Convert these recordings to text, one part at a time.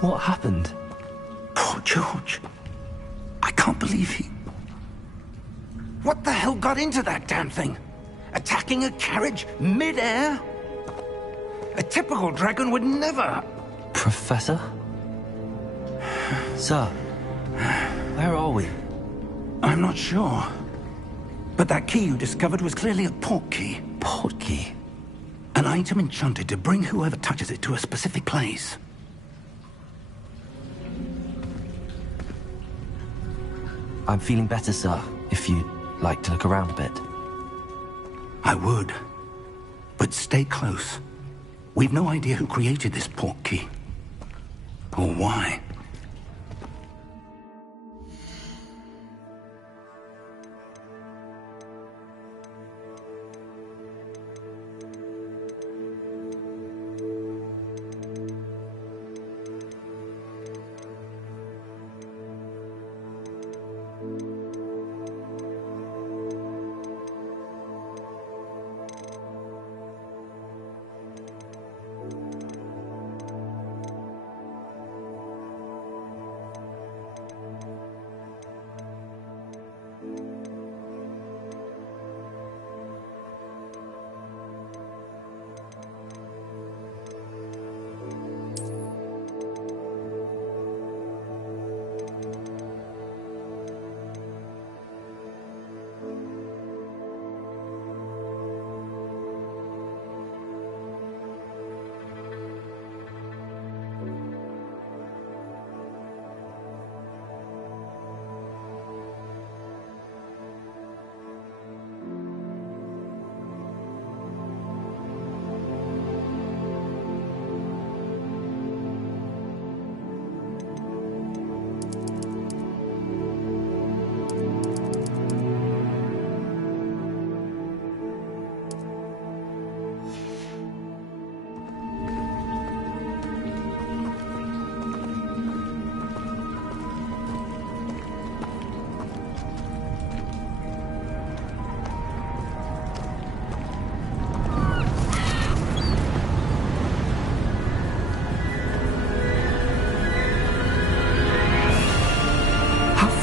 What happened? Poor George. I can't believe he... What the hell got into that damn thing? Attacking a carriage mid-air? A typical dragon would never... Professor? Sir, where are we? I'm not sure. But that key you discovered was clearly a port key. Port key? An item enchanted to bring whoever touches it to a specific place. I'm feeling better, sir, if you'd like to look around a bit. I would. But stay close. We've no idea who created this port key. Or why.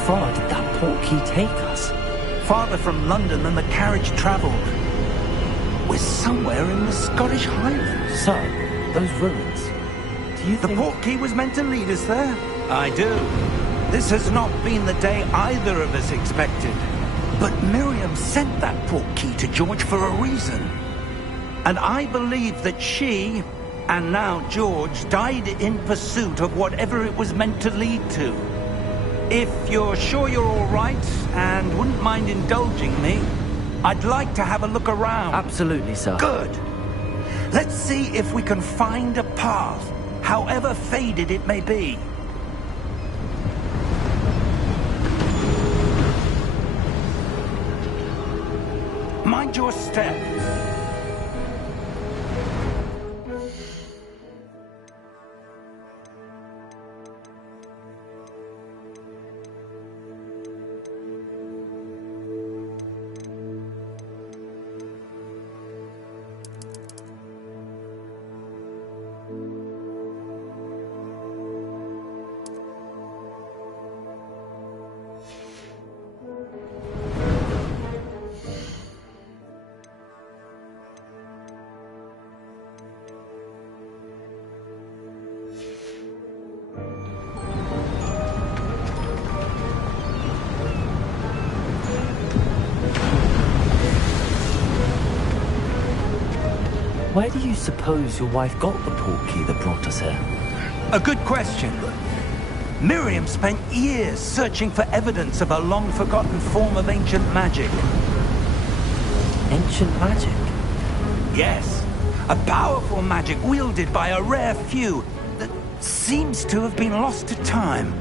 Far did that port key take us? Farther from London than the carriage travelled. We're somewhere in the Scottish Highlands. Sir, those ruins. Do you think... The port key was meant to lead us there? I do. This has not been the day either of us expected. But Miriam sent that port key to George for a reason. And I believe that she, and now George, died in pursuit of whatever it was meant to lead to. If you're sure you're all right and wouldn't mind indulging me, I'd like to have a look around. Absolutely, sir. Good. Let's see if we can find a path, however faded it may be. Mind your step. Where do you suppose your wife got the port key that brought us here? A good question. Miriam spent years searching for evidence of a long-forgotten form of ancient magic. Ancient magic? Yes. A powerful magic wielded by a rare few that seems to have been lost to time.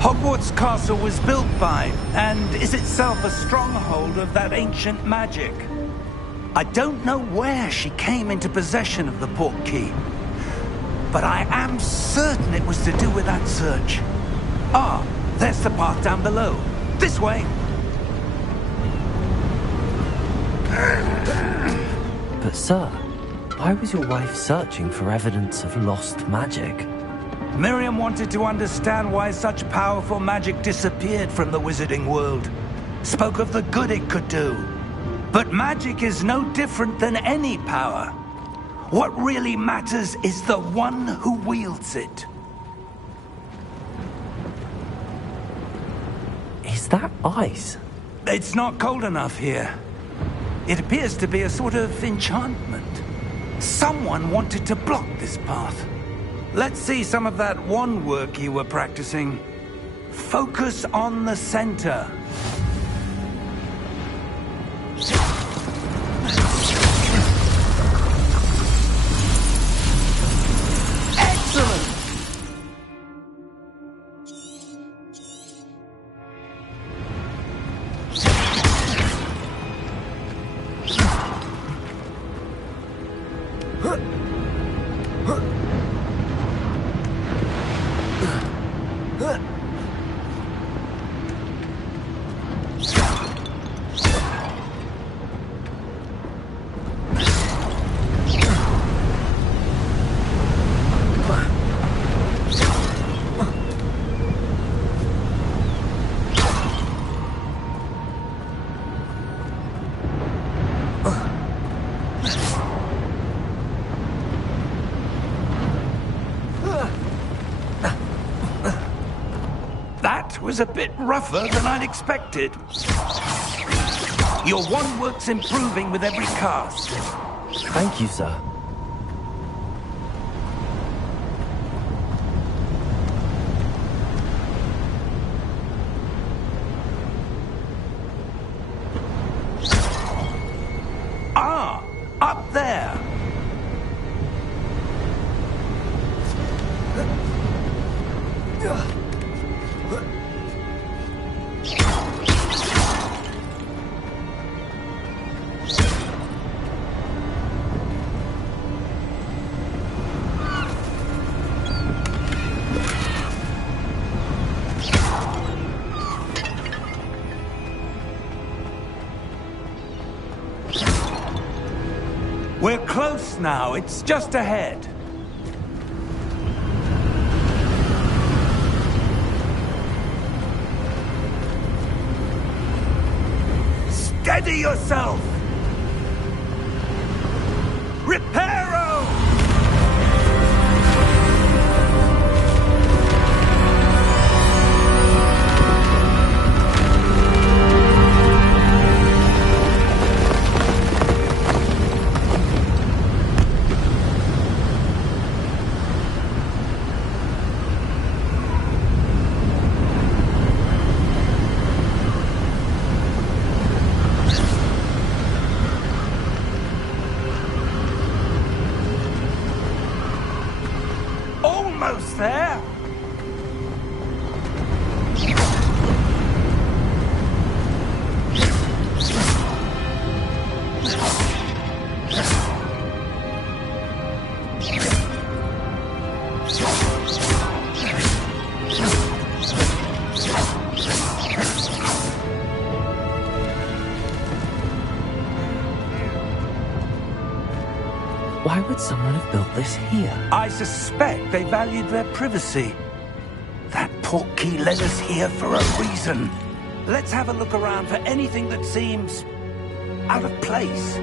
Hogwarts Castle was built by, and is itself a stronghold of that ancient magic. I don't know where she came into possession of the port key, but I am certain it was to do with that search. Ah, there's the path down below. This way. But sir, why was your wife searching for evidence of lost magic? Miriam wanted to understand why such powerful magic disappeared from the wizarding world. Spoke of the good it could do. But magic is no different than any power. What really matters is the one who wields it. Is that ice? It's not cold enough here. It appears to be a sort of enchantment. Someone wanted to block this path. Let's see some of that wand work you were practicing. Focus on the center. Excellent! That was a bit rougher than I'd expected. Your wand work's improving with every cast. Thank you, sir. Ah, up there. We're close now. It's just ahead. Steady yourself! Reparo! Almost there. Why would someone have built this here? I suspect they valued their privacy. That portkey led us here for a reason. Let's have a look around for anything that seems out of place.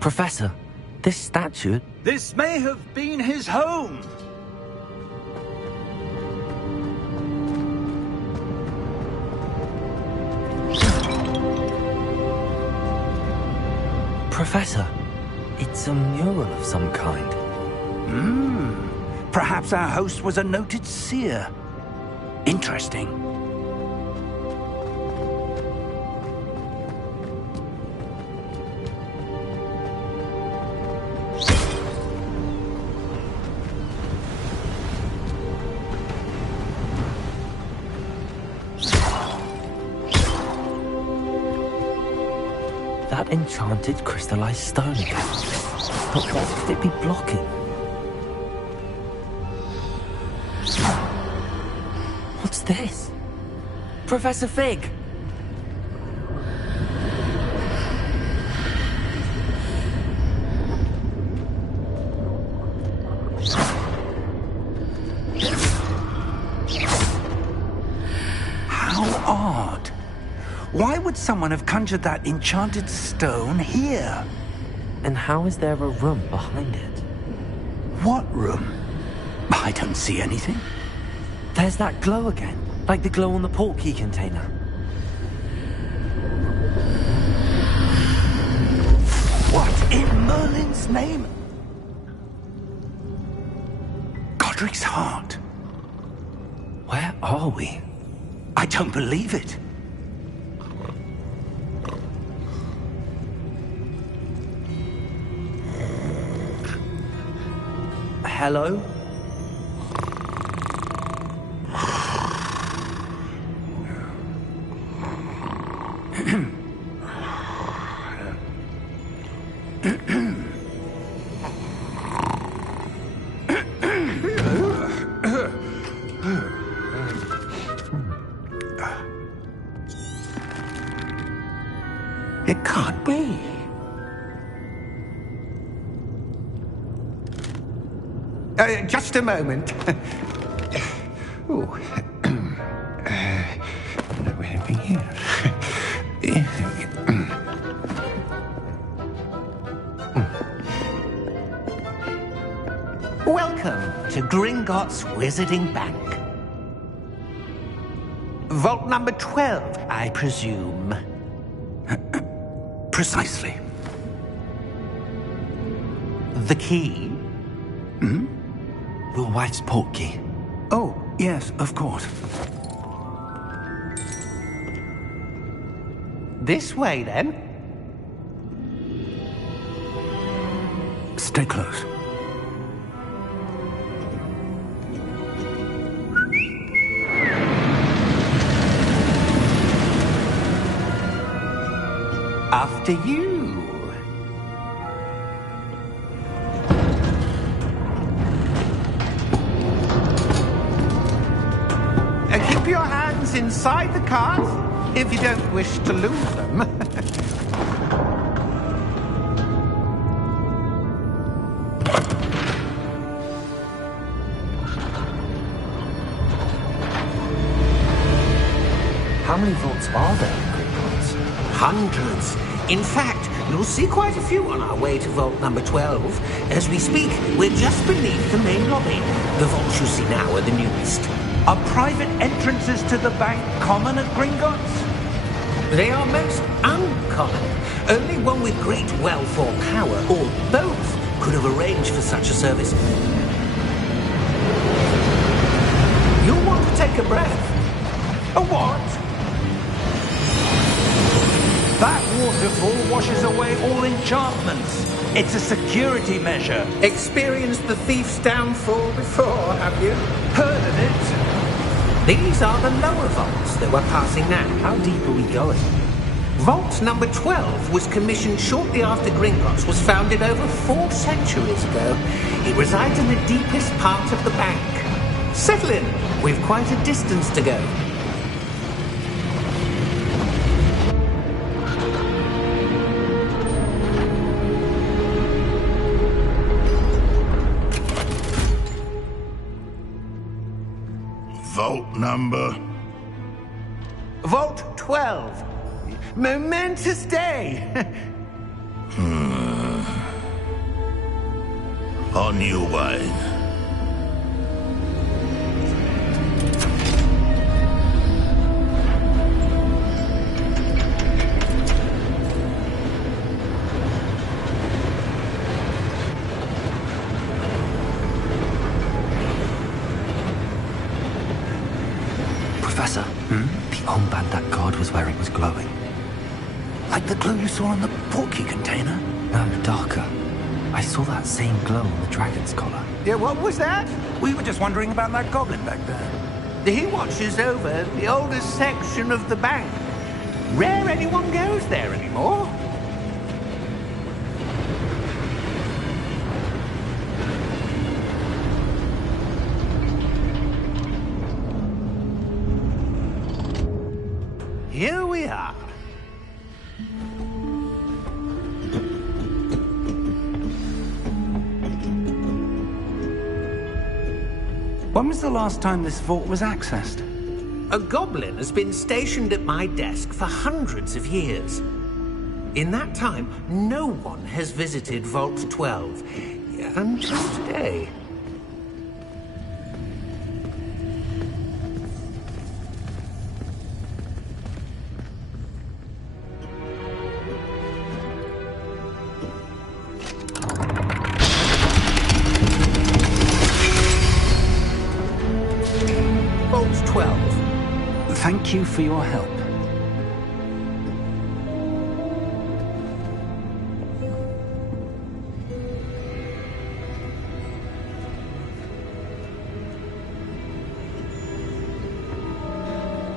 Professor, this statue... This may have been his home. Professor, it's a mural of some kind. Perhaps our host was a noted seer. Interesting. Enchanted crystallized stone again. But what could it be blocking? What's this? Professor Fig! How odd. Why would someone have conjured that enchanted stone here? And how is there a room behind it? What room? I don't see anything. There's that glow again, like the glow on the portkey container. What in Merlin's name? Godric's heart. Where are we? I don't believe it. Hello? It can't be. Just a moment. Ooh. Where are we here? Welcome to Gringotts Wizarding Bank. Vault number 12, I presume. Precisely. The key? Hmm? Your wife's portkey. Oh, yes, of course. This way, then. Stay close. After you. Keep your hands inside the cart if you don't wish to lose them. How many vaults are there in Gringotts? Hundreds. In fact, you'll see quite a few on our way to vault number 12. As we speak, we're just beneath the main lobby. The vaults you see now are the newest. Are private entrances to the bank common at Gringotts? They are most uncommon. Only one with great wealth or power, or both, could have arranged for such a service. You'll want to take a breath. A what? That waterfall washes away all enchantments. It's a security measure. Experienced the thief's downfall before, have you? Heard of it? These are the lower vaults that we're passing now. How deep are we going? Vault number 12 was commissioned shortly after Gringotts was founded over 4 centuries ago. It resides in the deepest part of the bank. Settle in. We've quite a distance to go. Vault number? Vault 12. Momentous day. On your way. Professor, the armband that guard was wearing was glowing. Like the glow you saw on the portkey container? No, darker. I saw that same glow on the dragon's collar. Yeah, what was that? We were just wondering about that goblin back there. He watches over the oldest section of the bank. Rare anyone goes there anymore. here we are. When was the last time this vault was accessed? A goblin has been stationed at my desk for hundreds of years. In that time, no one has visited Vault 12 until today. Vault 12. Thank you for your help.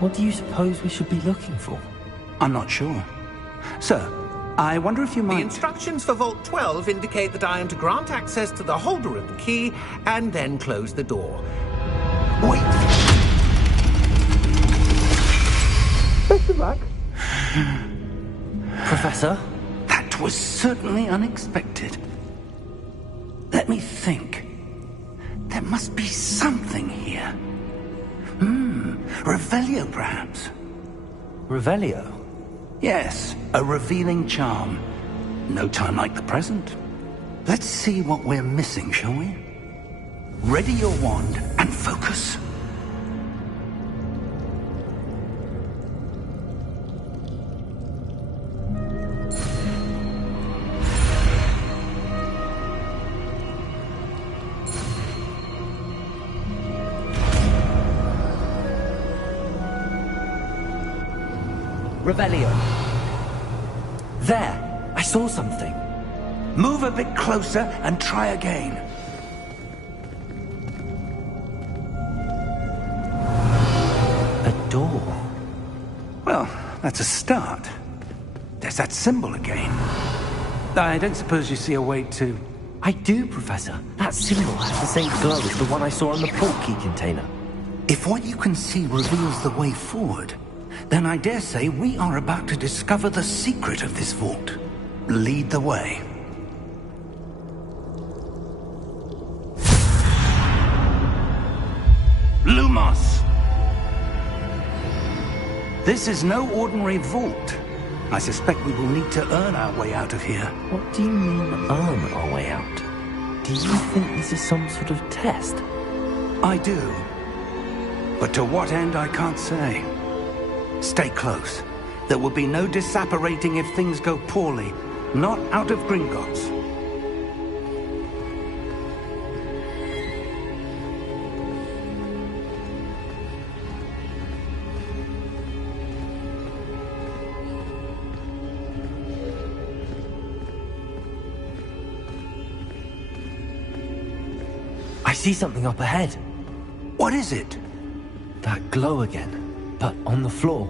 What do you suppose we should be looking for? I'm not sure. Sir, I wonder if you The might... instructions for Vault 12 indicate that I am to grant access to the holder of the key and then close the door. Wait! Best of luck. Professor? That was certainly unexpected. Let me think. There must be something here. Revelio, perhaps? Revelio? Yes, a revealing charm. No time like the present. Let's see what we're missing, shall we? Ready your wand and focus. Revelio. There! I saw something. Move a bit closer and try again. A door. Well, that's a start. There's that symbol again. I don't suppose you see a way to... I do, Professor. That symbol has the same glow as the one I saw in the portkey container. If what you can see reveals the way forward, then I dare say we are about to discover the secret of this vault. Lead the way. Lumos! This is no ordinary vault. I suspect we will need to earn our way out of here. What do you mean, earn our way out? Do you think this is some sort of test? I do. But to what end, I can't say. Stay close. There will be no disapparating if things go poorly. Not out of Gringotts. I see something up ahead. What is it? That glow again, but on the floor.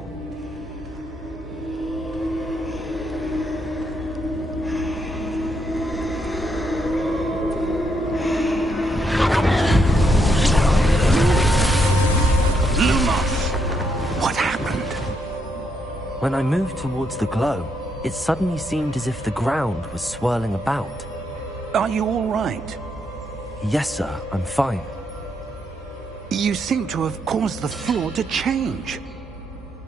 What happened? When I moved towards the glow, it suddenly seemed as if the ground was swirling about. Are you all right? Yes, sir, I'm fine. You seem to have caused the floor to change.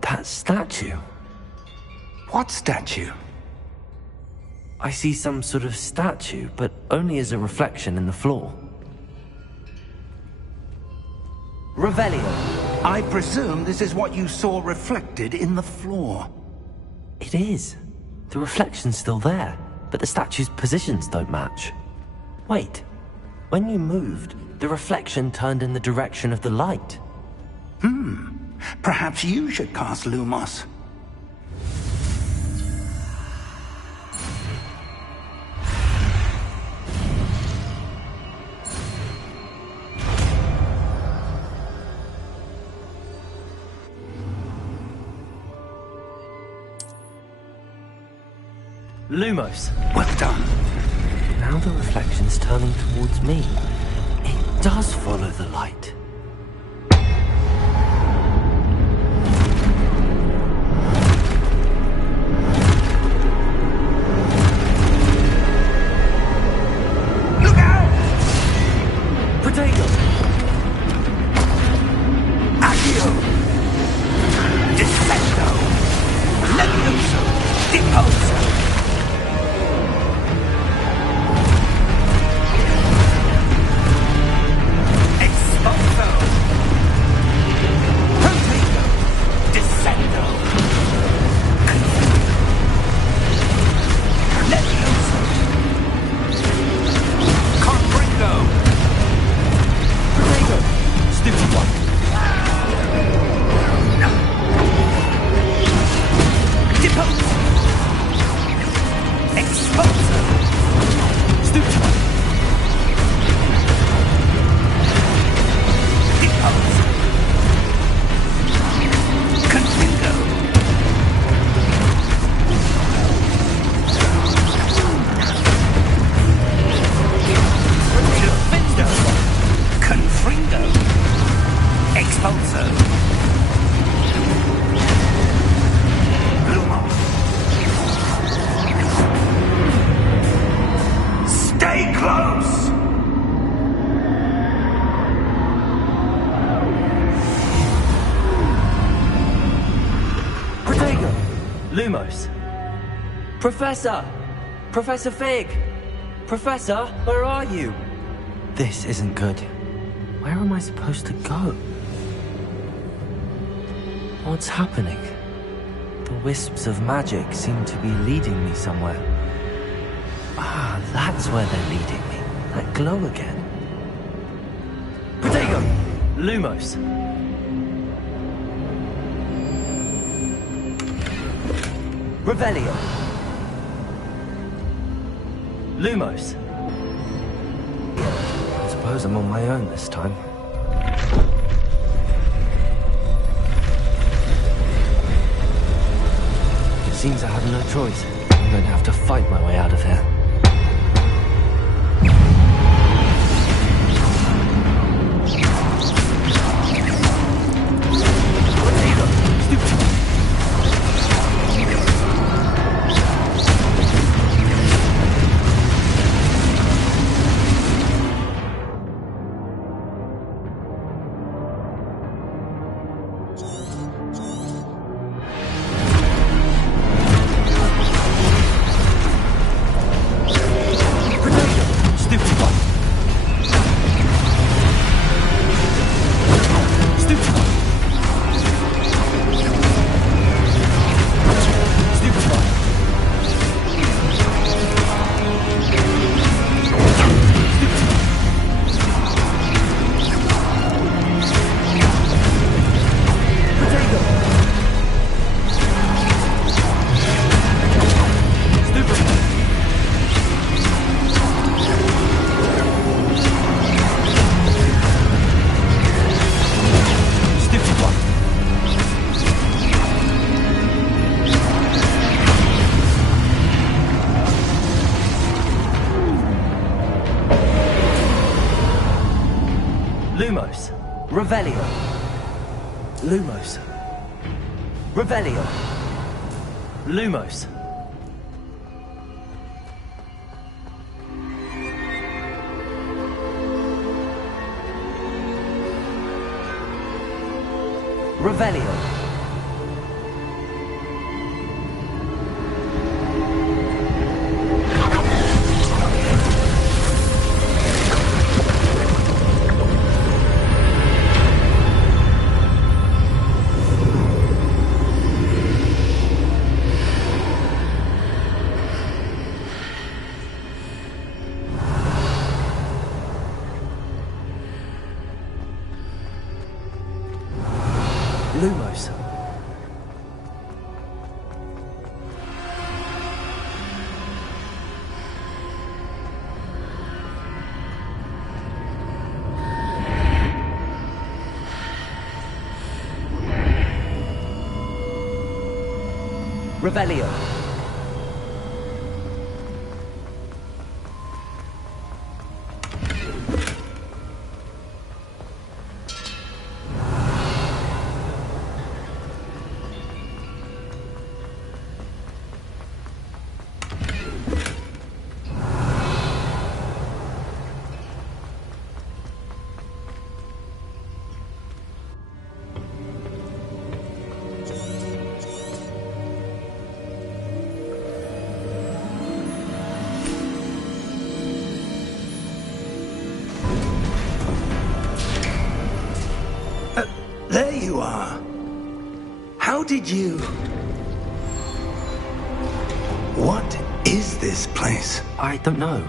That statue. What statue? I see some sort of statue, but only as a reflection in the floor. Revelio. I presume this is what you saw reflected in the floor. It is. The reflection's still there, but the statue's positions don't match. Wait. When you moved, the reflection turned in the direction of the light. Perhaps you should cast Lumos. Lumos. Well done. Now the reflection's turning towards me. It does follow the light. Lumos. Professor! Professor Fig! Professor, where are you? This isn't good. Where am I supposed to go? What's happening? The wisps of magic seem to be leading me somewhere. Ah, that's where they're leading me. That glow again. Protego! Lumos. Revelio. Lumos. I suppose I'm on my own this time. It seems I have no choice. I'm going to have to fight my way out of here. Lumos. Revelio. Lumos. Revelio. Lumos. Revelio. Lumos. Revelio. There you are. How did you... What is this place? I don't know.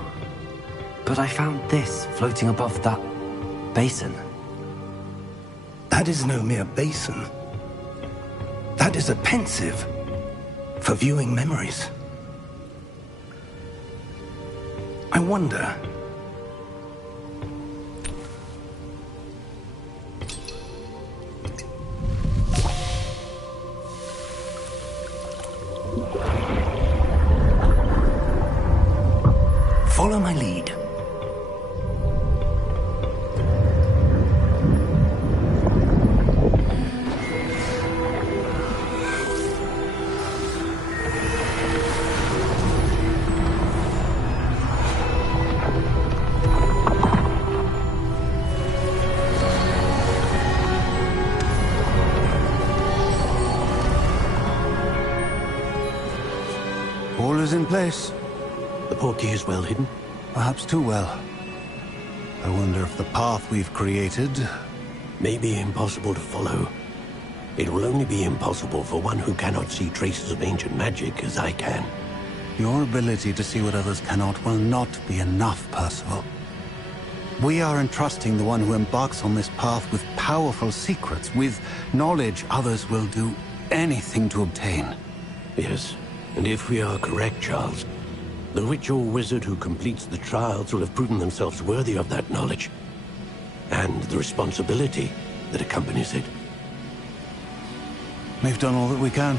But I found this floating above that basin. That is no mere basin. That is a pensive for viewing memories. I wonder... Follow my lead. is in place. The portkey is well hidden? Perhaps too well. I wonder if the path we've created... may be impossible to follow. It will only be impossible for one who cannot see traces of ancient magic as I can. Your ability to see what others cannot will not be enough, Percival. We are entrusting the one who embarks on this path with powerful secrets, with knowledge others will do anything to obtain. Yes, and if we are correct, Charles, the witch or wizard who completes the trials will have proven themselves worthy of that knowledge, and the responsibility that accompanies it. We've done all that we can.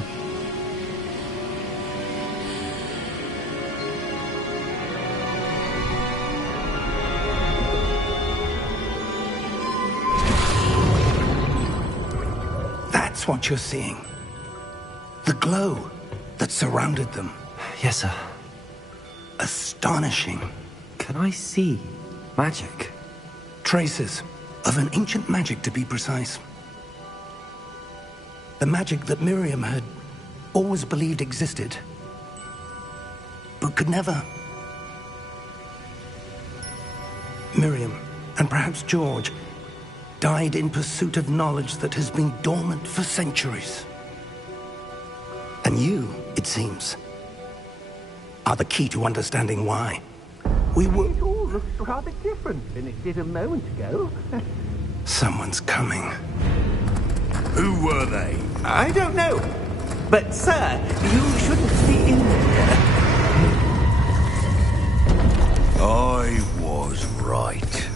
That's what you're seeing. The glow that surrounded them. Yes, sir. Astonishing. Can I see magic? Traces of an ancient magic, to be precise. The magic that Miriam had always believed existed, but could never. Miriam, and perhaps George, died in pursuit of knowledge that has been dormant for centuries. And you, it seems, are the key to understanding why. We were... It all looks rather different than it did a moment ago. Someone's coming. Who were they? I don't know. But, sir, you shouldn't be in there. I was right.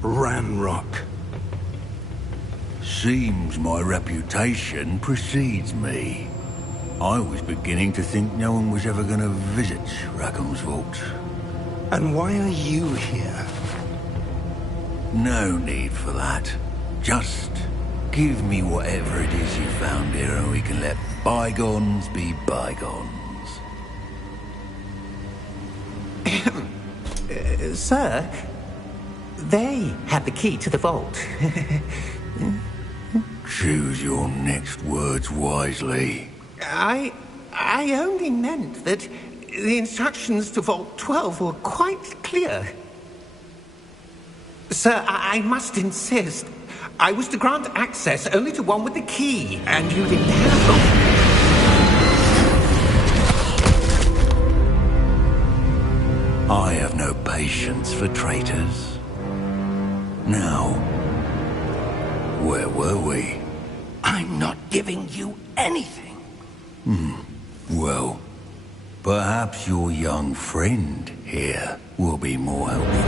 Ranrock. Seems my reputation precedes me. I was beginning to think no one was ever going to visit Rackham's vault. And why are you here? No need for that. Just give me whatever it is you found here and we can let bygones be bygones. Sir, they had the key to the vault. Choose your next words wisely. I only meant that the instructions to Vault 12 were quite clear. Sir, I must insist. I was to grant access only to one with the key, and you didn't have them. I have no patience for traitors. Now, where were we? I'm not giving you anything. Well, perhaps your young friend here will be more helpful.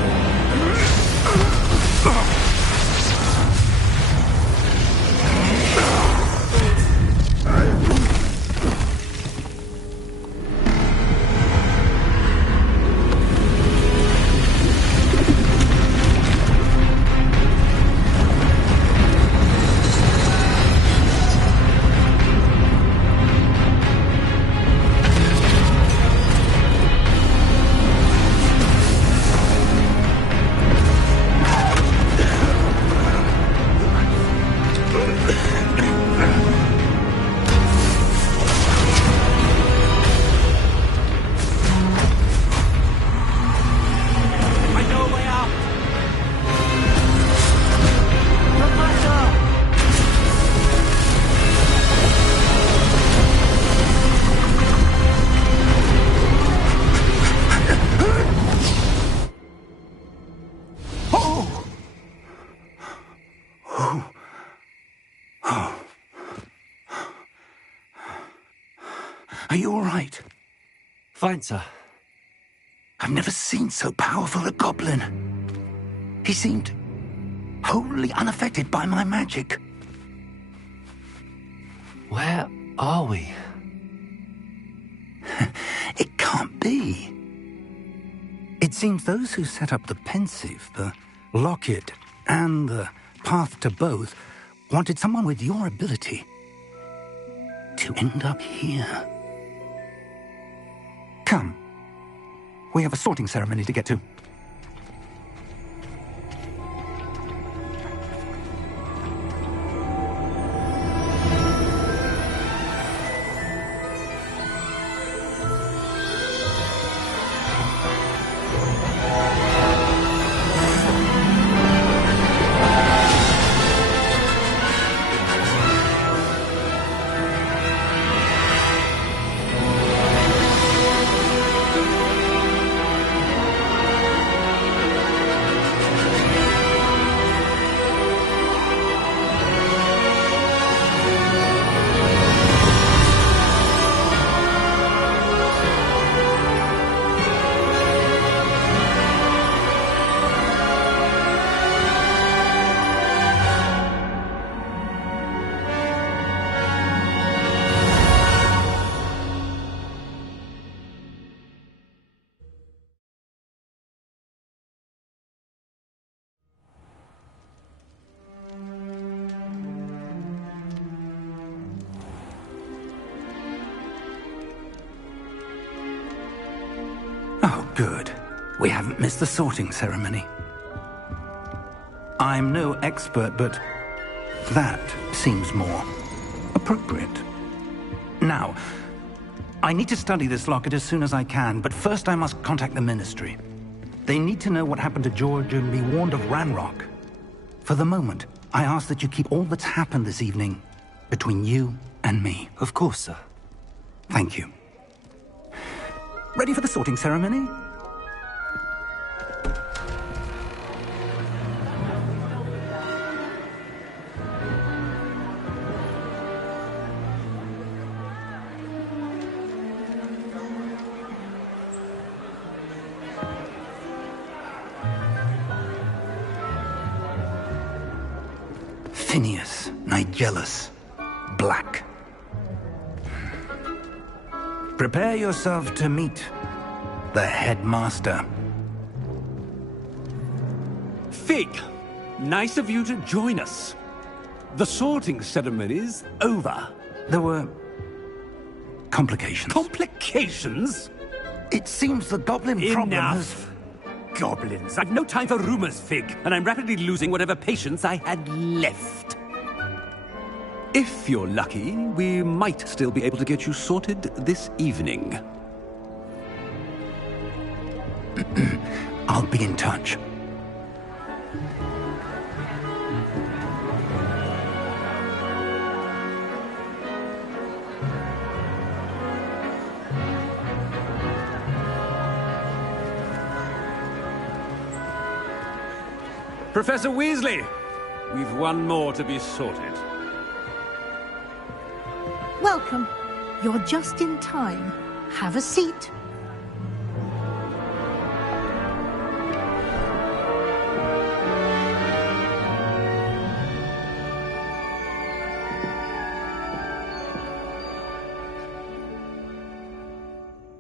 Are you all right? Fine, sir. I've never seen so powerful a goblin. He seemed wholly unaffected by my magic. Where are we? It can't be. It seems those who set up the pensive, the locket, and the path to both wanted someone with your ability to end up here. Come. We have a sorting ceremony to get to. Good. We haven't missed the sorting ceremony. I'm no expert, but that seems more appropriate. Now, I need to study this locket as soon as I can, but first I must contact the Ministry. They need to know what happened to George and be warned of Ranrock. For the moment, I ask that you keep all that's happened this evening between you and me. Of course, sir. Thank you. Ready for the sorting ceremony? Phineas, Nigellus, Black. Prepare yourself to meet the headmaster. Fig, nice of you to join us. The sorting ceremony's over. There were complications. Complications? It seems the goblin problem has... Enough! Goblins. I've no time for rumors, Fig, and I'm rapidly losing whatever patience I had left. If you're lucky, we might still be able to get you sorted this evening. I'll be in touch. Professor Weasley, we've one more to be sorted. Welcome. You're just in time. Have a seat.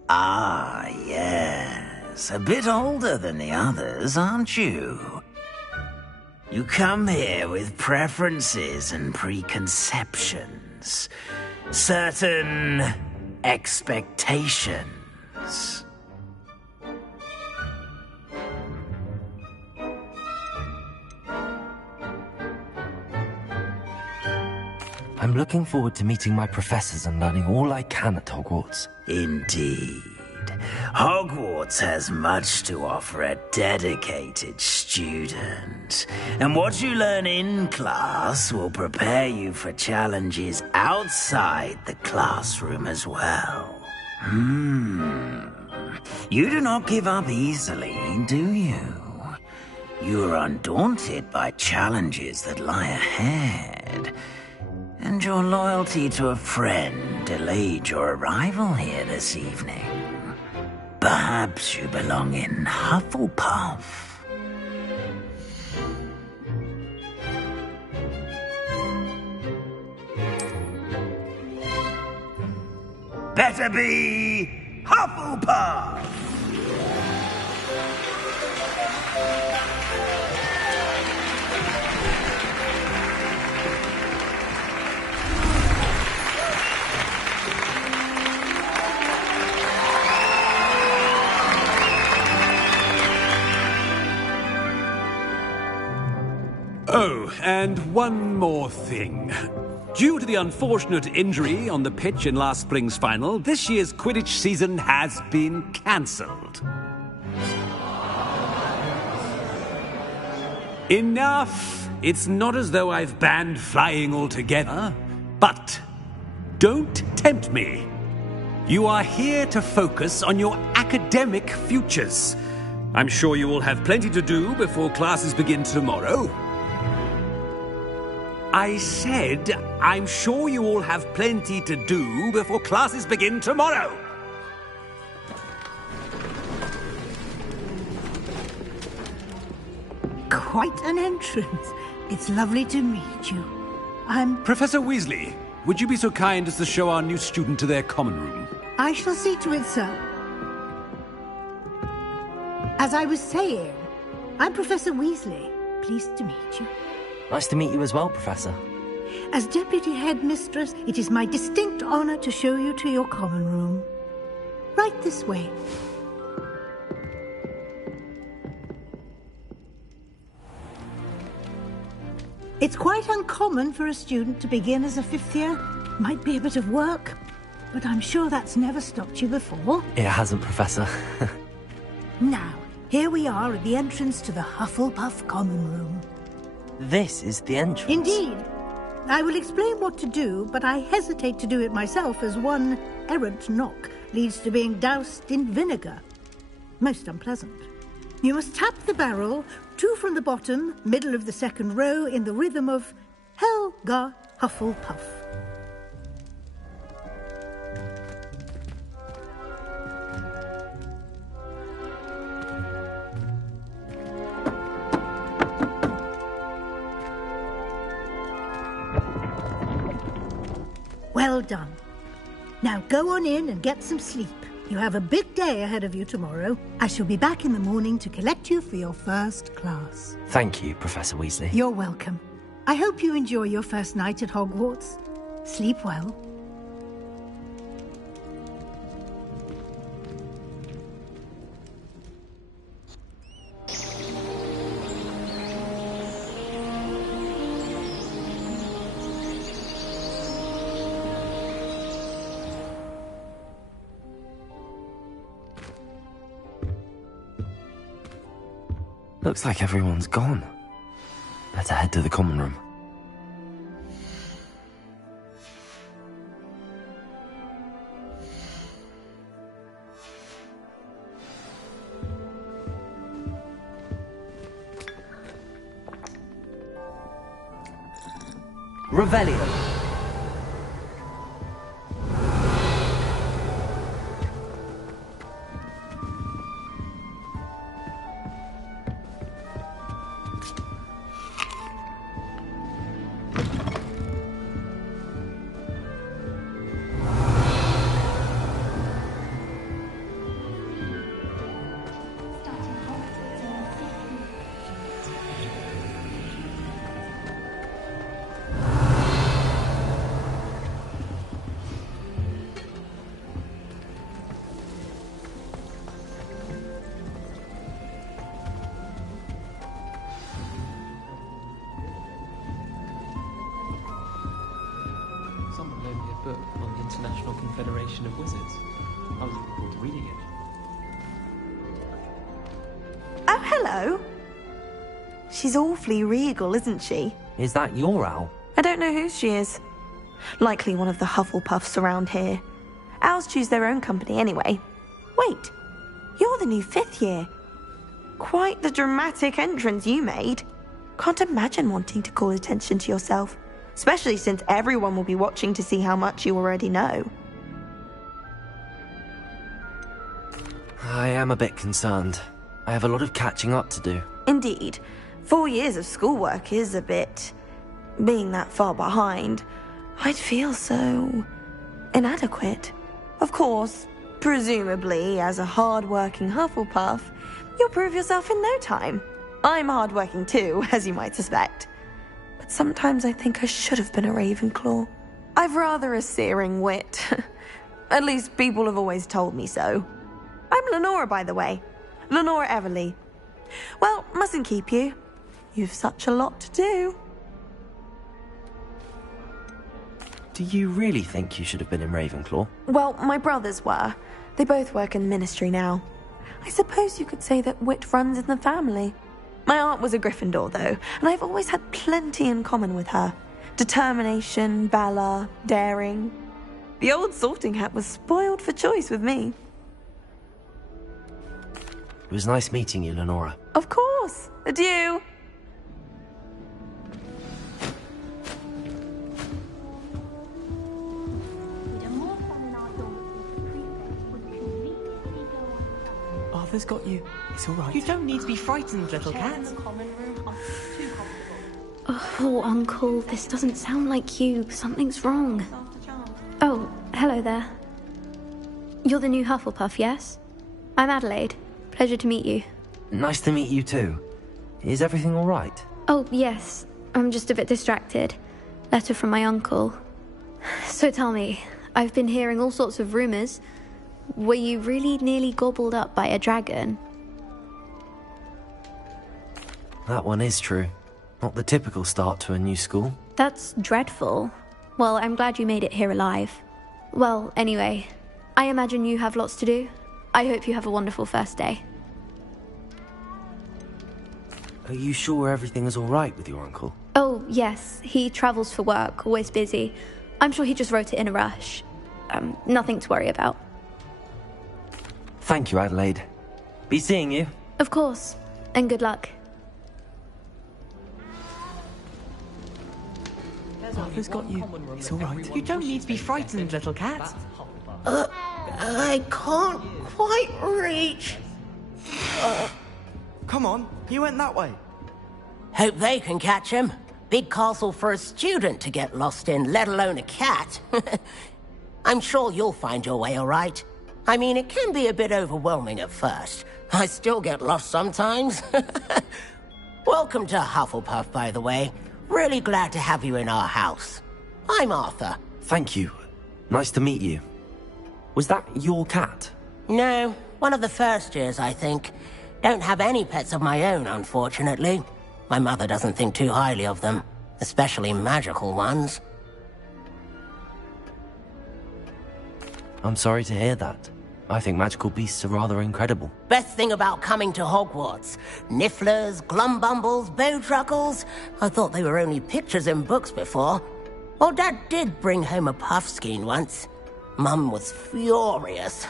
Ah, yes. A bit older than the others, aren't you? You come here with preferences and preconceptions. Certain expectations. I'm looking forward to meeting my professors and learning all I can at Hogwarts. Indeed. Hogwarts has much to offer a dedicated student. And what you learn in class will prepare you for challenges outside the classroom as well. You do not give up easily, do you? You are undaunted by challenges that lie ahead. And your loyalty to a friend delayed your arrival here this evening. Perhaps you belong in Hufflepuff. Better be Hufflepuff! Oh, and one more thing. Due to the unfortunate injury on the pitch in last spring's final, this year's Quidditch season has been cancelled. Enough! It's not as though I've banned flying altogether, but don't tempt me. You are here to focus on your academic futures. I'm sure you will have plenty to do before classes begin tomorrow. I said, I'm sure you all have plenty to do before classes begin tomorrow. Quite an entrance. It's lovely to meet you. I'm... Professor Weasley, would you be so kind as to show our new student to their common room? I shall see to it, sir. As I was saying, I'm Professor Weasley. Pleased to meet you. Nice to meet you as well, Professor. As Deputy Headmistress, it is my distinct honor to show you to your common room. Right this way. It's quite uncommon for a student to begin as a fifth year. Might be a bit of work, but I'm sure that's never stopped you before. It hasn't, Professor. Now, here we are at the entrance to the Hufflepuff Common Room. This is the entrance? Indeed. I will explain what to do, but I hesitate to do it myself as one errant knock leads to being doused in vinegar. Most unpleasant. You must tap the barrel, 2 from the bottom, middle of the second row, in the rhythm of Helga Hufflepuff. Well done. Now go on in and get some sleep. You have a big day ahead of you tomorrow. I shall be back in the morning to collect you for your first class. Thank you, Professor Weasley. You're welcome. I hope you enjoy your first night at Hogwarts. Sleep well. Looks like everyone's gone. Better head to the common room. Revelio. Someone loaned me a book on the International Confederation of Wizards. I was looking forward to reading it. Oh, hello. She's awfully regal, isn't she? Is that your owl? I don't know who she is. Likely one of the Hufflepuffs around here. Owls choose their own company anyway. Wait, you're the new 5th year. Quite the dramatic entrance you made. Can't imagine wanting to call attention to yourself, especially since everyone will be watching to see how much you already know. I am a bit concerned. I have a lot of catching up to do. Indeed. 4 years of schoolwork is a bit... Being that far behind, I'd feel so... inadequate. Of course, presumably, as a hard-working Hufflepuff, you'll prove yourself in no time. I'm hard-working too, as you might suspect. But sometimes I think I should have been a Ravenclaw. I've rather a searing wit. At least people have always told me so. I'm Lenora, by the way. Lenora Everly. Well, mustn't keep you. You've such a lot to do. Do you really think you should have been in Ravenclaw? Well, my brothers were. They both work in the ministry now. I suppose you could say that wit runs in the family. My aunt was a Gryffindor, though, and I've always had plenty in common with her. Determination, valor, daring. The old sorting hat was spoiled for choice with me. It was nice meeting you, Lenora. Of course. Adieu. Arthur's got you. It's all right. You don't need to be frightened, little cat. Oh, Uncle, this doesn't sound like you. Something's wrong. Oh, hello there. You're the new Hufflepuff, yes? I'm Adelaide. Pleasure to meet you. Nice to meet you too. Is everything all right? Oh, yes. I'm just a bit distracted. Letter from my uncle. So tell me, I've been hearing all sorts of rumours. Were you really nearly gobbled up by a dragon? That one is true. Not the typical start to a new school. That's dreadful. Well, I'm glad you made it here alive. Well, anyway, I imagine you have lots to do. I hope you have a wonderful first day. Are you sure everything is all right with your uncle? Oh, yes. He travels for work, always busy. I'm sure he just wrote it in a rush. Nothing to worry about. Thank you, Adelaide. Be seeing you. Of course. And good luck. Arthur's got you. It's all right. You don't need to be frightened, little cat. I can't quite reach. Come on, you went that way. Hope they can catch him. Big castle for a student to get lost in, let alone a cat. I'm sure you'll find your way all right. I mean, it can be a bit overwhelming at first. I still get lost sometimes. Welcome to Hufflepuff, by the way. Really glad to have you in our house. I'm Arthur. Thank you. Nice to meet you. Was that your cat? No, one of the first years, I think. Don't have any pets of my own, unfortunately. My mother doesn't think too highly of them, especially magical ones. I'm sorry to hear that. I think magical beasts are rather incredible. Best thing about coming to Hogwarts. Nifflers, Glumbumbles, Bowtruckles. I thought they were only pictures in books before. Well, Dad did bring home a Puffskein once. Mum was furious.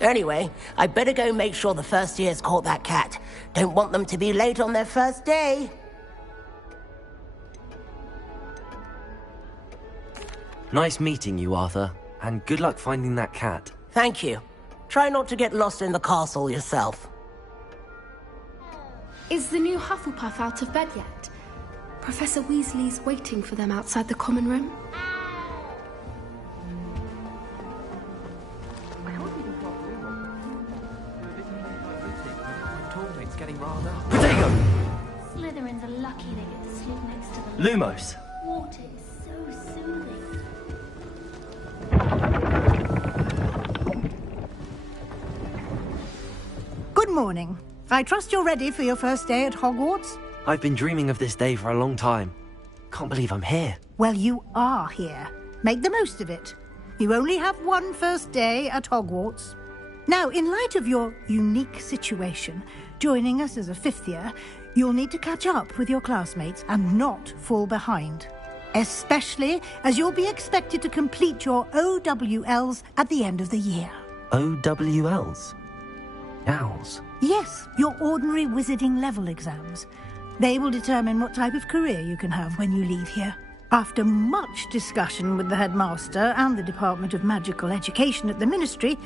Anyway, I better go make sure the first years caught that cat. Don't want them to be late on their first day. Nice meeting you, Arthur. And good luck finding that cat. Thank you. Try not to get lost in the castle yourself. Is the new Hufflepuff out of bed yet? Professor Weasley's waiting for them outside the common room. Potato! Slytherins are lucky they get to sleep next to the Lumos! water is so soothing. Good morning. I trust you're ready for your first day at Hogwarts? I've been dreaming of this day for a long time. Can't believe I'm here. Well, you are here. Make the most of it. You only have one first day at Hogwarts. Now, in light of your unique situation, joining us as a fifth year, you'll need to catch up with your classmates and not fall behind. Especially as you'll be expected to complete your OWLs at the end of the year. OWLs? Owls? Yes, your ordinary wizarding level exams. They will determine what type of career you can have when you leave here. After much discussion with the headmaster and the Department of Magical Education at the Ministry,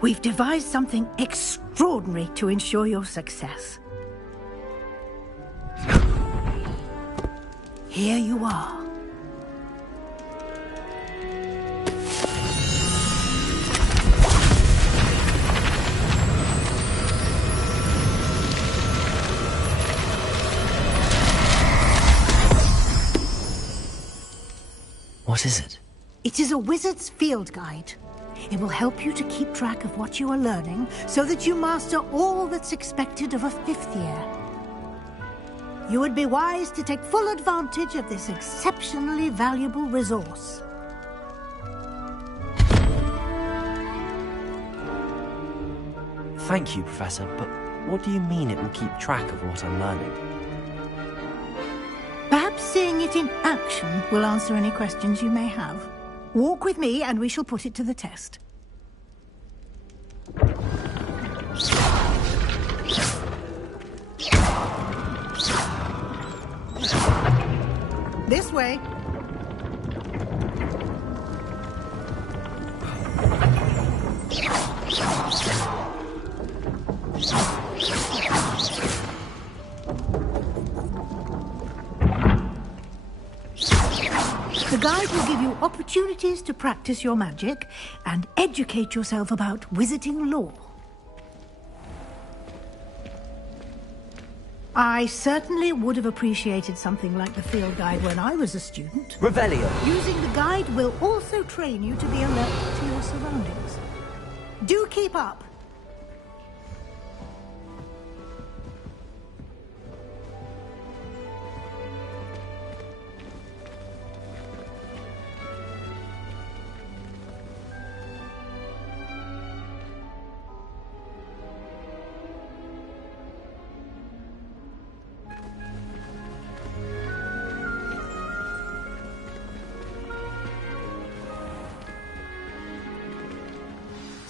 we've devised something extraordinary to ensure your success. Here you are. What is it? It is a wizard's field guide. It will help you to keep track of what you are learning so that you master all that's expected of a fifth year. You would be wise to take full advantage of this exceptionally valuable resource. Thank you, Professor, but what do you mean it will keep track of what I'm learning? Perhaps seeing it in action will answer any questions you may have. Walk with me and we shall put it to the test. This way. The guide will give you opportunities to practice your magic and educate yourself about wizarding lore. I certainly would have appreciated something like the field guide when I was a student. Revelio! Using the guide will also train you to be alert to your surroundings. Do keep up!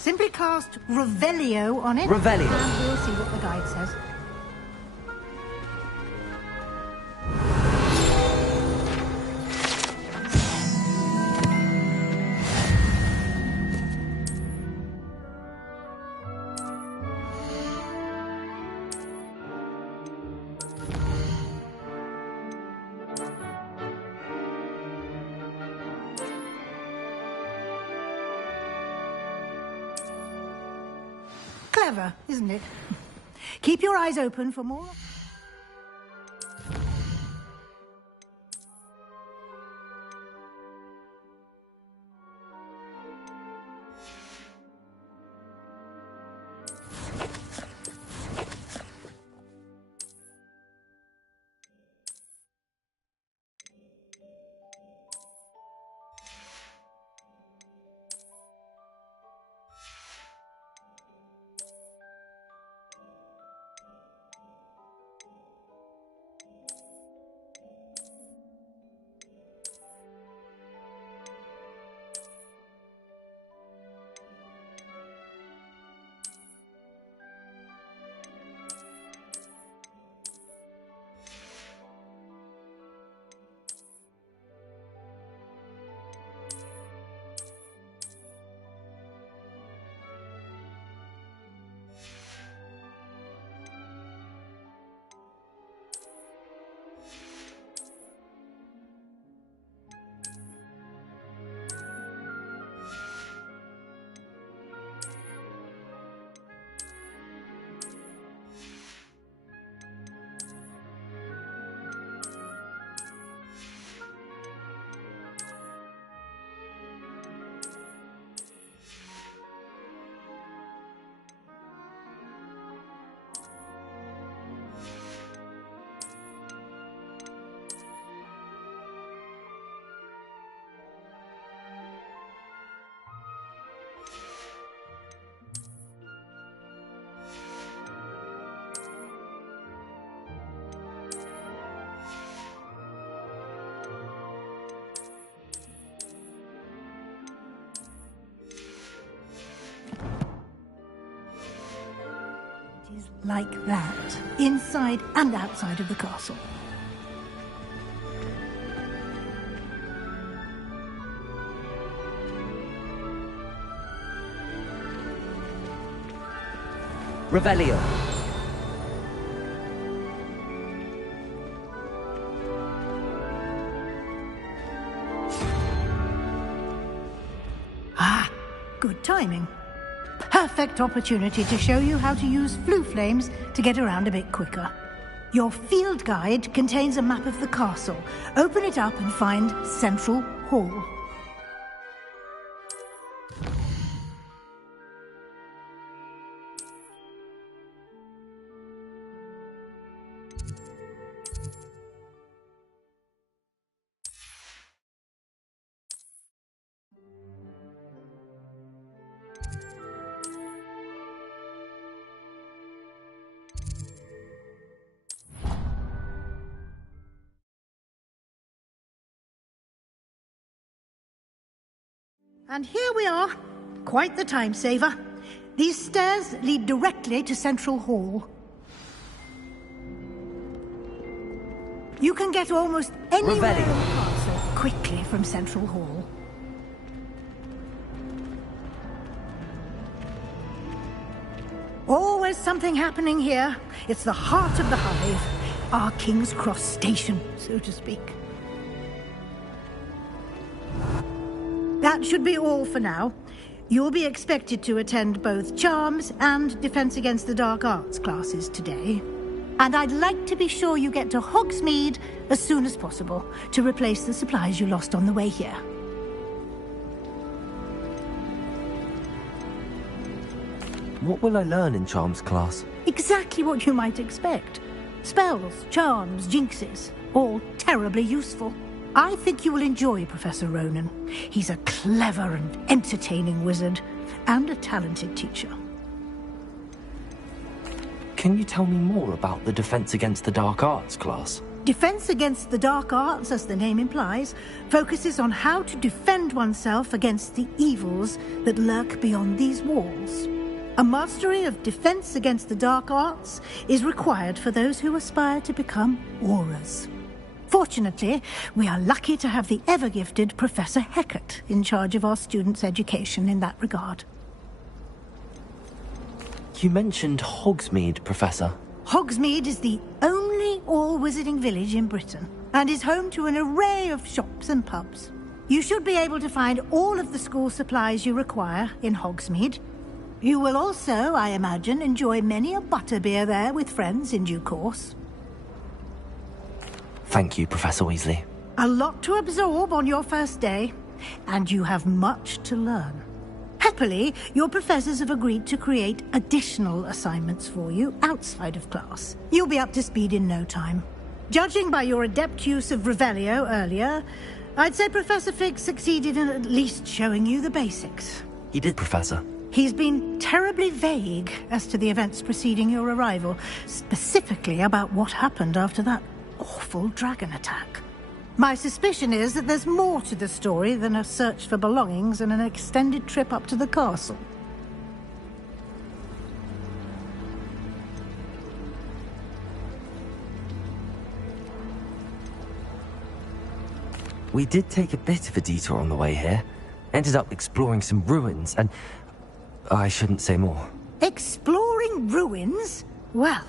Simply cast Revelio on it. Revelio. And we'll see what the guide says. Clever, isn't it? Keep your eyes open for more. Like that, inside and outside of the castle. Revelio. Ah, good timing. Perfect opportunity to show you how to use flue flames to get around a bit quicker. Your field guide contains a map of the castle. Open it up and find Central Hall. And here we are. Quite the time saver. These stairs lead directly to Central Hall. You can get almost anywhere in the castle quickly from Central Hall. Always something happening here. It's the heart of the hive. Our King's Cross station, so to speak. That should be all for now. You'll be expected to attend both Charms and Defense Against the Dark Arts classes today. And I'd like to be sure you get to Hogsmeade as soon as possible to replace the supplies you lost on the way here. What will I learn in Charms class? Exactly what you might expect. Spells, charms, jinxes, all terribly useful. I think you will enjoy Professor Ronan. He's a clever and entertaining wizard, and a talented teacher. Can you tell me more about the Defense Against the Dark Arts class? Defense against the dark arts, as the name implies, focuses on how to defend oneself against the evils that lurk beyond these walls. A mastery of defense against the dark arts is required for those who aspire to become Aurors. Fortunately, we are lucky to have the ever-gifted Professor Hecat in charge of our students' education in that regard. You mentioned Hogsmeade, Professor. Hogsmeade is the only all-wizarding village in Britain, and is home to an array of shops and pubs. You should be able to find all of the school supplies you require in Hogsmeade. You will also, I imagine, enjoy many a butterbeer there with friends in due course. Thank you, Professor Weasley. A lot to absorb on your first day, and you have much to learn. Happily, your professors have agreed to create additional assignments for you outside of class. You'll be up to speed in no time. Judging by your adept use of Revelio earlier, I'd say Professor Fig succeeded in at least showing you the basics. He did, Professor. He's been terribly vague as to the events preceding your arrival, specifically about what happened after that awful dragon attack. My suspicion is that there's more to the story than a search for belongings and an extended trip up to the castle. We did take a bit of a detour on the way here. Ended up exploring some ruins and... I shouldn't say more. Exploring ruins? Well,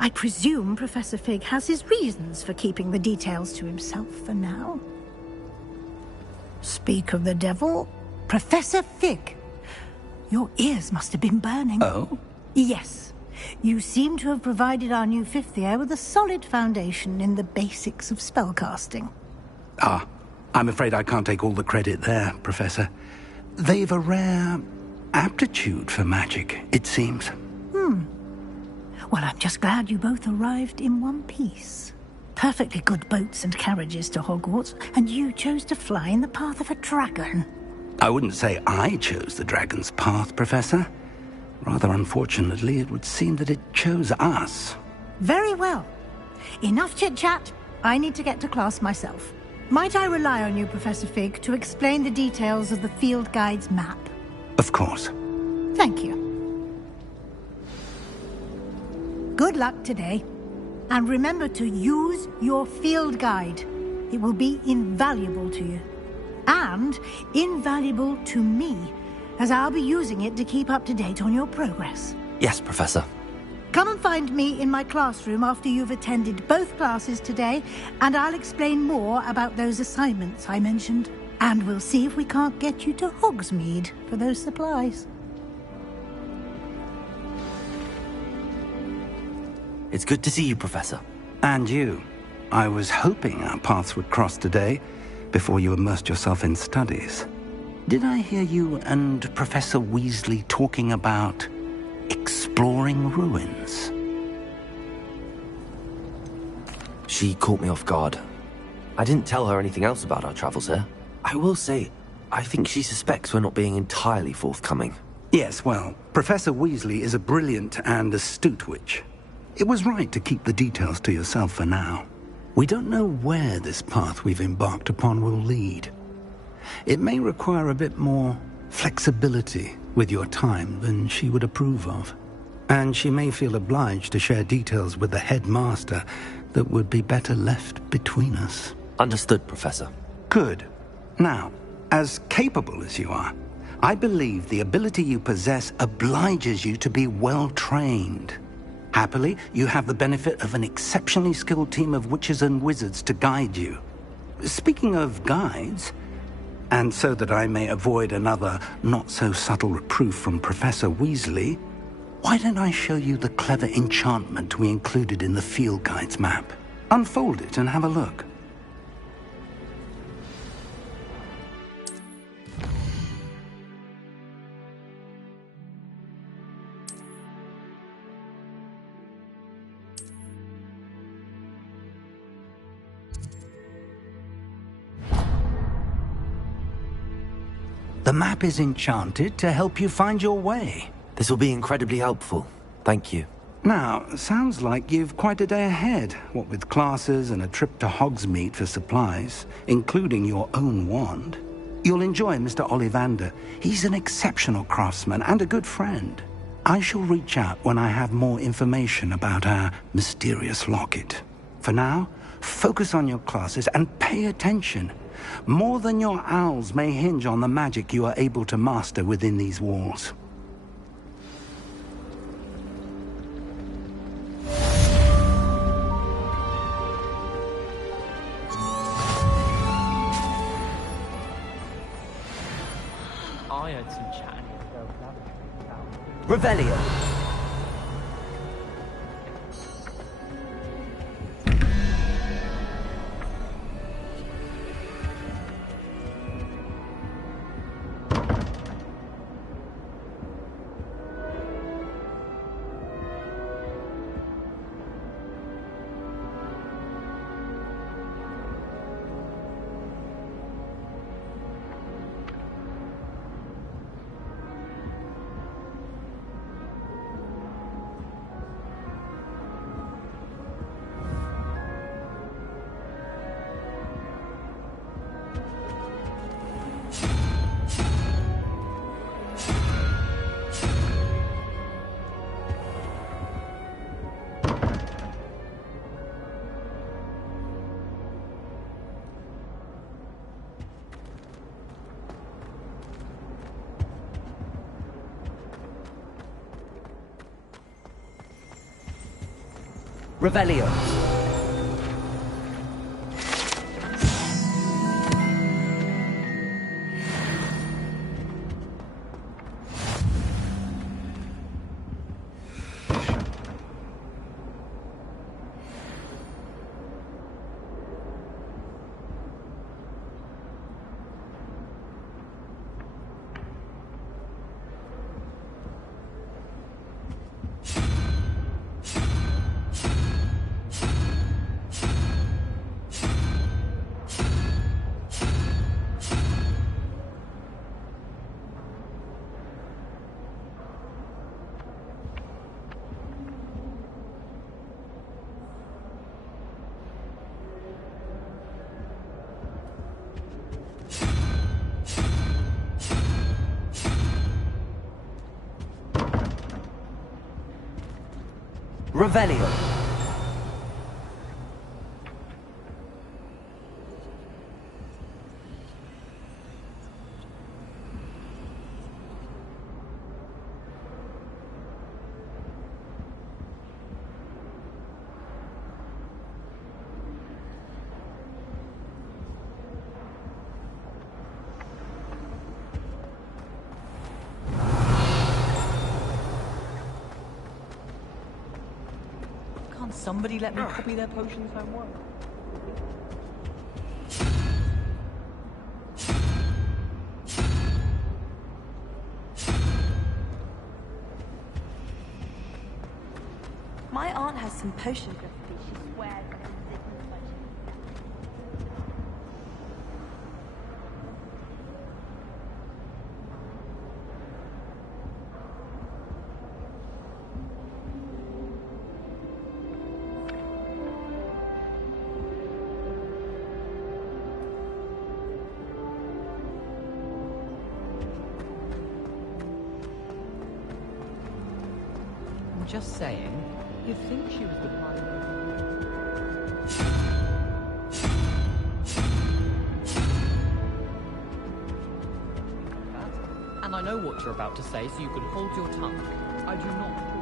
I presume Professor Fig has his reasons for keeping the details to himself for now. Speak of the devil, Professor Fig. Your ears must have been burning. Oh? Yes. You seem to have provided our new fifth year with a solid foundation in the basics of spellcasting. Ah, I'm afraid I can't take all the credit there, Professor. They've a rare aptitude for magic, it seems. Well, I'm just glad you both arrived in one piece. Perfectly good boats and carriages to Hogwarts, and you chose to fly in the path of a dragon. I wouldn't say I chose the dragon's path, Professor. Rather unfortunately, it would seem that it chose us. Very well. Enough chit-chat. I need to get to class myself. Might I rely on you, Professor Fig, to explain the details of the field guide's map? Of course. Thank you. Good luck today. And remember to use your field guide. It will be invaluable to you. And invaluable to me, as I'll be using it to keep up to date on your progress. Yes, Professor. Come and find me in my classroom after you've attended both classes today, and I'll explain more about those assignments I mentioned. And we'll see if we can't get you to Hogsmeade for those supplies. It's good to see you, Professor. And you. I was hoping our paths would cross today, before you immersed yourself in studies. Did I hear you and Professor Weasley talking about exploring ruins? She caught me off guard. I didn't tell her anything else about our travels here. I will say, I think she suspects we're not being entirely forthcoming. Yes, well, Professor Weasley is a brilliant and astute witch. It was right to keep the details to yourself for now. We don't know where this path we've embarked upon will lead. It may require a bit more flexibility with your time than she would approve of. And she may feel obliged to share details with the headmaster that would be better left between us. Understood, Professor. Good. Now, as capable as you are, I believe the ability you possess obliges you to be well trained. Happily, you have the benefit of an exceptionally skilled team of witches and wizards to guide you. Speaking of guides, and so that I may avoid another not-so-subtle reproof from Professor Weasley, why don't I show you the clever enchantment we included in the field guide's map? Unfold it and have a look. The map is enchanted to help you find your way. This will be incredibly helpful. Thank you. Now, sounds like you've quite a day ahead, what with classes and a trip to Hogsmeade for supplies, including your own wand. You'll enjoy Mr. Ollivander. He's an exceptional craftsman and a good friend. I shall reach out when I have more information about our mysterious locket. For now, focus on your classes and pay attention. More than your owls may hinge on the magic you are able to master within these walls. I heard some chatting. Revelio. Revelio. Revelio. Can't somebody let me copy their potions homework? My aunt has some potion recipe. She swears that it's I'm just saying, you'd think she was the And I know what you're about to say, so you can hold your tongue. I do not...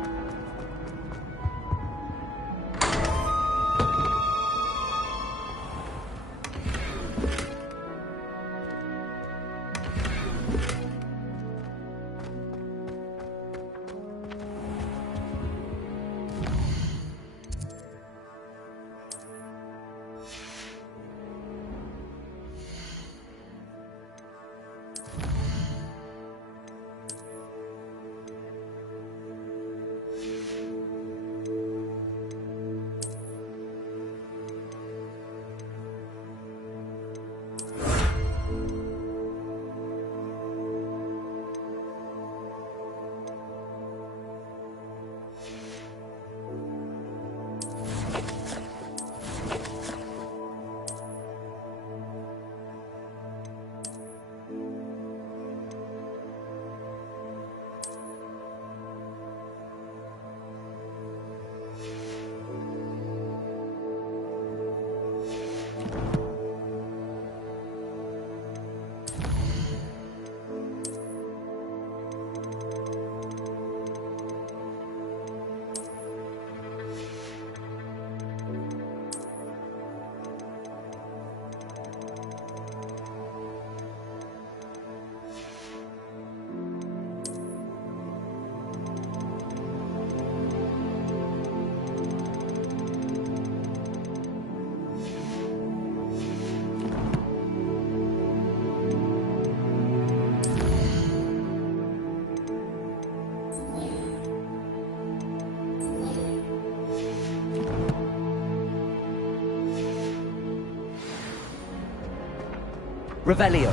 Revelio.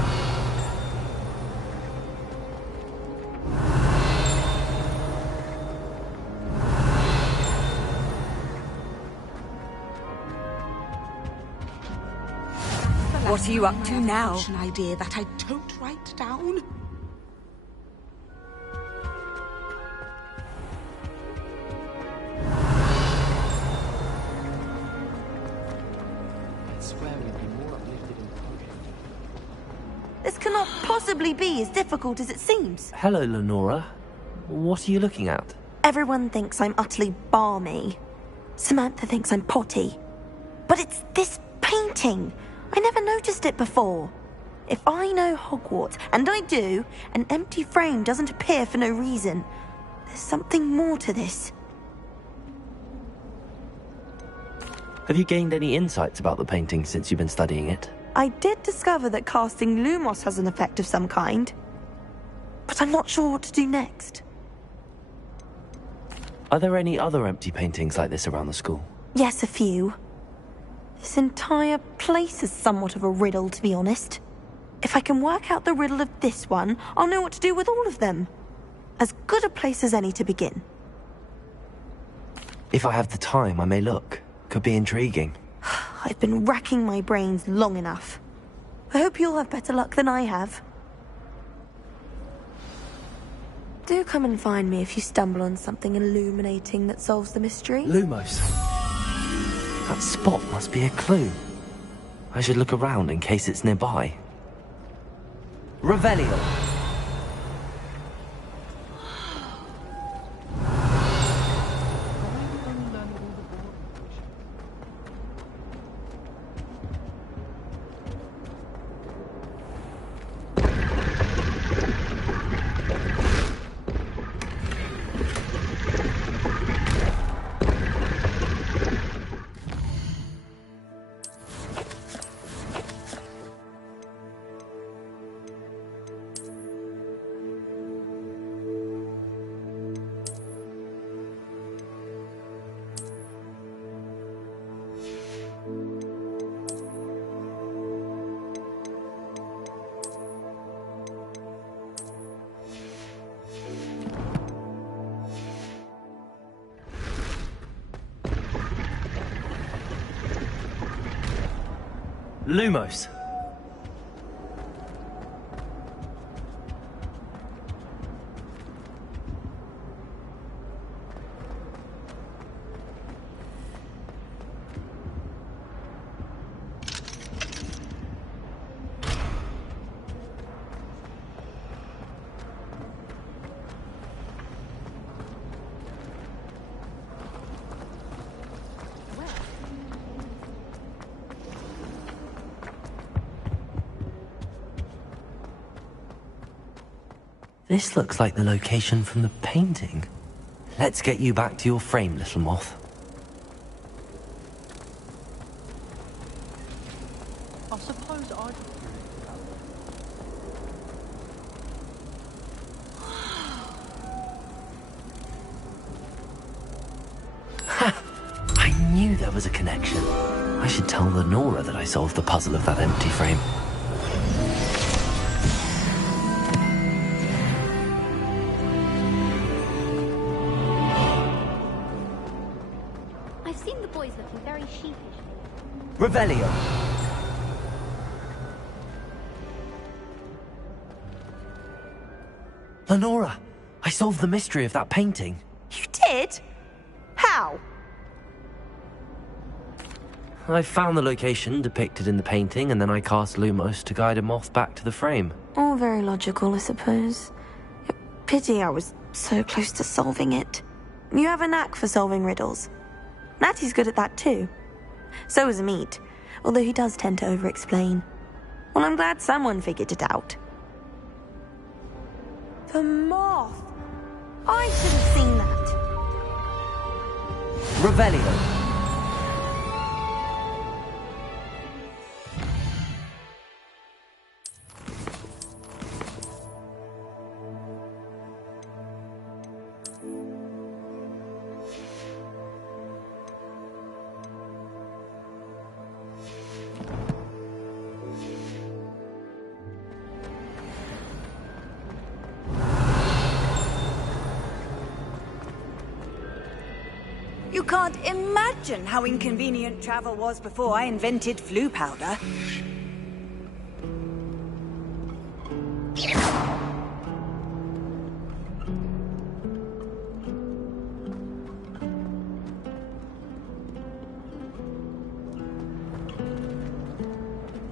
What are you up to now? An idea that I don't write down. This cannot possibly be as difficult as it seems. Hello, Lenora. What are you looking at? Everyone thinks I'm utterly balmy. Samantha thinks I'm potty. But it's this painting. I never noticed it before. If I know Hogwarts, and I do, an empty frame doesn't appear for no reason. There's something more to this. Have you gained any insights about the painting since you've been studying it? I did discover that casting Lumos has an effect of some kind. But I'm not sure what to do next. Are there any other empty paintings like this around the school? Yes, a few. This entire place is somewhat of a riddle, to be honest. If I can work out the riddle of this one, I'll know what to do with all of them. As good a place as any to begin. If I have the time, I may look. Could be intriguing. I've been racking my brains long enough. I hope you'll have better luck than I have. Do come and find me if you stumble on something illuminating that solves the mystery. Lumos. That spot must be a clue. I should look around in case it's nearby. Revelio. Lumos. This looks like the location from the painting. Let's get you back to your frame, little moth. I suppose I... I knew there was a connection. I should tell Lenora that I solved the puzzle of that empty frame. I've seen the boys looking very sheepish. Revelio. Lenora, I solved the mystery of that painting. You did? How? I found the location depicted in the painting, and then I cast Lumos to guide a moth back to the frame. All very logical, I suppose. Pity I was so close to solving it. You have a knack for solving riddles. Natty's good at that too. So is Amit, although he does tend to over-explain. Well, I'm glad someone figured it out. The moth! I should have seen that. Revelio. can't imagine how inconvenient travel was before I invented flu powder.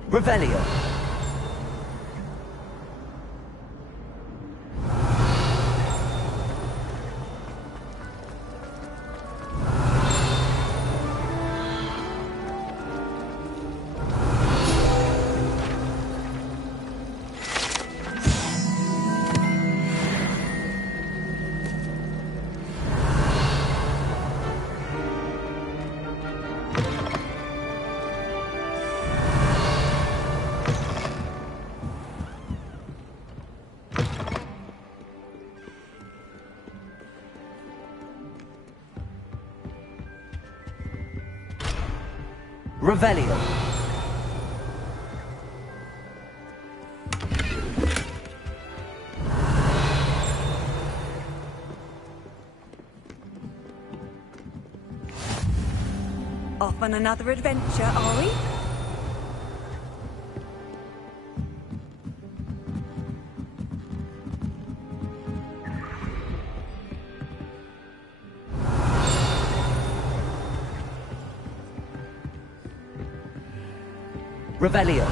Revelio. Revelio. Off on another adventure, are we? Revelio.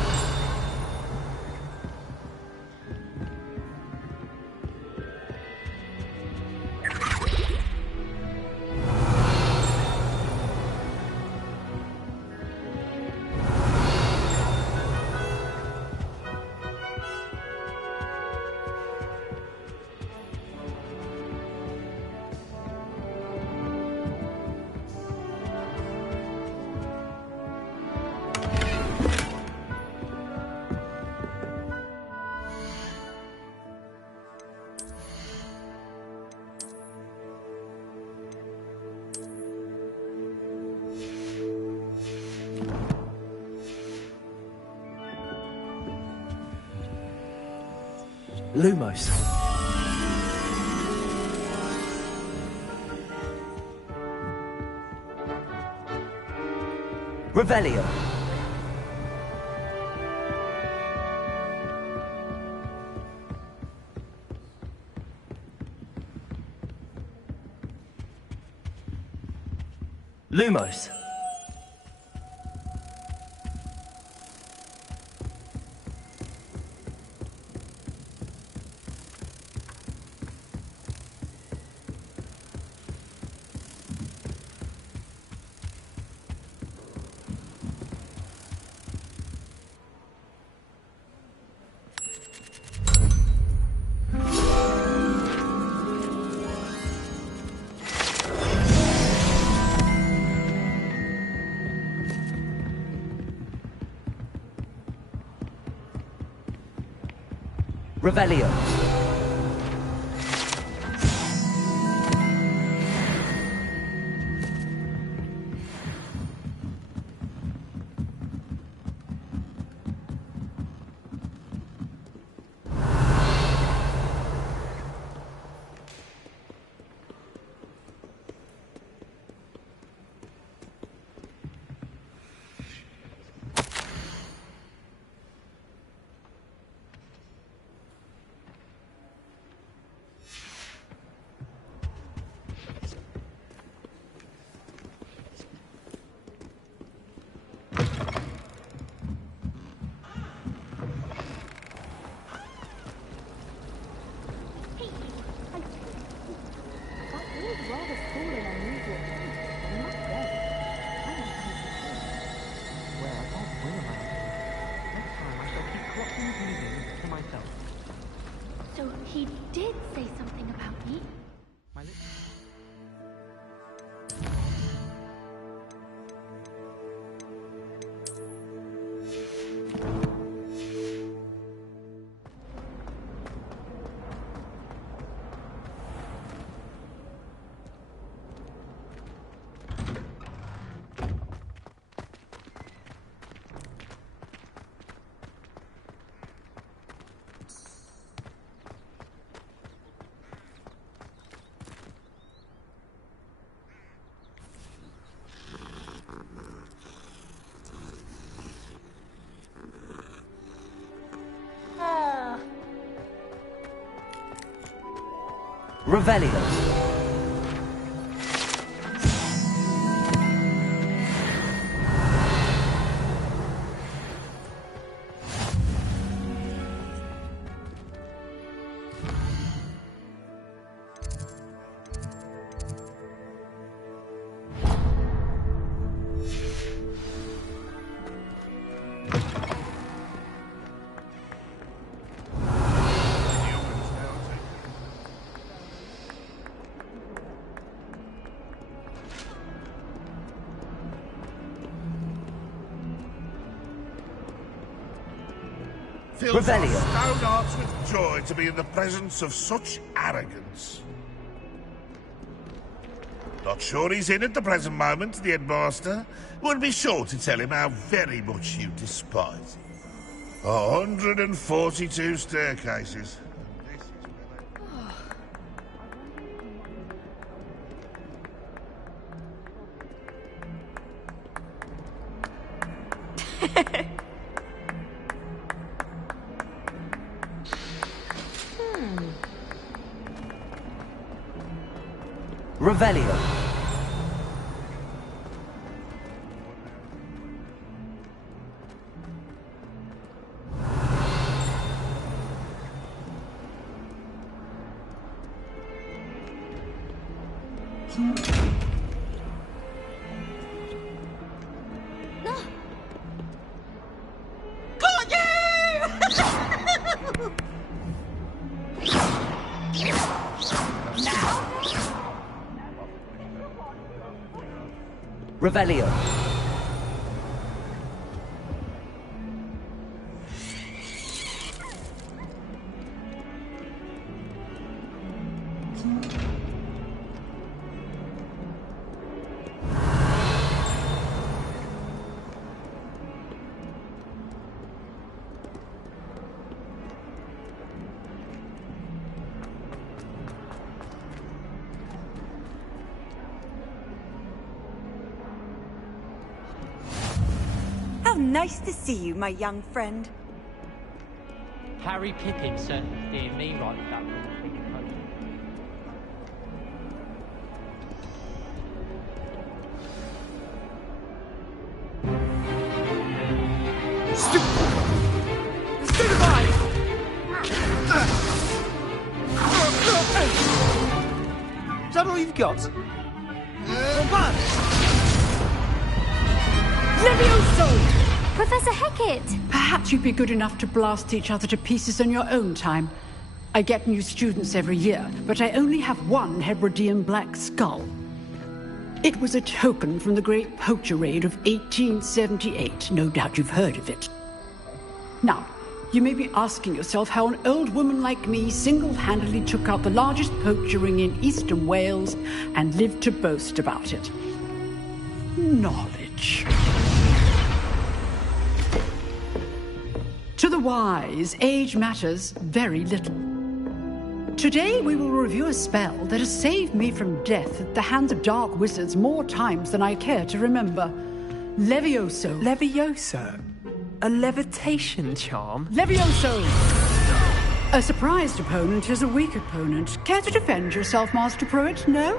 Lumos. Revelio. Lumos. Revelio. So he did say something about me? Revelio. Fills our stone hearts with joy to be in the presence of such arrogance. Not sure he's in at the present moment, the headmaster. Would be sure to tell him how very much you despise him. 142 staircases. Revelio. Revelio. How nice to see you, my young friend. Harry Pippin certainly steered me right with that rule-thinking potion. Is that all you've got? Levioso! Professor Hecat! Perhaps you'd be good enough to blast each other to pieces on your own time. I get new students every year, but I only have one Hebridean black skull. It was a token from the Great Poacher Raid of 1878. No doubt you've heard of it. Now, you may be asking yourself how an old woman like me single-handedly took out the largest poacher ring in eastern Wales and lived to boast about it. Knowledge. To the wise, age matters very little. Today we will review a spell that has saved me from death at the hands of dark wizards more times than I care to remember. Levioso. Levioso? A levitation charm? Levioso! A surprised opponent is a weak opponent. Care to defend yourself, Master Pruitt? No?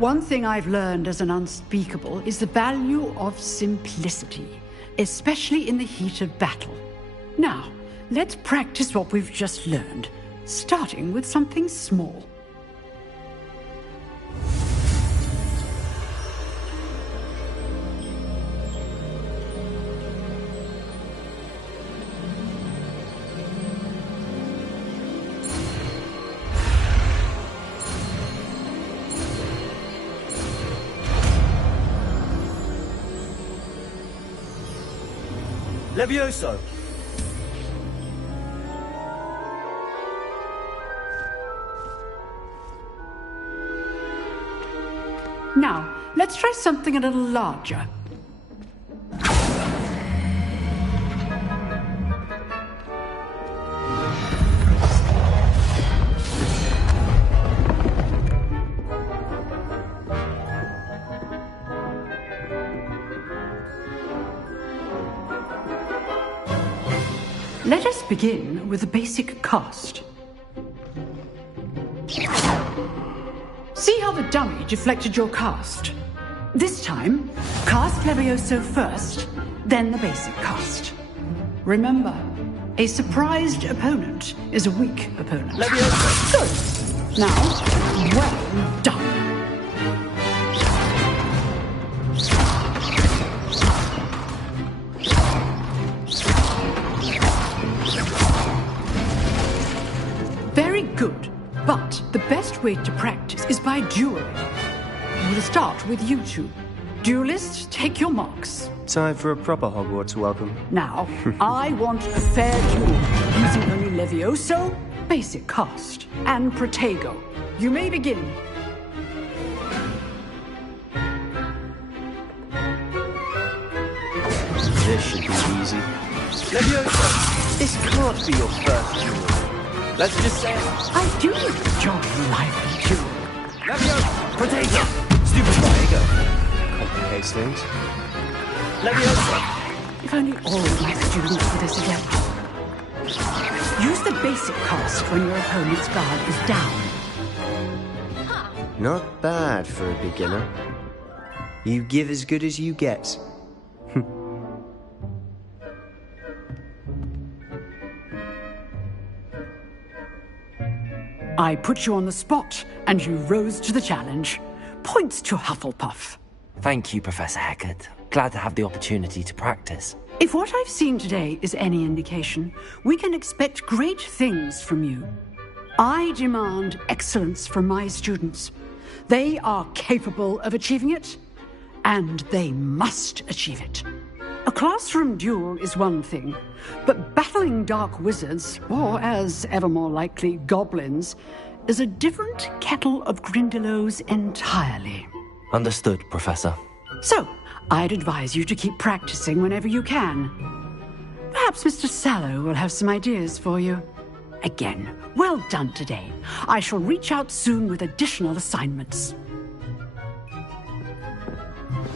One thing I've learned as an unspeakable is the value of simplicity, especially in the heat of battle. Now, let's practice what we've just learned, starting with something small. Levioso! Now, let's try something a little larger. Let us begin with the basic cast. how the dummy deflected your cast. This time, cast Levioso first, then the basic cast. Remember, a surprised opponent is a weak opponent. Levioso! Good. Now, well done. Very good. But the best way to practice is by dueling. We'll start with you two. Duelists, take your marks. Time for a proper Hogwarts welcome. Now, I want a fair duel, using only Levioso, basic cast, and Protego. You may begin. This should be easy. Levioso, this can't be your first duel. Let's just say I do enjoy lively duel. Levioso, Protego. Stupid Protego. Complicates things. Leviosa! If only all of my students were this again. Use the basic cast when your opponent's guard is down. Not bad for a beginner. You give as good as you get. I put you on the spot, and you rose to the challenge. Points to Hufflepuff. Thank you, Professor Hecat. Glad to have the opportunity to practice. If what I've seen today is any indication, we can expect great things from you. I demand excellence from my students. They are capable of achieving it, and they must achieve it. A classroom duel is one thing, but battling dark wizards, or as ever more likely, goblins, is a different kettle of Grindylows entirely. Understood, Professor. So, I'd advise you to keep practicing whenever you can. Perhaps Mr. Sallow will have some ideas for you. Again, well done today. I shall reach out soon with additional assignments.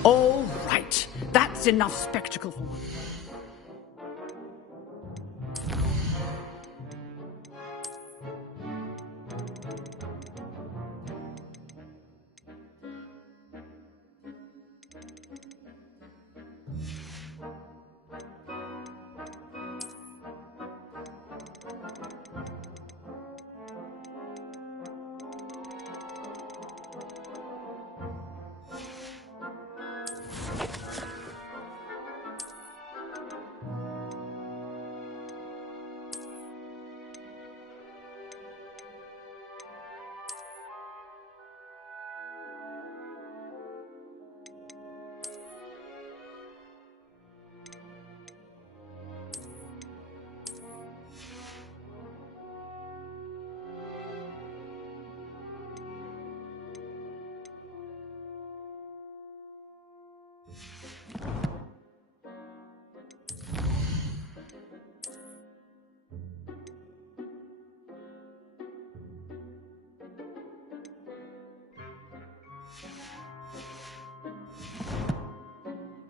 All right, that's enough spectacle for one.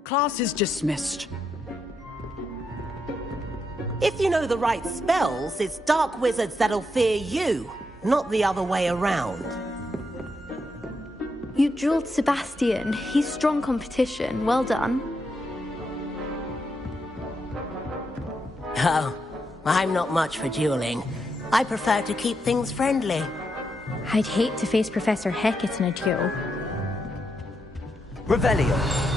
Class is dismissed. If you know the right spells, it's dark wizards that'll fear you, not the other way around. You drilled Sebastian. He's strong competition. Well done. Oh, I'm not much for dueling. I prefer to keep things friendly. I'd hate to face Professor Hecat in a duel. Revelio.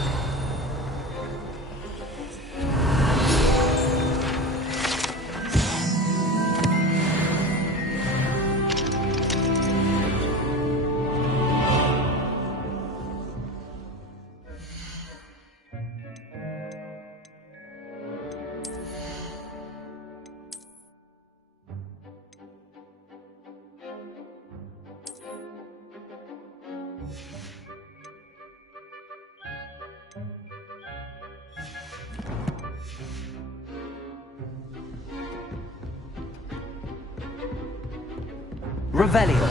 Revelio.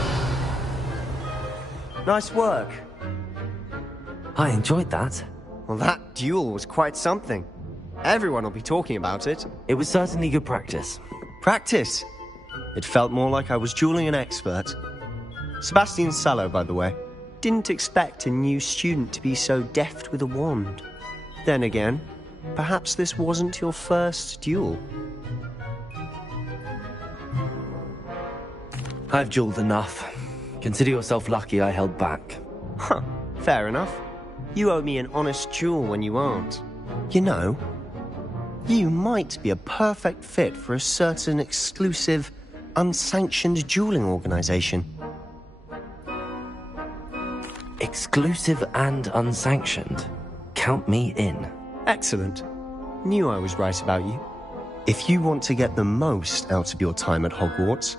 Nice work. I enjoyed that. Well, that duel was quite something. Everyone will be talking about it. It was certainly good practice. Practice? It felt more like I was dueling an expert. Sebastian Sallow, by the way. Didn't expect a new student to be so deft with a wand. Then again, perhaps this wasn't your first duel. I've dueled enough. Consider yourself lucky I held back. Huh, fair enough. You owe me an honest duel when you aren't. You know, you might be a perfect fit for a certain exclusive, unsanctioned dueling organization. Exclusive and unsanctioned? Count me in. Excellent. Knew I was right about you. If you want to get the most out of your time at Hogwarts,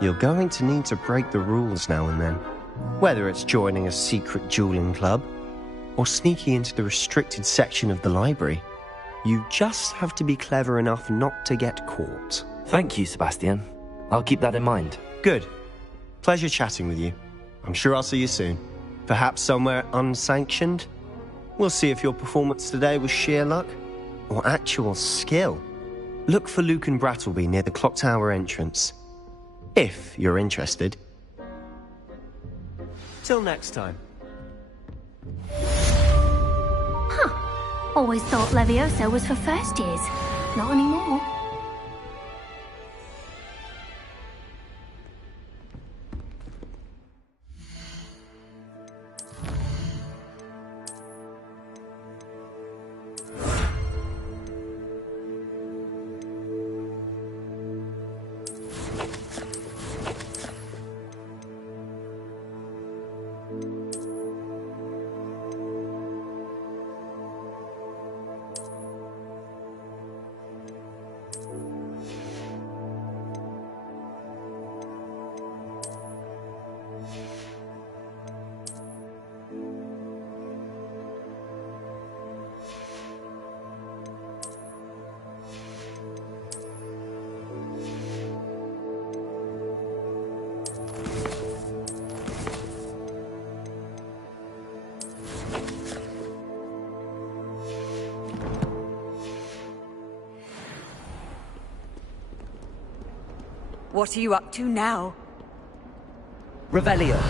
you're going to need to break the rules now and then. Whether it's joining a secret dueling club, or sneaking into the restricted section of the library, you just have to be clever enough not to get caught. Thank you, Sebastian. I'll keep that in mind. Good. Pleasure chatting with you. I'm sure I'll see you soon. Perhaps somewhere unsanctioned? We'll see if your performance today was sheer luck or actual skill. Look for Luke and Brattleby near the Clock Tower entrance. If you're interested. Till next time. Huh. Always thought Leviosa was for first years. Not anymore. What are you up to now? Revelio.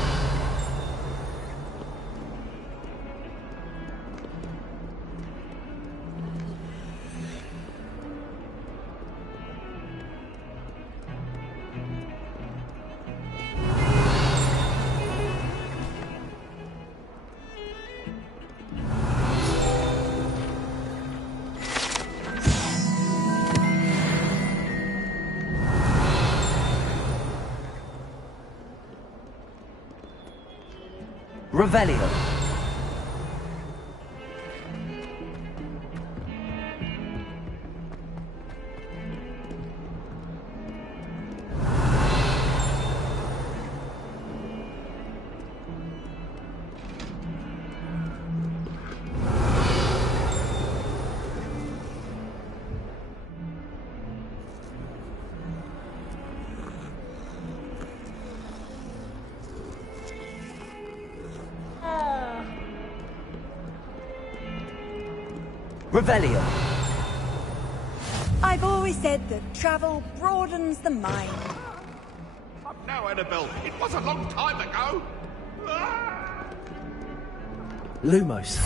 Revelio. Revelio. I've always said that travel broadens the mind. Now, Annabelle, it was a long time ago. Lumos.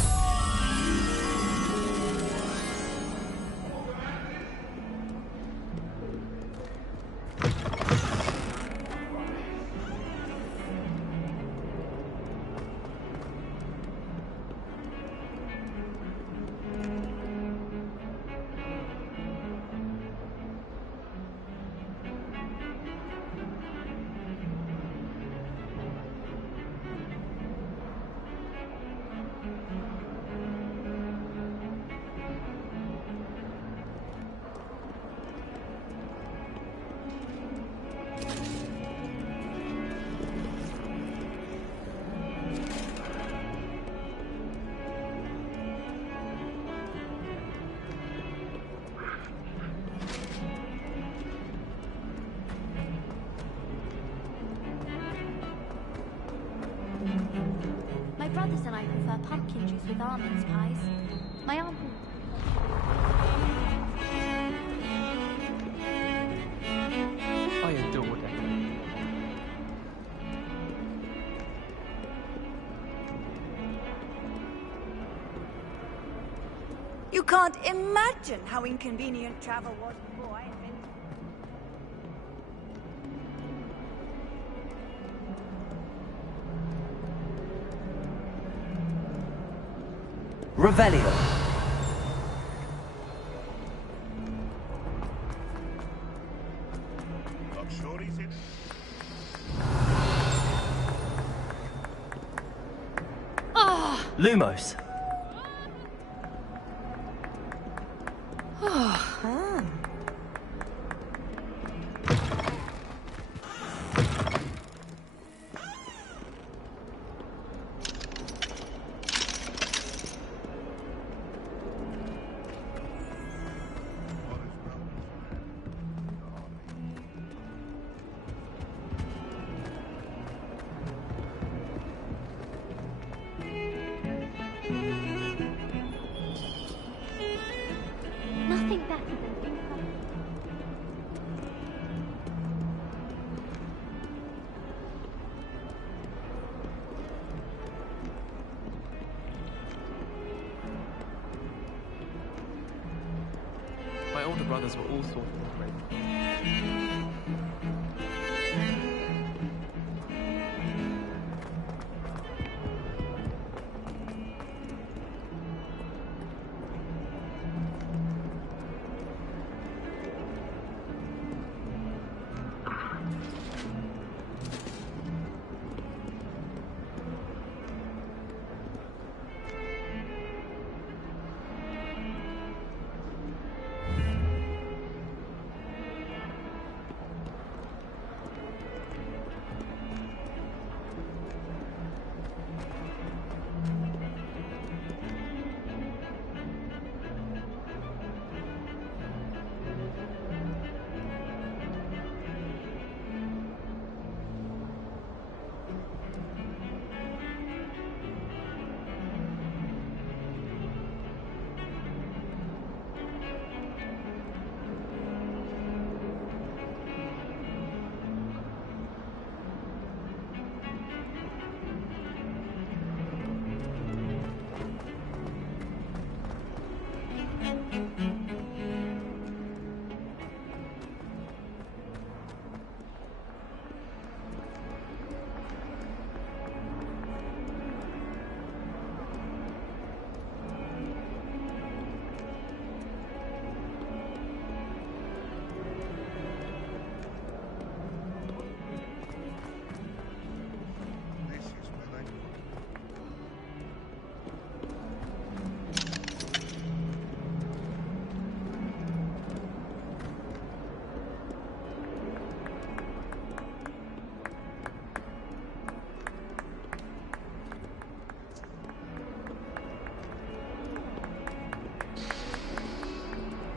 My brothers and I prefer pumpkin juice with almonds pies. My aunt... I adore that. You can't imagine how inconvenient travel was before I invented... Revelio. Not sure he's in. Lumos. Nothing better than being My older brothers were all sorted of great.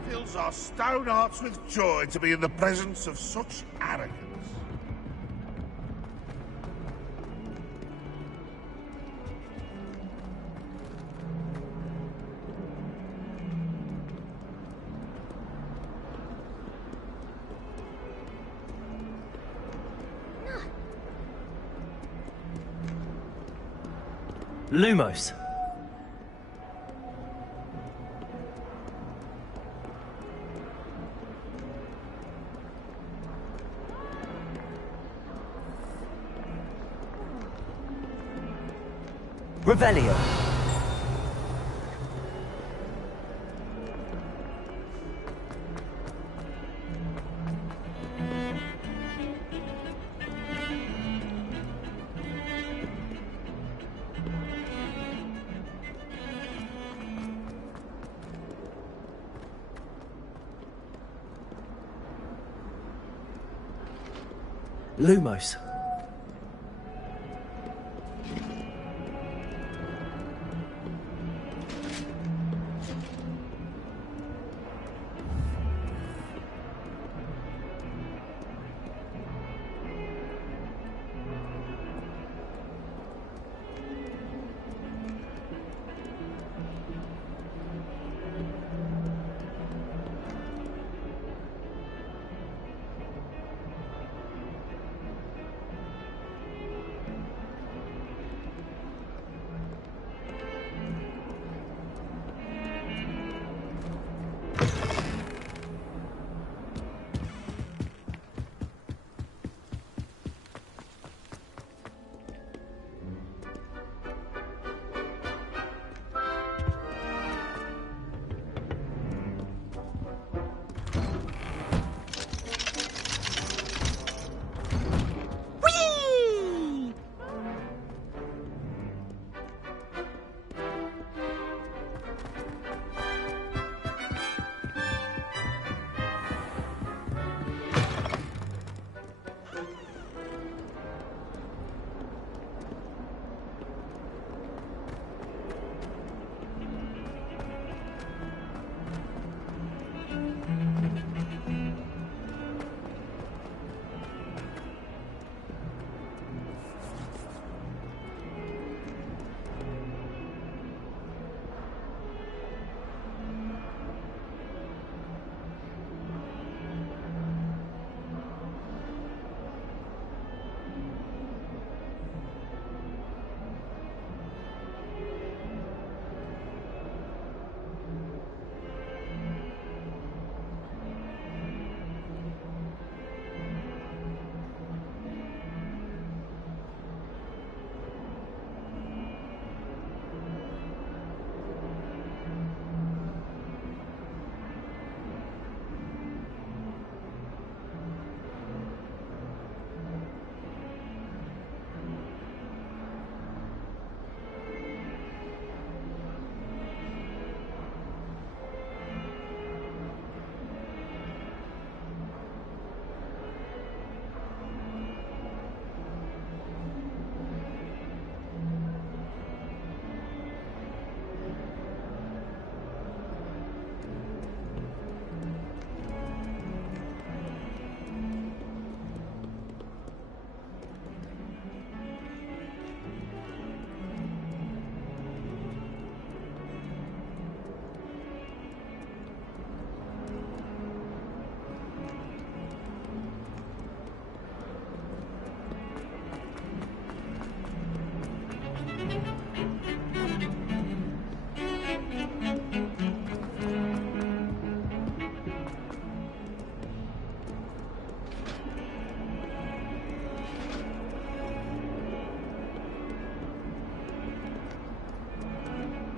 Fills our stone hearts with joy to be in the presence of such arrogance. Lumos. Revelio. Lumos.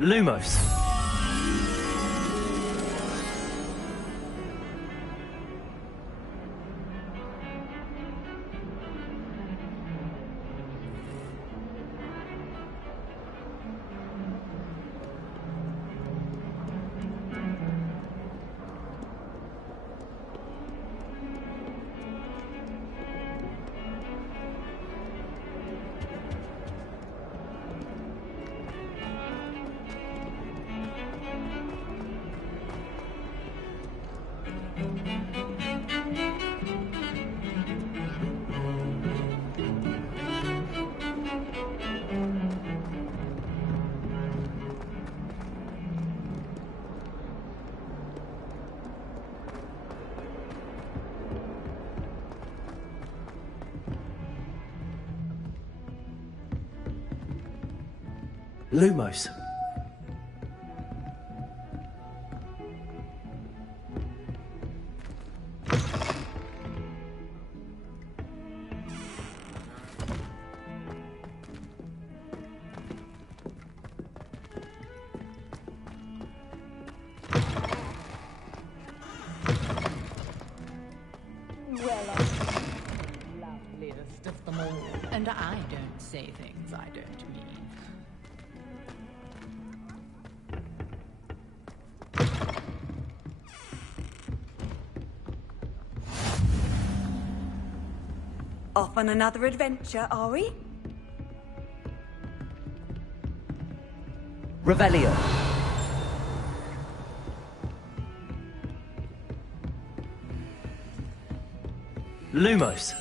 Lumos. Lumos. Loveliest of them all. And I don't say things I don't mean. Off on another adventure, are we? Revelio. Lumos.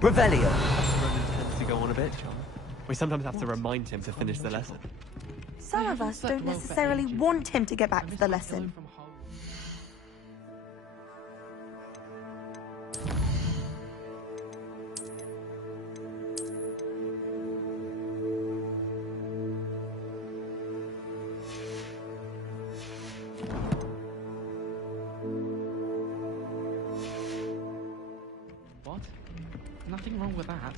Revelio. Roman tends to go on a bit, John. We sometimes have to remind him to finish the lesson. Some of us don't necessarily want him to get back to the lesson. Nothing wrong with that.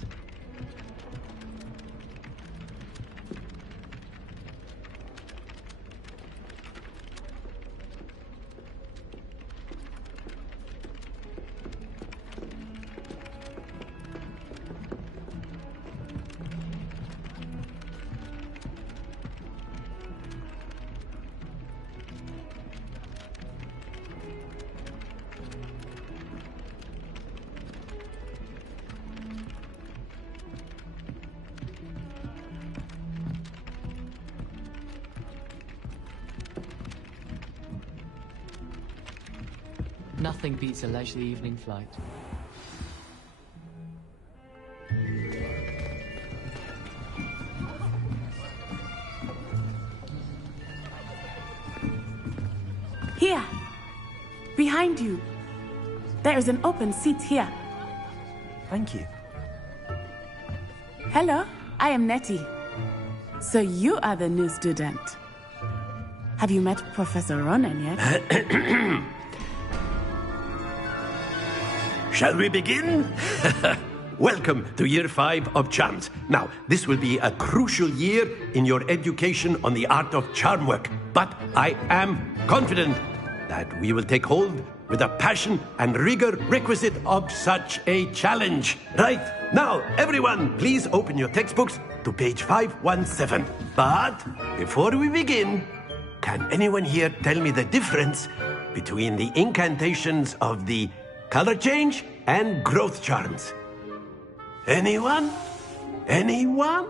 Nothing beats a leisurely evening flight. Here! Behind you! There is an open seat here. Thank you. Hello, I am Nettie. So you are the new student. Have you met Professor Ronan yet? Shall we begin? Welcome to Year 5 of Charms. Now, this will be a crucial year in your education on the art of charm work. But I am confident that we will take hold with the passion and rigor requisite of such a challenge. Right, now, everyone, please open your textbooks to page 517. But before we begin, can anyone here tell me the difference between the incantations of the color change and growth charms? Anyone? Anyone?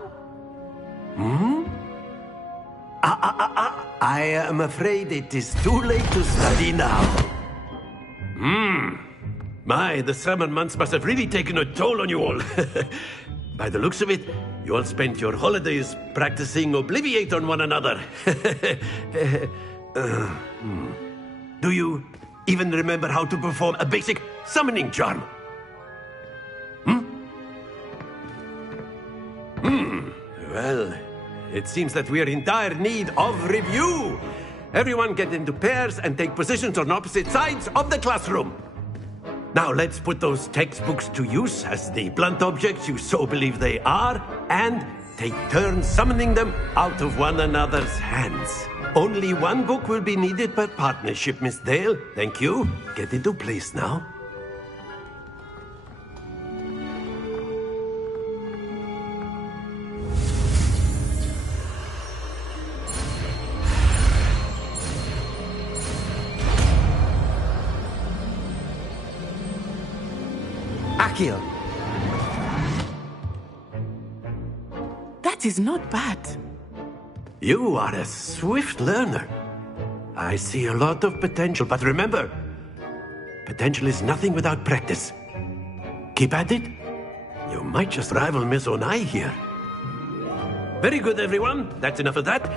I am afraid it is too late to study now. My, the summer months must have really taken a toll on you all. By the looks of it, you all spent your holidays practicing Obliviate on one another. Do you even remember how to perform a basic summoning charm? Well, it seems that we are in dire need of review. Everyone get into pairs and take positions on opposite sides of the classroom. Now let's put those textbooks to use as the blunt objects you so believe they are, and take turns summoning them out of one another's hands. Only one book will be needed per partnership, Miss Dale. Thank you. Get into place now. Accio. That is not bad. You are a swift learner. I see a lot of potential, but remember, potential is nothing without practice. Keep at it. You might just rival Miss Onai here. Very good, everyone. That's enough of that.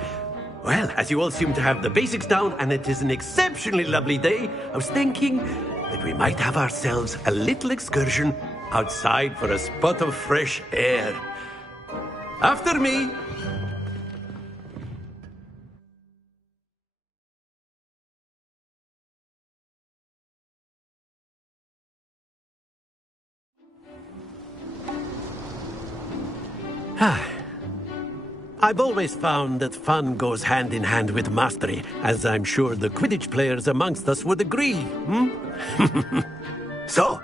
Well, as you all seem to have the basics down, and it is an exceptionally lovely day, I was thinking that we might have ourselves a little excursion outside for a spot of fresh air. After me. I've always found that fun goes hand in hand with mastery, as I'm sure the Quidditch players amongst us would agree. So,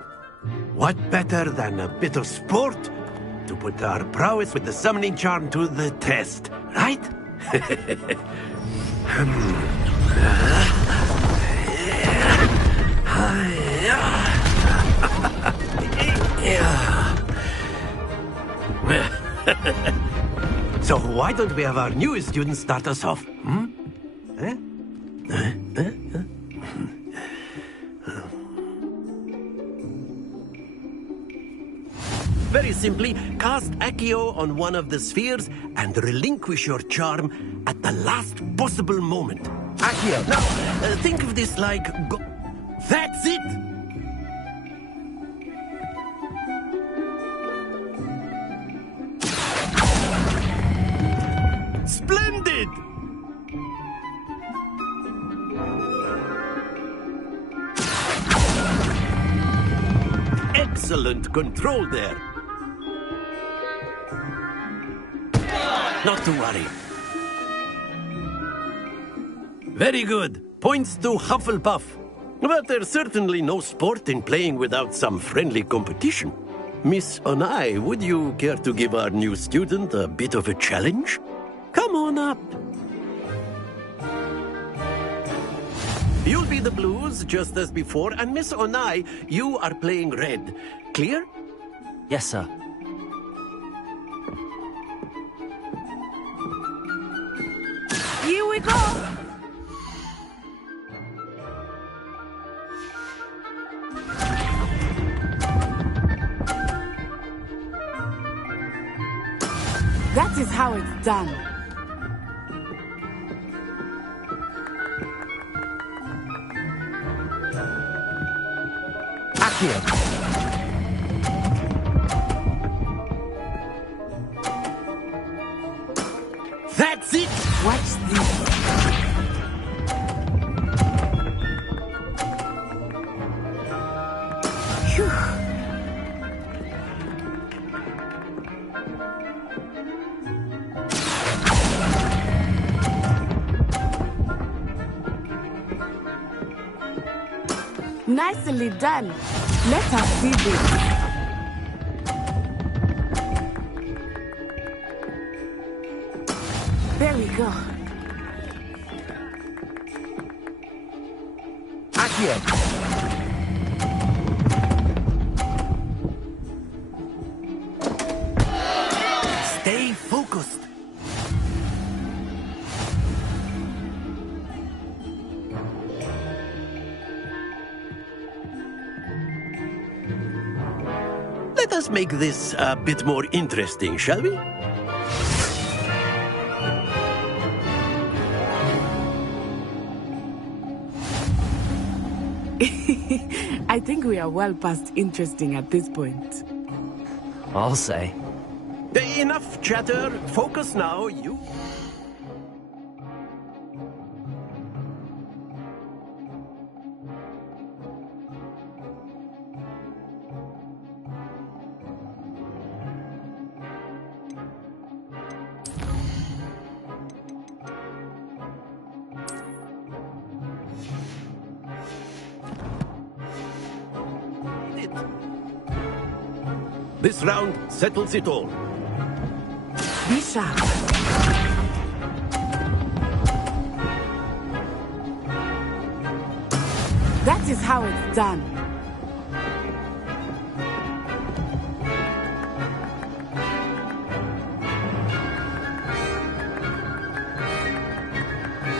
what better than a bit of sport to put our prowess with the summoning charm to the test, right? So why don't we have our newest student start us off? Very simply, cast Accio on one of the spheres and relinquish your charm at the last possible moment. Accio. Now, think of this like... That's it! Splendid! excellent control there. Not to worry. Very good. Points to Hufflepuff. But there's certainly no sport in playing without some friendly competition. Miss Onai, would you care to give our new student a bit of a challenge? Come on up. You'll be the blues, just as before, and Miss Onai, you are playing red. Clear? Yes, sir. Here we go! That is how it's done. Accio. That's it! Watch this. Phew. Nicely done. Let us see this. There we go. Accio. Stay focused. Let us make this a bit more interesting, shall we? I think we are well past interesting at this point. I'll say. Enough chatter. Focus now, you. This round settles it all. Be sharp. That is how it's done.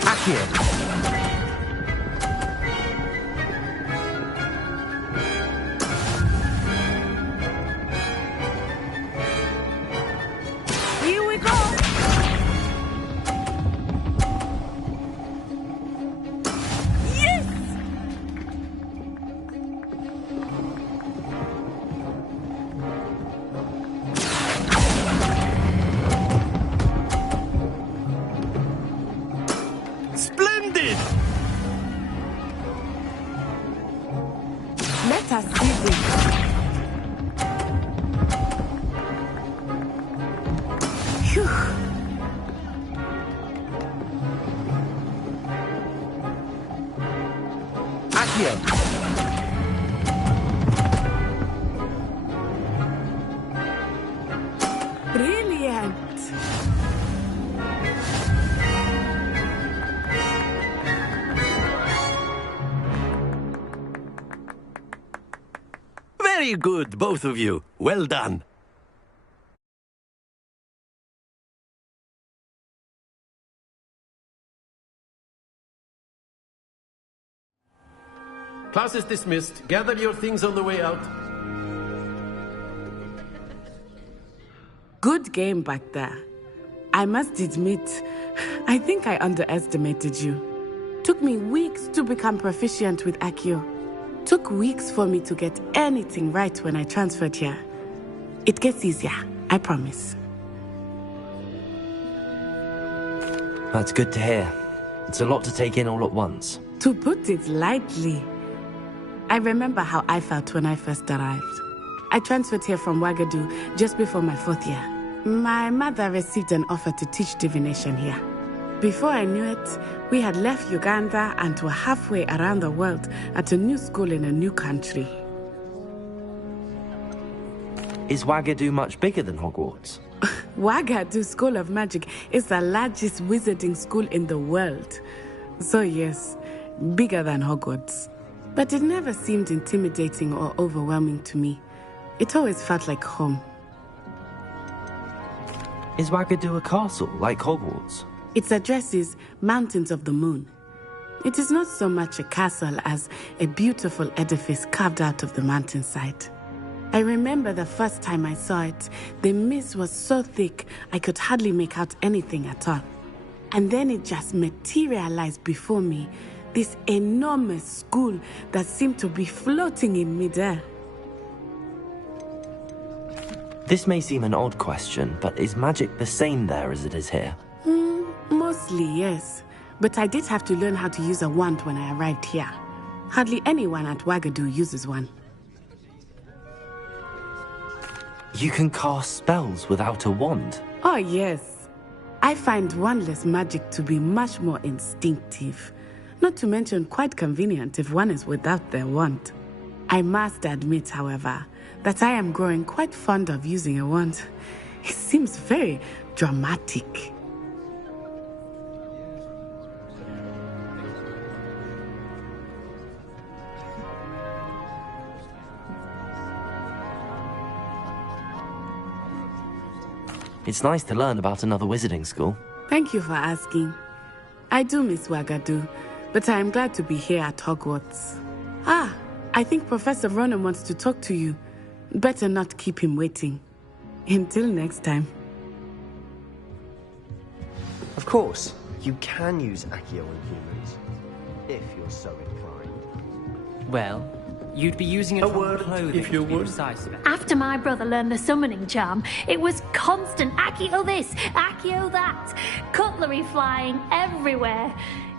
Accio. Here we go. Yes! Splendid! Let us see this. Phew. Accio. Brilliant. Very good, both of you. Well done. Class is dismissed. Gather your things on the way out. Good game back there. I must admit, I think I underestimated you. Took me weeks to become proficient with Accio. Took weeks for me to get anything right when I transferred here. It gets easier, I promise. That's good to hear. It's a lot to take in all at once. To put it lightly, I remember how I felt when I first arrived. I transferred here from Wagadu just before my 4th year. My mother received an offer to teach divination here. Before I knew it, we had left Uganda and were halfway around the world at a new school in a new country. Is Wagadu much bigger than Hogwarts? Wagadu School of Magic is the largest wizarding school in the world. So yes, bigger than Hogwarts. But it never seemed intimidating or overwhelming to me. It always felt like home. Is Wagadu a castle like Hogwarts? Its address is Mountains of the Moon. It is not so much a castle as a beautiful edifice carved out of the mountainside. I remember the first time I saw it, the mist was so thick I could hardly make out anything at all. And then it just materialized before me, this enormous school that seemed to be floating in midair. This may seem an odd question, but is magic the same there as it is here? Mostly, yes. But I did have to learn how to use a wand when I arrived here. Hardly anyone at Wagadu uses one. You can cast spells without a wand? Oh, yes. I find wandless magic to be much more instinctive. Not to mention quite convenient if one is without their wand. I must admit, however, that I am growing quite fond of using a wand. It seems very dramatic. It's nice to learn about another wizarding school. Thank you for asking. I do miss Wagadu, but I am glad to be here at Hogwarts. Ah, I think Professor Ronan wants to talk to you. Better not keep him waiting. Until next time. Of course, you can use Accio on humans, if you're so inclined. Well, you'd be using it on clothing if you would. After my brother learned the summoning charm, it was constant Accio this, Accio that. Cutlery flying everywhere.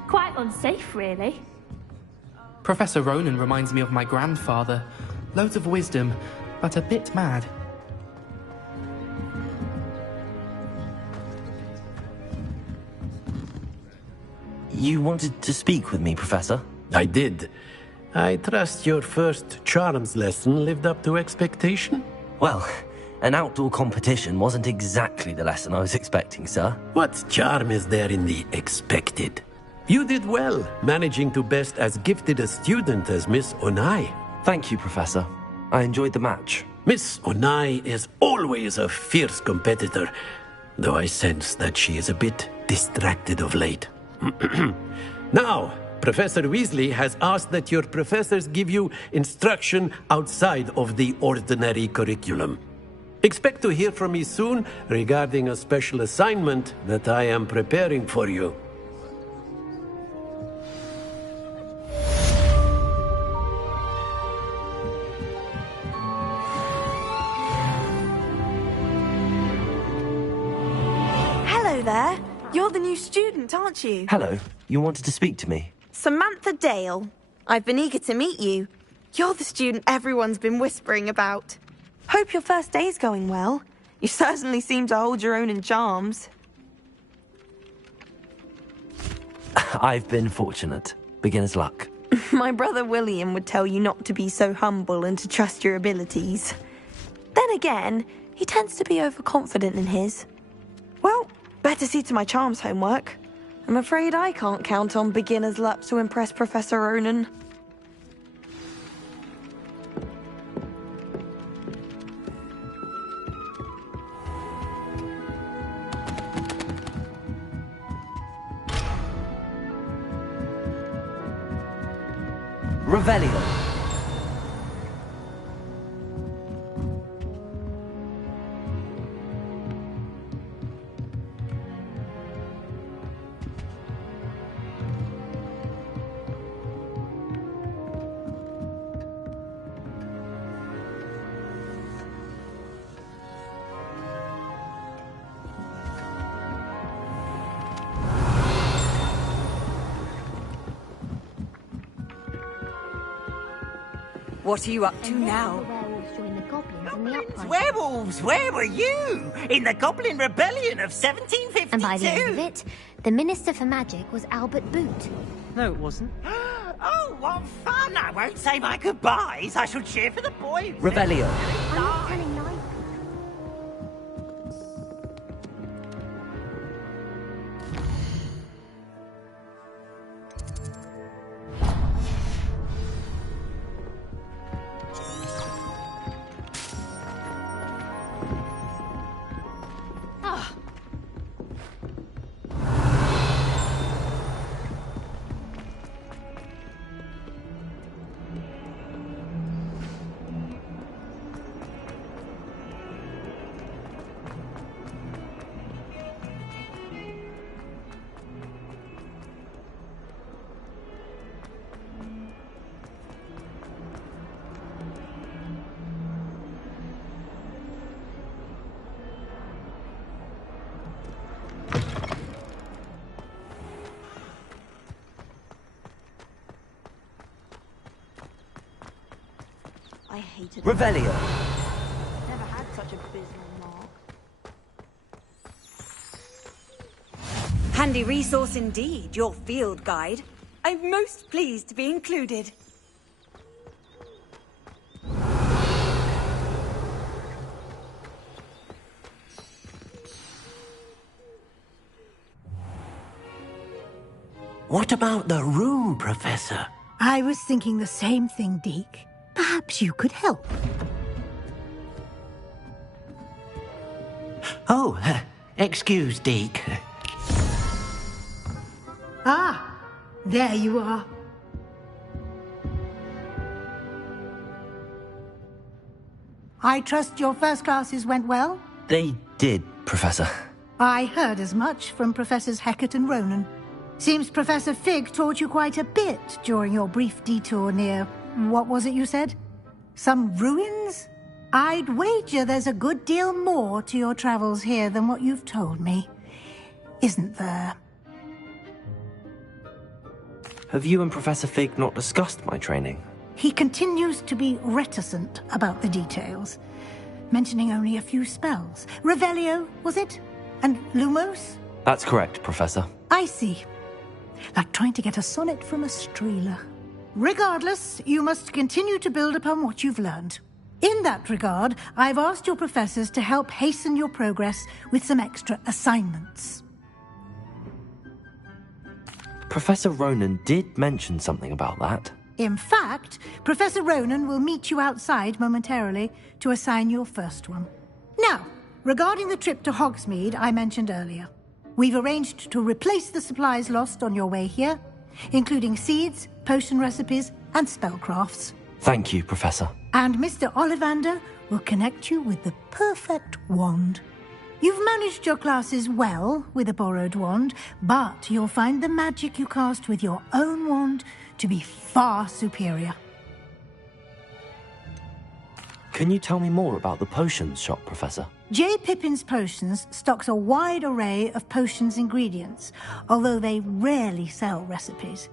Quite unsafe, really. Professor Ronan reminds me of my grandfather. Loads of wisdom, but a bit mad. You wanted to speak with me, Professor? I did. I trust your first charms lesson lived up to expectation? Well, an outdoor competition wasn't exactly the lesson I was expecting, sir. What charm is there in the expected? You did well, managing to best as gifted a student as Miss Onai. Thank you, Professor. I enjoyed the match. Miss Onai is always a fierce competitor, though I sense that she is a bit distracted of late. Now, Professor Weasley has asked that your professors give you instruction outside of the ordinary curriculum. Expect to hear from me soon regarding a special assignment that I am preparing for you. Hello there. You're the new student, aren't you? Hello. You wanted to speak to me? Samantha Dale. I've been eager to meet you. You're the student everyone's been whispering about. Hope your first day's going well. You certainly seem to hold your own in charms. I've been fortunate. Beginner's luck. My brother William would tell you not to be so humble and to trust your abilities. Then again, he tends to be overconfident in his. Well, better see to my charms homework. I'm afraid I can't count on beginner's luck to impress Professor Ronan. Revelio. What are you up to now? Join the goblins in the upright. Werewolves, where were you? In the Goblin Rebellion of 1752? And by the end of it, the Minister for Magic was Albert Boot. No, it wasn't. Oh, what fun! I won't say my goodbyes. I shall cheer for the boys. Revelio. I'm not telling lies. I hated Revelio. Never had such a abysmal mark. Handy resource indeed, your field guide. I'm most pleased to be included. What about the room, Professor? I was thinking the same thing, Deke. Perhaps you could help. Oh, excuse, Deke. Ah, there you are. I trust your first classes went well? They did, Professor. I heard as much from Professors Hecat and Ronan. Seems Professor Fig taught you quite a bit during your brief detour near... what was it you said? Some ruins? I'd wager there's a good deal more to your travels here than what you've told me. Isn't there? Have you and Professor Fig not discussed my training? He continues to be reticent about the details, mentioning only a few spells. Revelio, was it? And Lumos? That's correct, Professor. I see. Like trying to get a sonnet from a streeler. Regardless, you must continue to build upon what you've learned. In that regard, I've asked your professors to help hasten your progress with some extra assignments. Professor Ronan did mention something about that. In fact, Professor Ronan will meet you outside momentarily to assign your first one. Now, regarding the trip to Hogsmeade I mentioned earlier, we've arranged to replace the supplies lost on your way here, including seeds, potion recipes, and spellcrafts. Thank you, Professor. And Mr. Ollivander will connect you with the perfect wand. You've managed your classes well with a borrowed wand, but you'll find the magic you cast with your own wand to be far superior. Can you tell me more about the potions shop, Professor? J. Pippin's Potions stocks a wide array of potions ingredients, although they rarely sell recipes.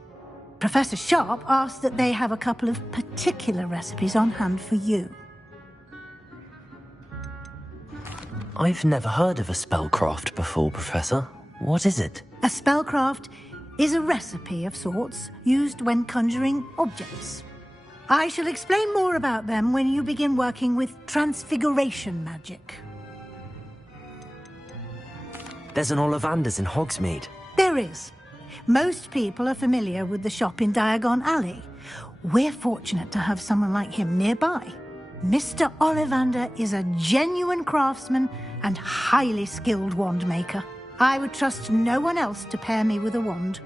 Professor Sharp asked that they have a couple of particular recipes on hand for you. I've never heard of a spellcraft before, Professor. What is it? A spellcraft is a recipe of sorts used when conjuring objects. I shall explain more about them when you begin working with transfiguration magic. There's an Ollivander's in Hogsmeade. There is. Most people are familiar with the shop in Diagon Alley. We're fortunate to have someone like him nearby. Mr. Ollivander is a genuine craftsman and highly skilled wand maker. I would trust no one else to pair me with a wand.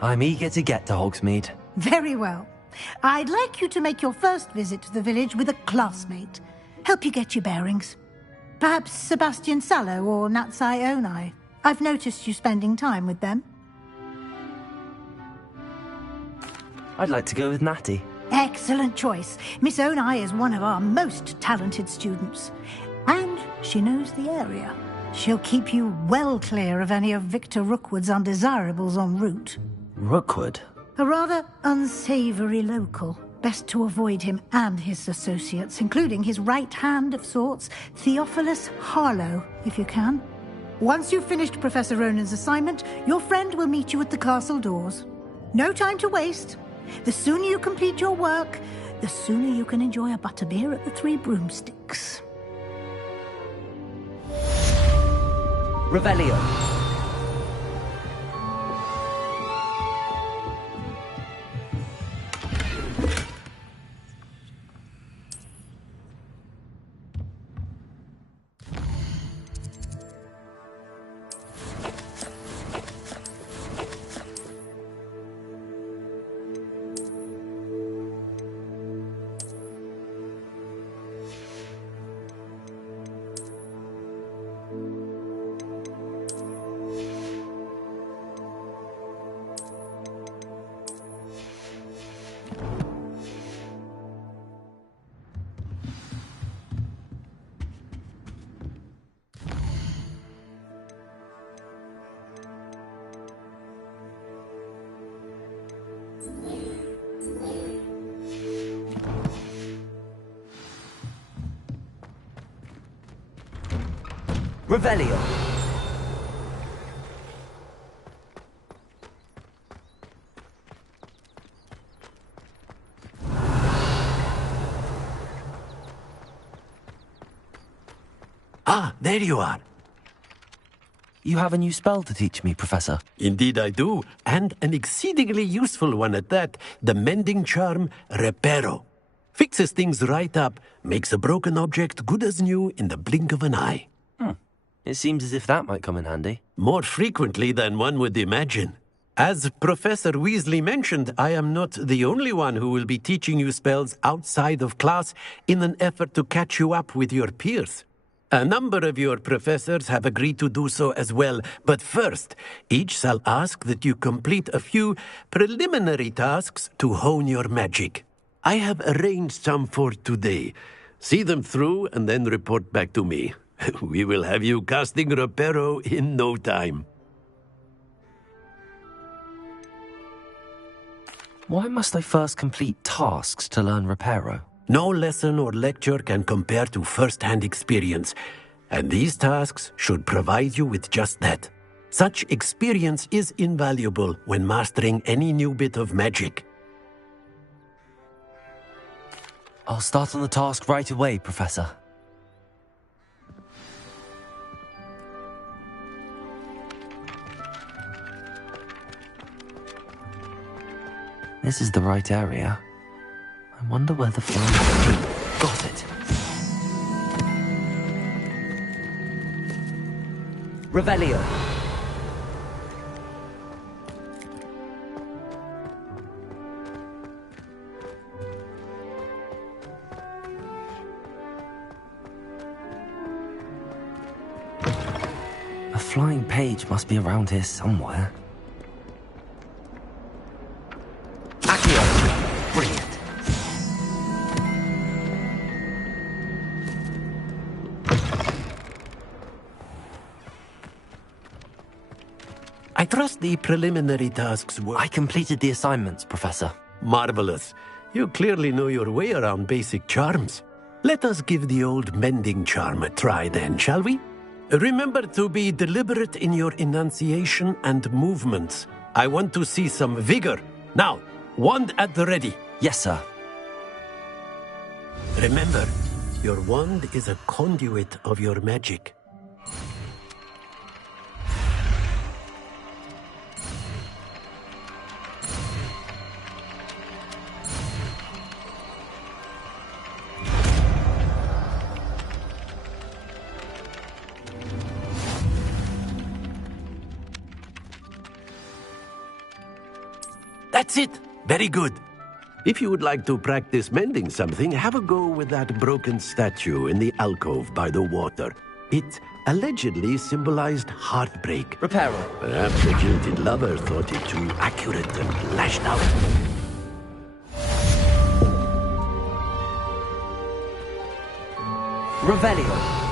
I'm eager to get to Hogsmeade. Very well. I'd like you to make your first visit to the village with a classmate. Help you get your bearings. Perhaps Sebastian Sallow or Natsai Onai. I've noticed you spending time with them. I'd like to go with Natty. Excellent choice. Miss Onai is one of our most talented students. And she knows the area. She'll keep you well clear of any of Victor Rookwood's undesirables en route. Rookwood? A rather unsavoury local. Best to avoid him and his associates, including his right hand of sorts, Theophilus Harlow, if you can. Once you've finished Professor Ronan's assignment, your friend will meet you at the castle doors. No time to waste. The sooner you complete your work, the sooner you can enjoy a butterbeer at the Three Broomsticks. Revelio. Revelio. Ah, there you are. You have a new spell to teach me, Professor. Indeed I do, and an exceedingly useful one at that. The mending charm, Reparo. Fixes things right up, makes a broken object good as new in the blink of an eye. It seems as if that might come in handy. More frequently than one would imagine. As Professor Weasley mentioned, I am not the only one who will be teaching you spells outside of class in an effort to catch you up with your peers. A number of your professors have agreed to do so as well, but first, each shall ask that you complete a few preliminary tasks to hone your magic. I have arranged some for today. See them through and then report back to me. We will have you casting Reparo in no time. Why must I first complete tasks to learn Reparo? No lesson or lecture can compare to first-hand experience, and these tasks should provide you with just that. Such experience is invaluable when mastering any new bit of magic. I'll start on the task right away, Professor. This is the right area. I wonder where the flying... Got it. Revelio. A flying page must be around here somewhere. Brilliant. I trust the preliminary tasks were... I completed the assignments, Professor. Marvelous. You clearly know your way around basic charms. Let us give the old mending charm a try then, shall we? Remember to be deliberate in your enunciation and movements. I want to see some vigor. Now, wand at the ready. Yes, sir. Remember, your wand is a conduit of your magic. That's it. Very good. If you would like to practice mending something, have a go with that broken statue in the alcove by the water. It allegedly symbolized heartbreak. Reparo. Perhaps the jilted lover thought it too accurate and lashed out. Revelio.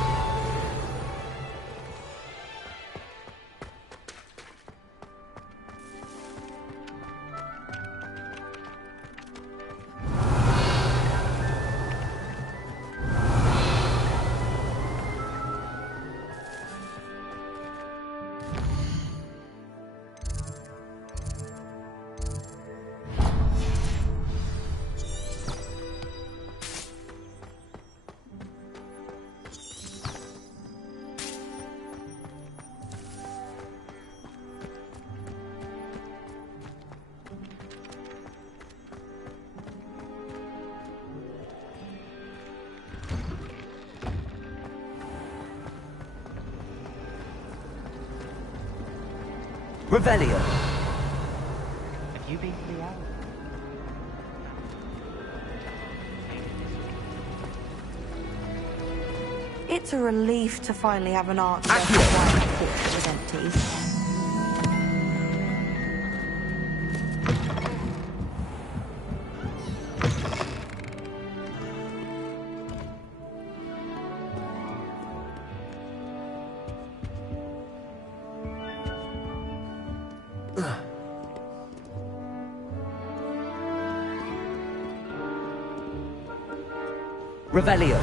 Revelio. Have you been to the owl? It's a relief to finally have an answer to why the fort was empty. Revelio.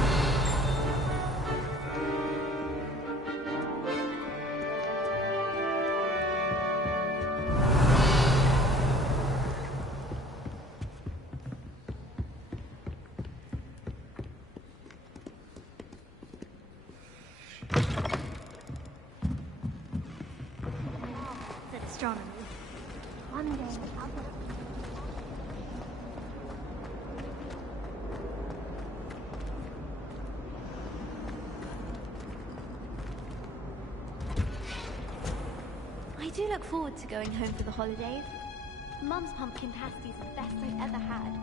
Astronomy. One day I'll get I do look forward to going home for the holidays. Mum's pumpkin pasties are the best I've ever had.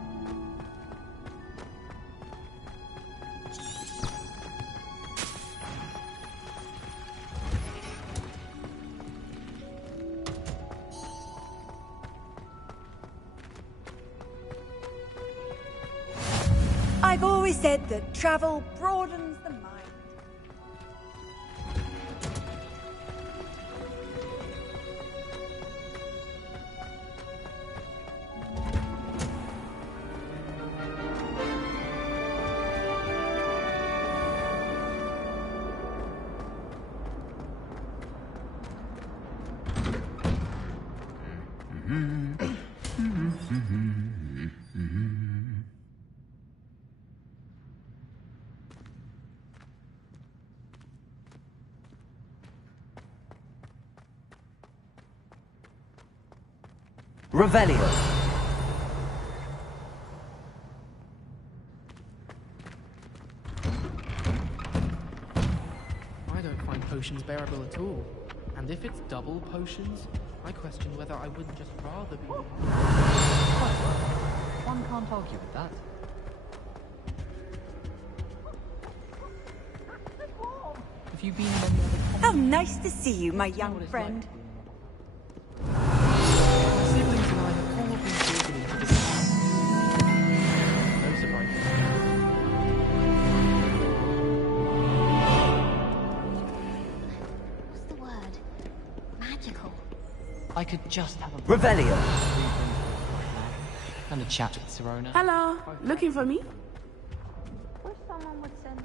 I've always said that travel broadens the mind. Revelio. I don't find potions bearable at all. And if it's double potions, I question whether I wouldn't just rather be... One can't argue with that. Have you been in any other... How nice to see you, my young friend. Siblings and I have all been driven into this house. No surprise. What's the word? Magical. I could just have a... Revelio. And a chat with Serona. Hello, looking for me? Wish someone would send me.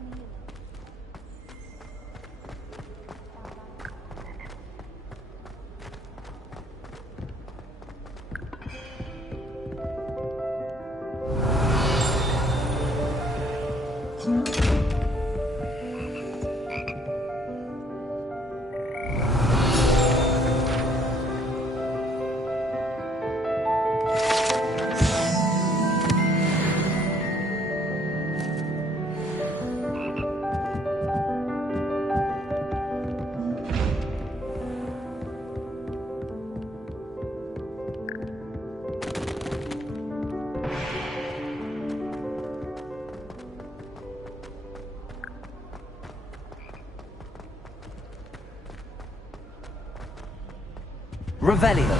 Revelio.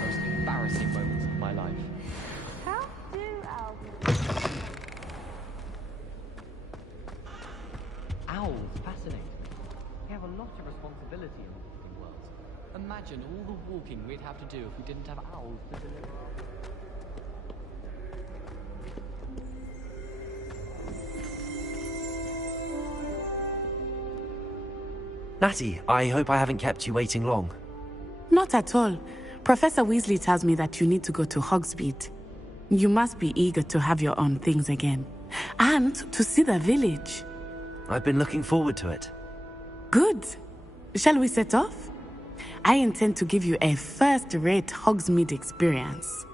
Most embarrassing moments of my life. How do owls? Owls, fascinating. We have a lot of responsibility in the walking world. Imagine all the walking we'd have to do if we didn't have owls to deliver. Natty, I hope I haven't kept you waiting long. Not at all. Professor Weasley tells me that you need to go to Hogsmeade. You must be eager to have your own things again. And to see the village. I've been looking forward to it. Good. Shall we set off? I intend to give you a first-rate Hogsmeade experience.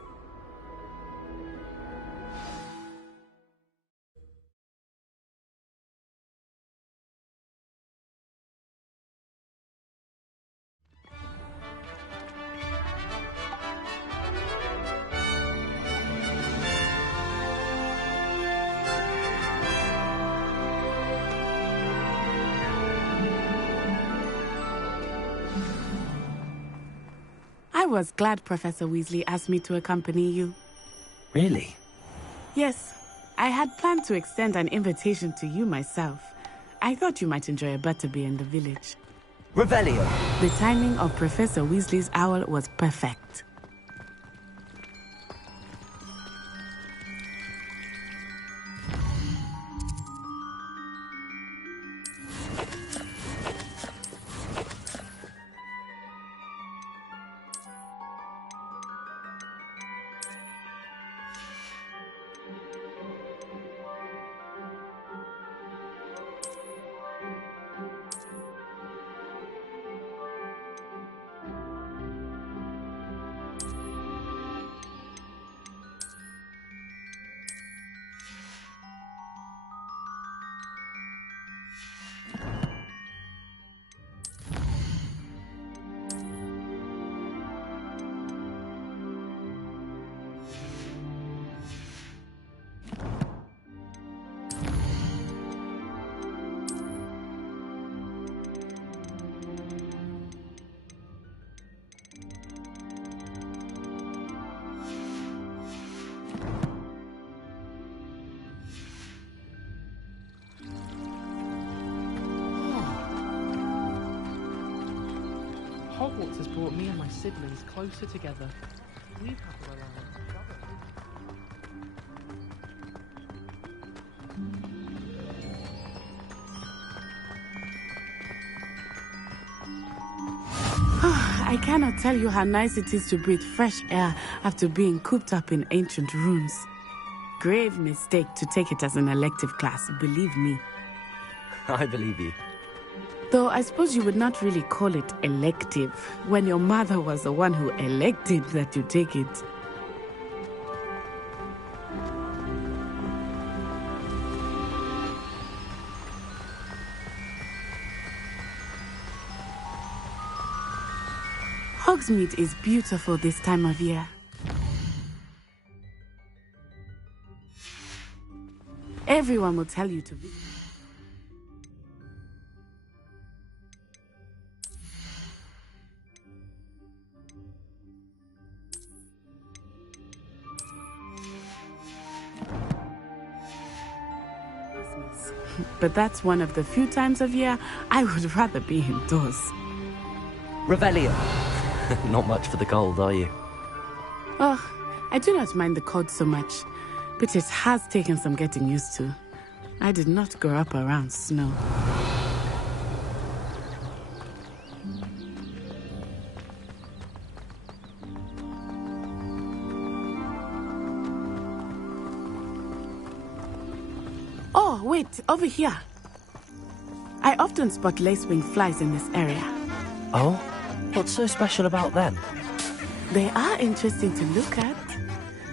was glad Professor Weasley asked me to accompany you. Really? Yes, I had planned to extend an invitation to you myself. I thought you might enjoy a butterbeer in the village. Revelio! The timing of Professor Weasley's owl was perfect. Hogwarts has brought me and my siblings closer together. We've had to around. I cannot tell you how nice it is to breathe fresh air after being cooped up in ancient rooms. Grave mistake to take it as an elective class, believe me. I believe you. Though I suppose you would not really call it elective when your mother was the one who elected that you take it. Hogsmeade is beautiful this time of year. Everyone will tell you to visit. But that's one of the few times of year I would rather be indoors. Revelio! Not much for the cold, are you? Oh, I do not mind the cold so much, but it has taken some getting used to. I did not grow up around snow. Oh, wait, over here. I often spot lacewing flies in this area. Oh? What's so special about them? They are interesting to look at,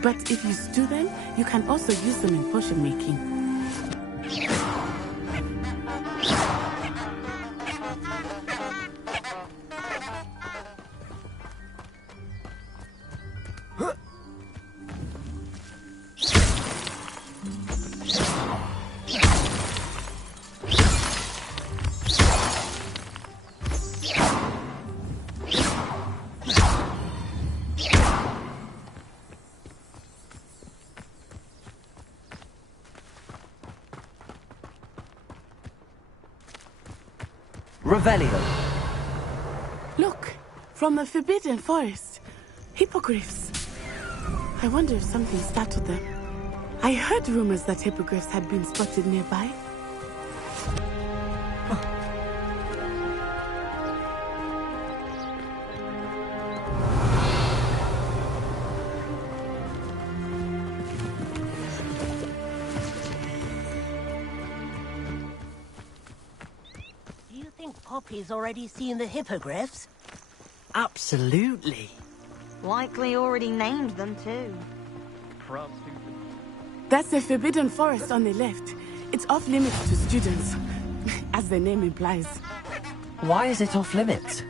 but if you stew them, you can also use them in potion making. Revelio! Look, from the Forbidden Forest. Hippogriffs. I wonder if something startled them. I heard rumors that hippogriffs had been spotted nearby. Poppy's already seen the hippogriffs? Absolutely. Likely already named them too. That's the Forbidden Forest on the left. It's off limits to students, as the name implies. Why is it off limits?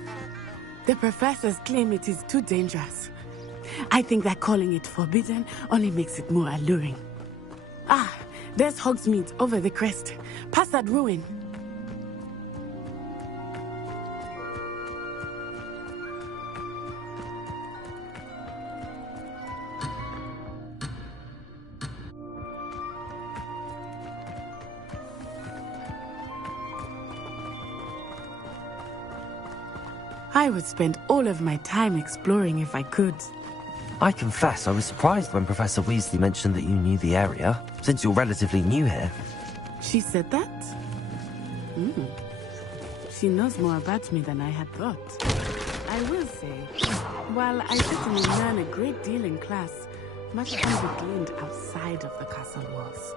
The professors claim it is too dangerous. I think that calling it forbidden only makes it more alluring. Ah, there's Hogsmeade over the crest. Past that ruin. I would spend all of my time exploring if I could. I confess I was surprised when Professor Weasley mentioned that you knew the area, since you're relatively new here. She said that? She knows more about me than I had thought. I will say, while I certainly learn a great deal in class, much can be gleaned outside of the castle walls.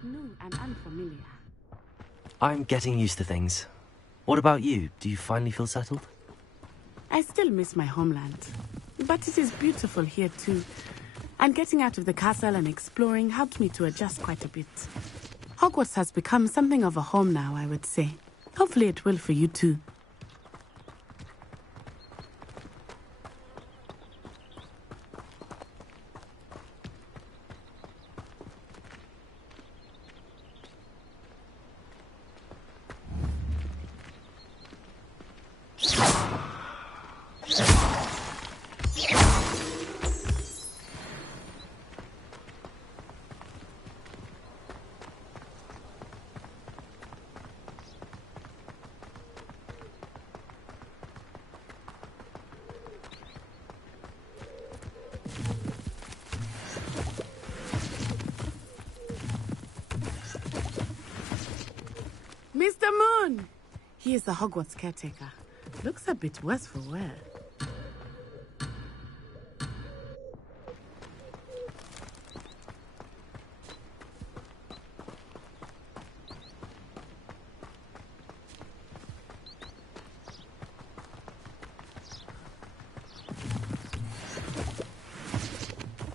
New and unfamiliar. I'm getting used to things. What about you? Do you finally feel settled? I still miss my homeland, but it is beautiful here too. And getting out of the castle and exploring helped me to adjust quite a bit. Hogwarts has become something of a home now, I would say. Hopefully it will for you too. Mr. Moon! He is the Hogwarts caretaker. Looks a bit worse for wear.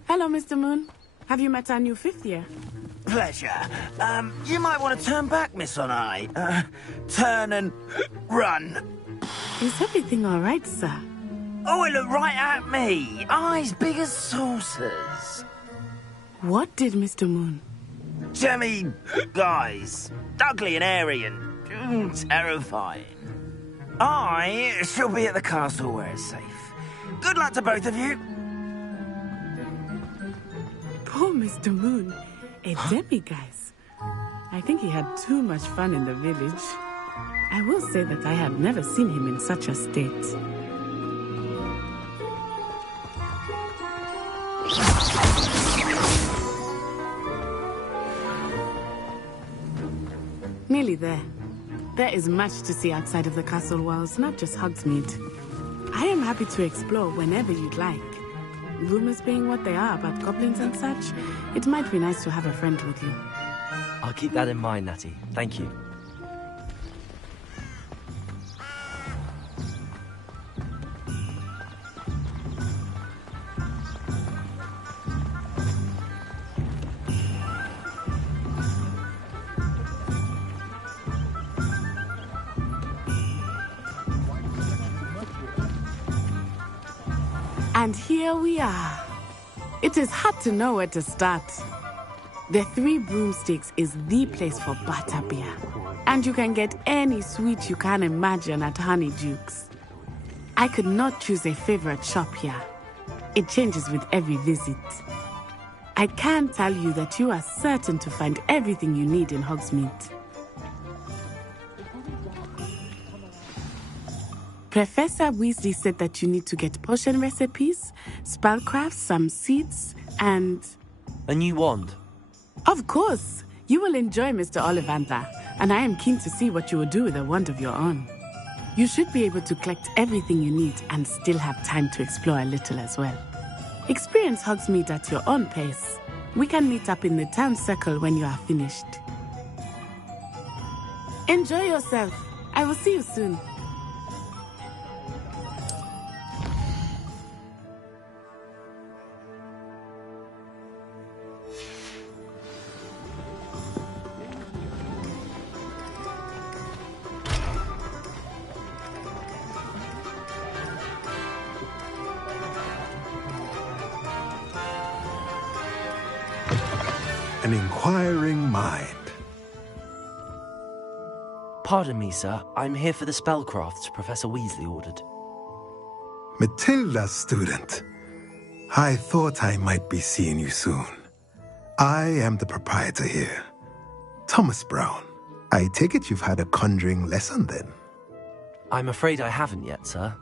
Hello, Mr. Moon. Have you met our new fifth year? Pleasure. You might want to turn back, Miss On-Eye. Turn and run. Is everything all right, sir? Oh, it looked right at me. Eyes big as saucers. What did Mr. Moon? Jemmy guys. Ugly and airy and terrifying. I shall be at the castle where it's safe. Good luck to both of you. Poor Mr. Moon. A demi-guise. I think he had too much fun in the village. I will say that I have never seen him in such a state. Nearly there. There is much to see outside of the castle walls, not just Hogsmeade. I am happy to explore whenever you'd like. Rumors being what they are about goblins and such, it might be nice to have a friend with you. I'll keep that in mind, Natty. Thank you. And here we are. It is hard to know where to start. The Three Broomsticks is the place for butterbeer. And you can get any sweet you can imagine at Honeydukes. I could not choose a favorite shop here. It changes with every visit. I can tell you that you are certain to find everything you need in Hogsmeade. Professor Weasley said that you need to get potion recipes, spellcrafts, some seeds, and... A new wand? Of course! You will enjoy Mr. Ollivander, and I am keen to see what you will do with a wand of your own. You should be able to collect everything you need and still have time to explore a little as well. Experience Hogsmeade at your own pace. We can meet up in the town circle when you are finished. Enjoy yourself. I will see you soon. an inquiring mind. Pardon me, sir. I'm here for the spellcrafts Professor Weasley ordered. Matilda, student. I thought I might be seeing you soon. I am the proprietor here, Thomas Brown. I take it you've had a conjuring lesson then? I'm afraid I haven't yet, sir.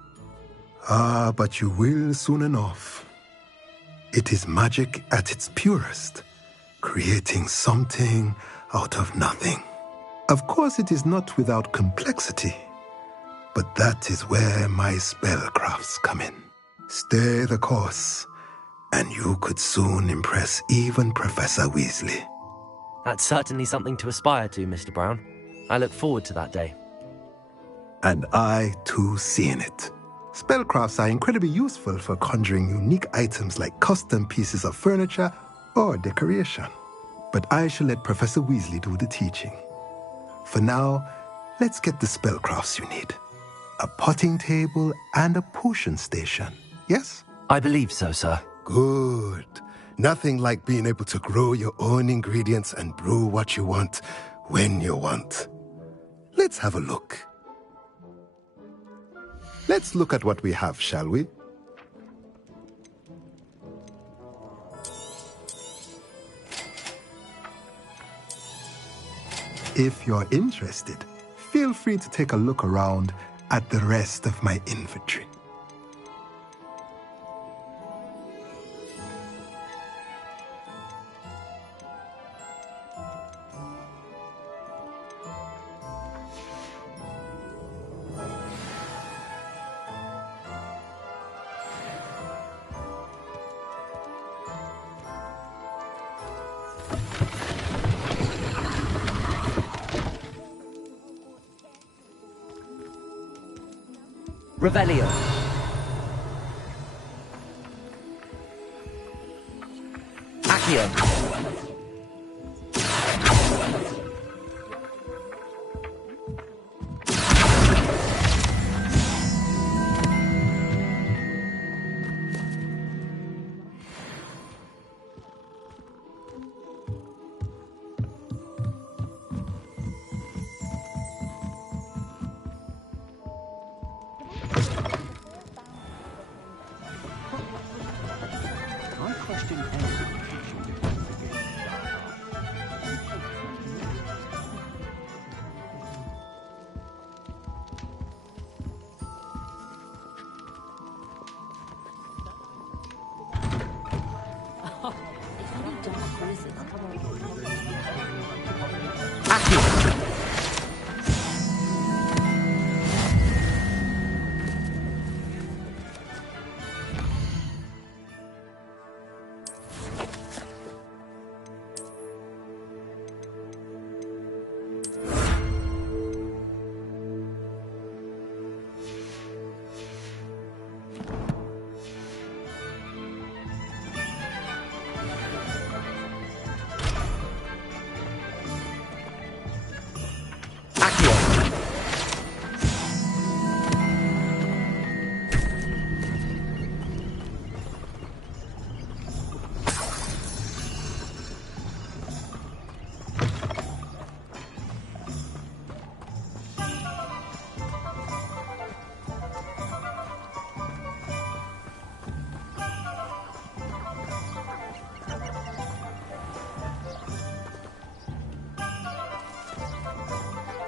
Ah, but you will soon enough. It is magic at its purest, creating something out of nothing. Of course, it is not without complexity, but that is where my spellcrafts come in. Stay the course, and you could soon impress even Professor Weasley. That's certainly something to aspire to, Mr. Brown. I look forward to that day. And I, too, seeing it. Spellcrafts are incredibly useful for conjuring unique items like custom pieces of furniture or decoration. But I shall let Professor Weasley do the teaching. For now, let's get the spellcrafts you need. A potting table and a potion station, yes? I believe so, sir. Good. Nothing like being able to grow your own ingredients and brew what you want when you want. Let's have a look. Let's look at what we have, shall we? If you're interested, feel free to take a look around at the rest of my inventory. Revelio. Accio.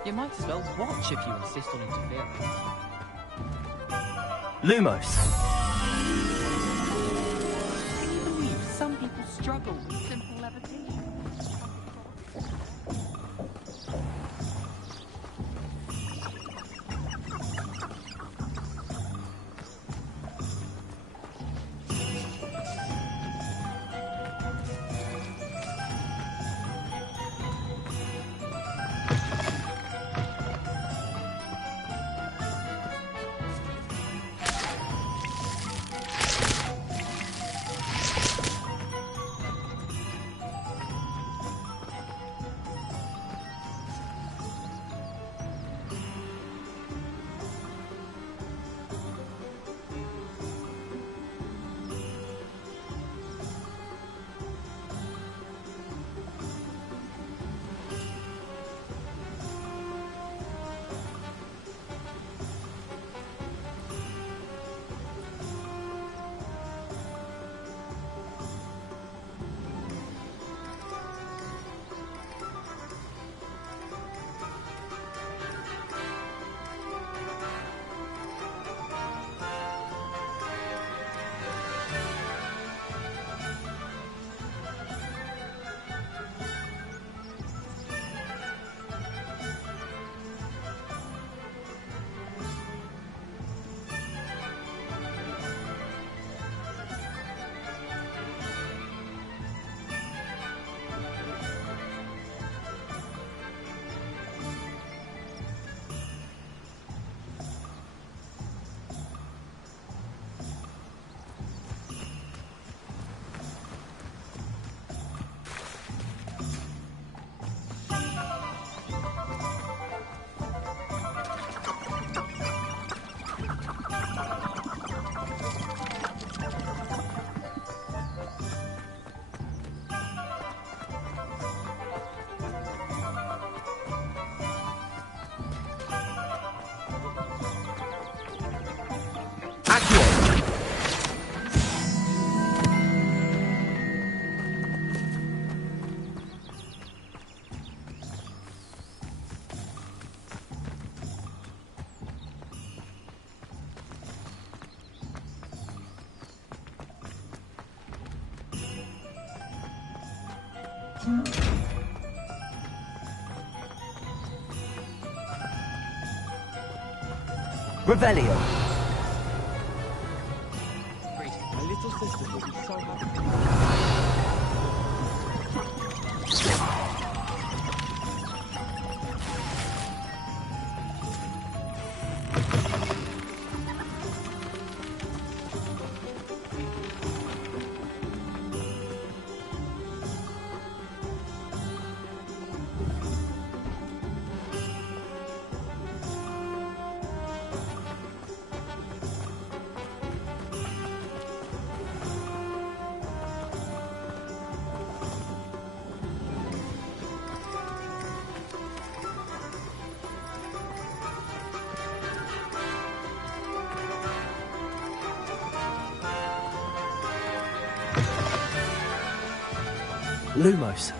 You might as well watch if you insist on interfering. Lumos. Can you believe some people struggle with simple levitation? Revelio. My little sister will be so happy. Lumos.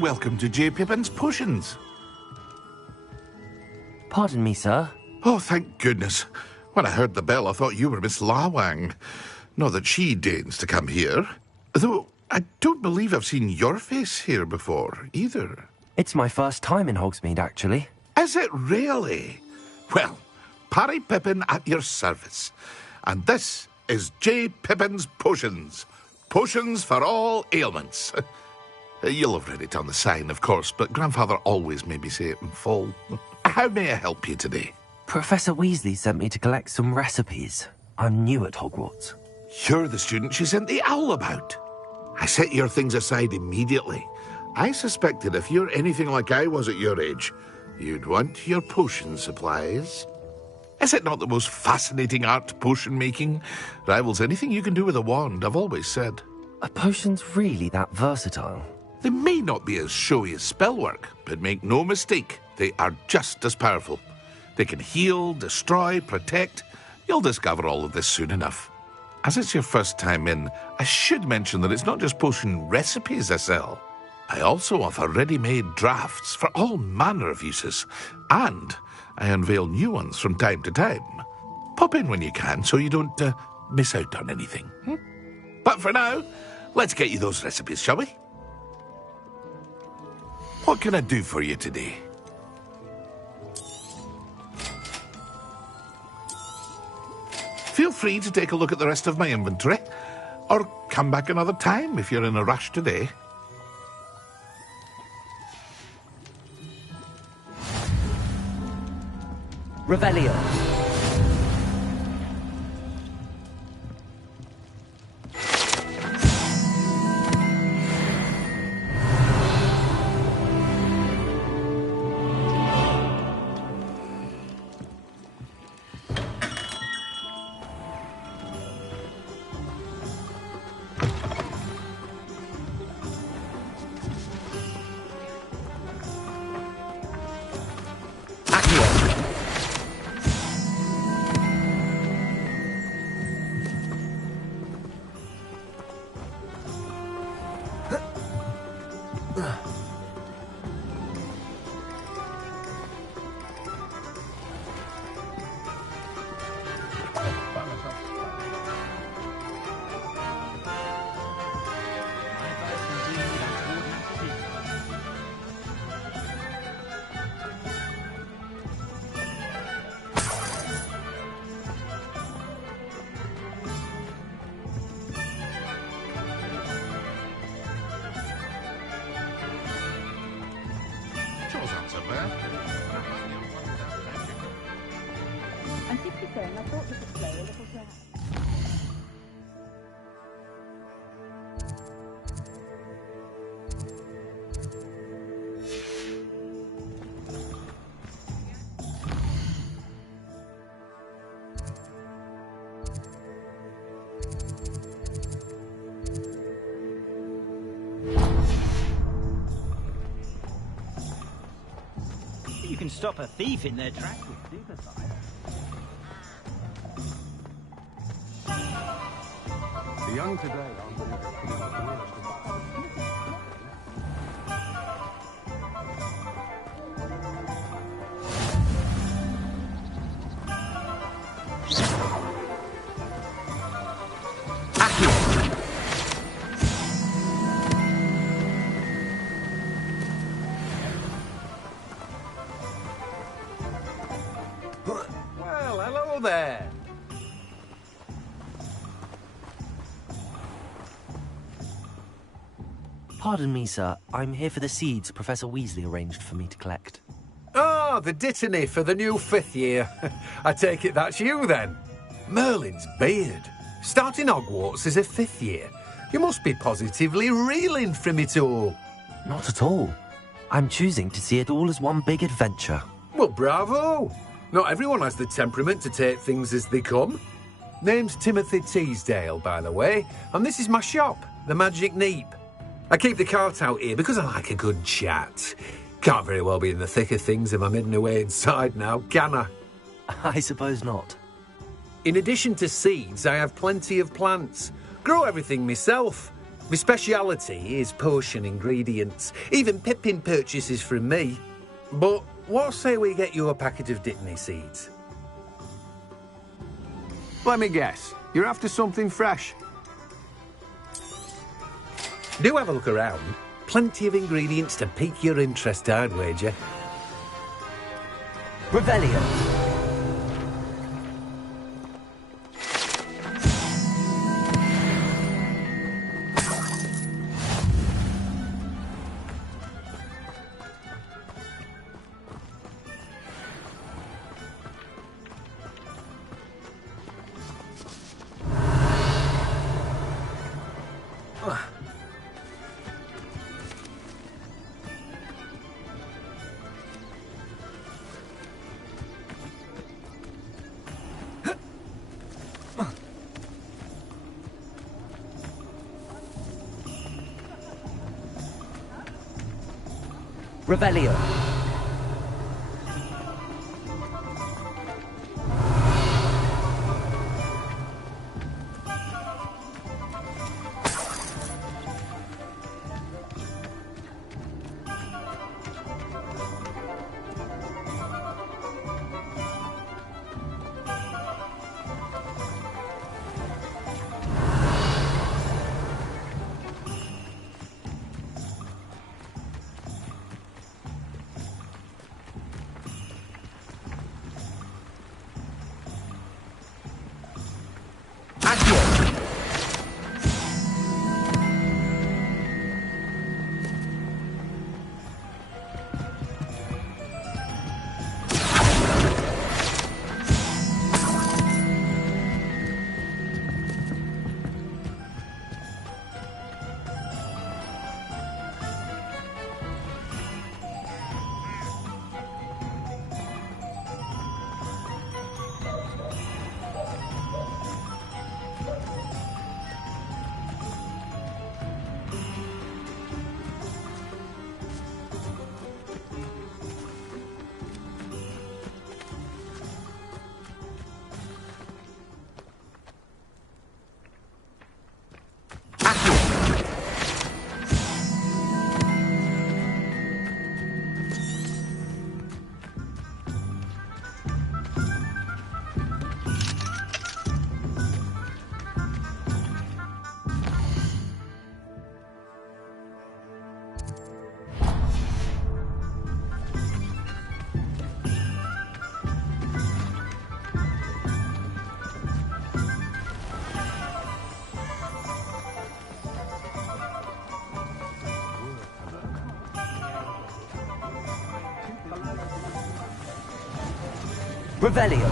Welcome to J. Pippin's Potions. Pardon me, sir. Oh, thank goodness. When I heard the bell, I thought you were Miss Lawang. Not that she deigns to come here. Though I don't believe I've seen your face here before, either. It's my first time in Hogsmeade, actually. Is it really? Well, Parry Pippin at your service. And this is J. Pippin's Potions. Potions for all ailments. You'll have read it on the sign, of course, but Grandfather always made me say it in full. How may I help you today? Professor Weasley sent me to collect some recipes. I'm new at Hogwarts. You're the student she sent the owl about. I set your things aside immediately. I suspected if you're anything like I was at your age, you'd want your potion supplies. Is it not the most fascinating art, potion making? Rivals anything you can do with a wand, I've always said. Are potions really that versatile? They may not be as showy as spellwork, but make no mistake, they are just as powerful. They can heal, destroy, protect. You'll discover all of this soon enough. As it's your first time in, I should mention that it's not just potion recipes I sell. I also offer ready-made drafts for all manner of uses, and I unveil new ones from time to time. Pop in when you can so you don't miss out on anything. But for now, let's get you those recipes, shall we? What can I do for you today? Feel free to take a look at the rest of my inventory, or come back another time if you're in a rush today. Revelio. Chore's not so bad. I'm simply saying I thought the display a little drab. You can stop a thief in their tracks with super size. The young today aren't Well, hello there. Pardon me, sir. I'm here for the seeds Professor Weasley arranged for me to collect. Oh, the dittany for the new 5th year. I take it that's you, then. Merlin's beard. Starting Hogwarts as a 5th year. You must be positively reeling from it all. Not at all. I'm choosing to see it all as one big adventure. Well, bravo. Not everyone has the temperament to take things as they come. Name's Timothy Teasdale, by the way, and this is my shop, the Magic Neep. I keep the cart out here because I like a good chat. Can't very well be in the thick of things if I'm hidden away inside now, can I? I suppose not. In addition to seeds, I have plenty of plants. Grow everything myself. My speciality is potion ingredients. Even Pippin purchases from me. But what say we get you a packet of Dittany seeds? Let me guess. You're after something fresh. Do have a look around. Plenty of ingredients to pique your interest, I'd wager. Revelio. Revelio. Revelio.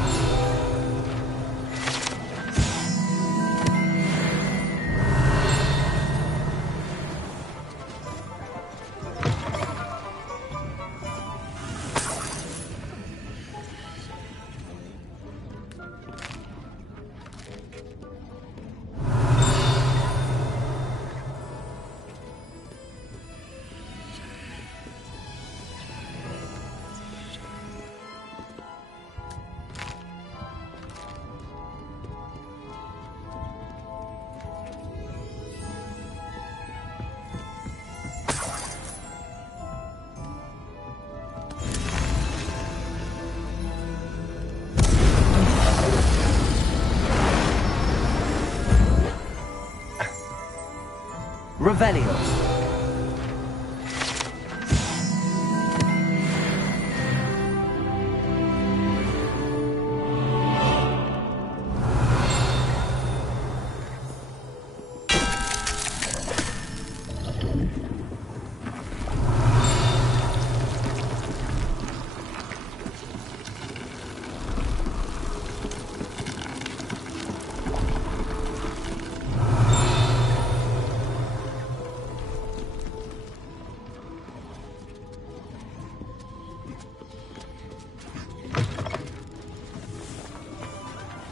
Revelio.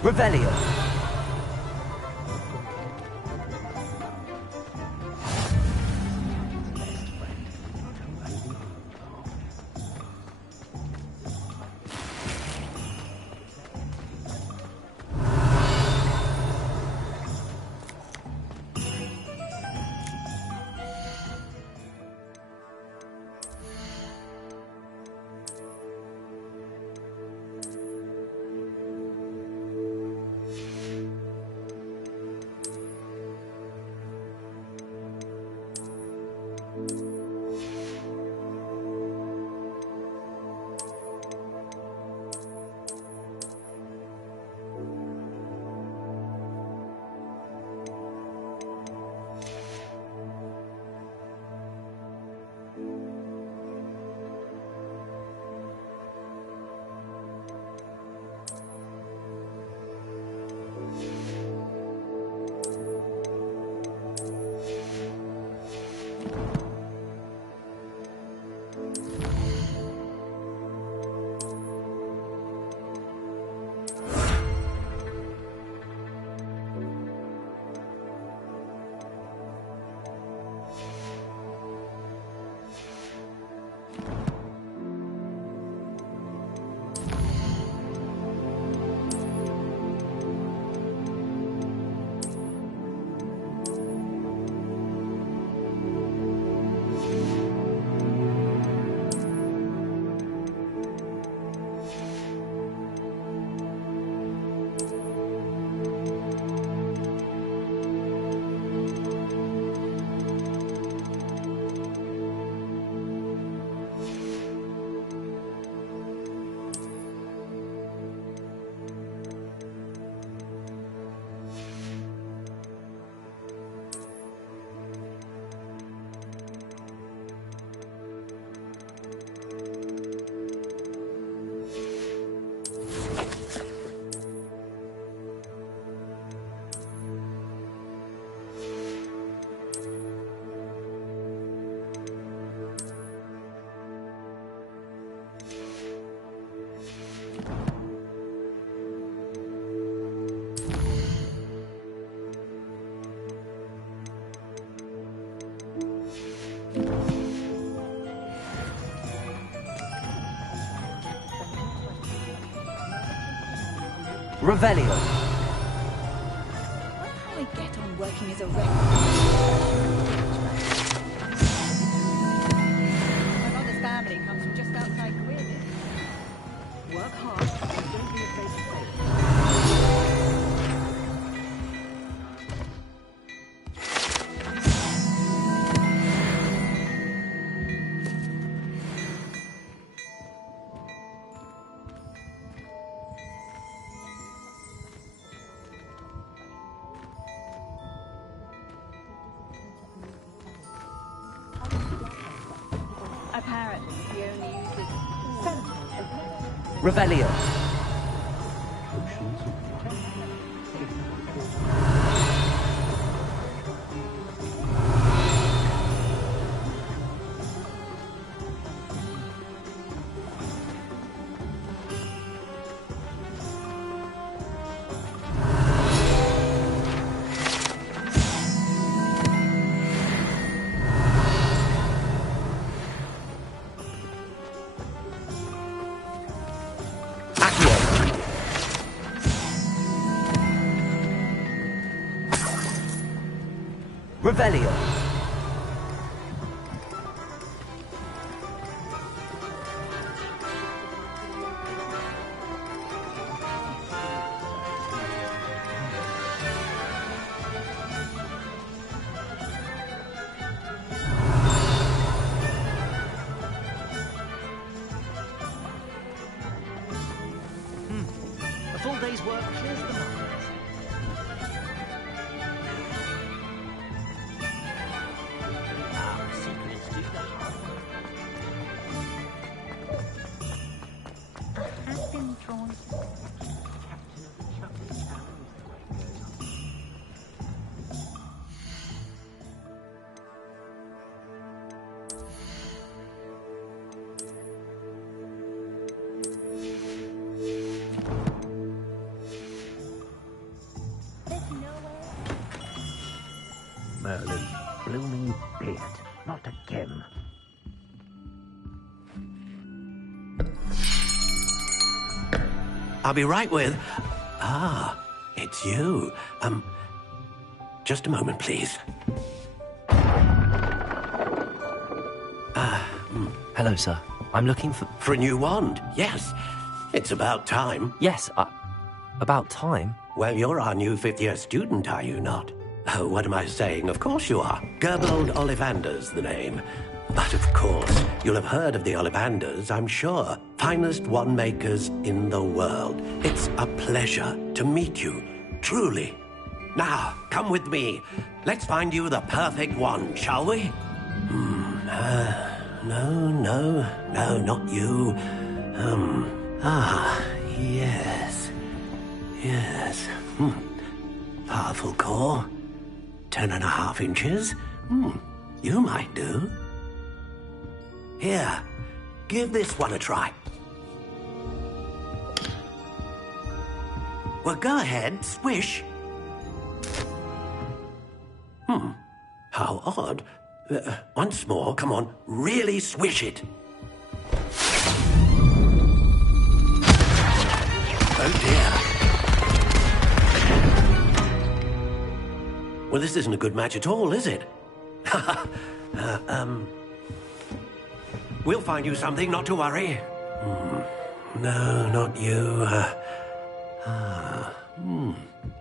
Revelio. Revelio. How we get on working as a record. My mother's family comes from just outside Gwynedd. Work hard and don't be afraid to fail. Apparently, he only uses Revelio. Revelio. A full day's work clears the mind. Our secrets to the heart. Has been drawn. Merlin, blooming beard. Not again. I'll be right with... Ah, it's you. Just a moment, please. Hello, sir. I'm looking for... For a new wand, yes. It's about time. Yes, about time? Well, you're our new fifth-year student, are you not? Oh, what am I saying? Of course you are. Gerbold Ollivander's the name. But of course, you'll have heard of the Ollivanders, I'm sure. Finest wand makers in the world. It's a pleasure to meet you, truly. Now, come with me. Let's find you the perfect wand, shall we? No, not you. Yes. Powerful core. 10.5 inches. You might do. Here, give this one a try. Well, go ahead, swish. How odd. Once more, come on, really swish it. Oh dear. Well, this isn't a good match at all, is it? We'll find you something, not to worry. No, not you.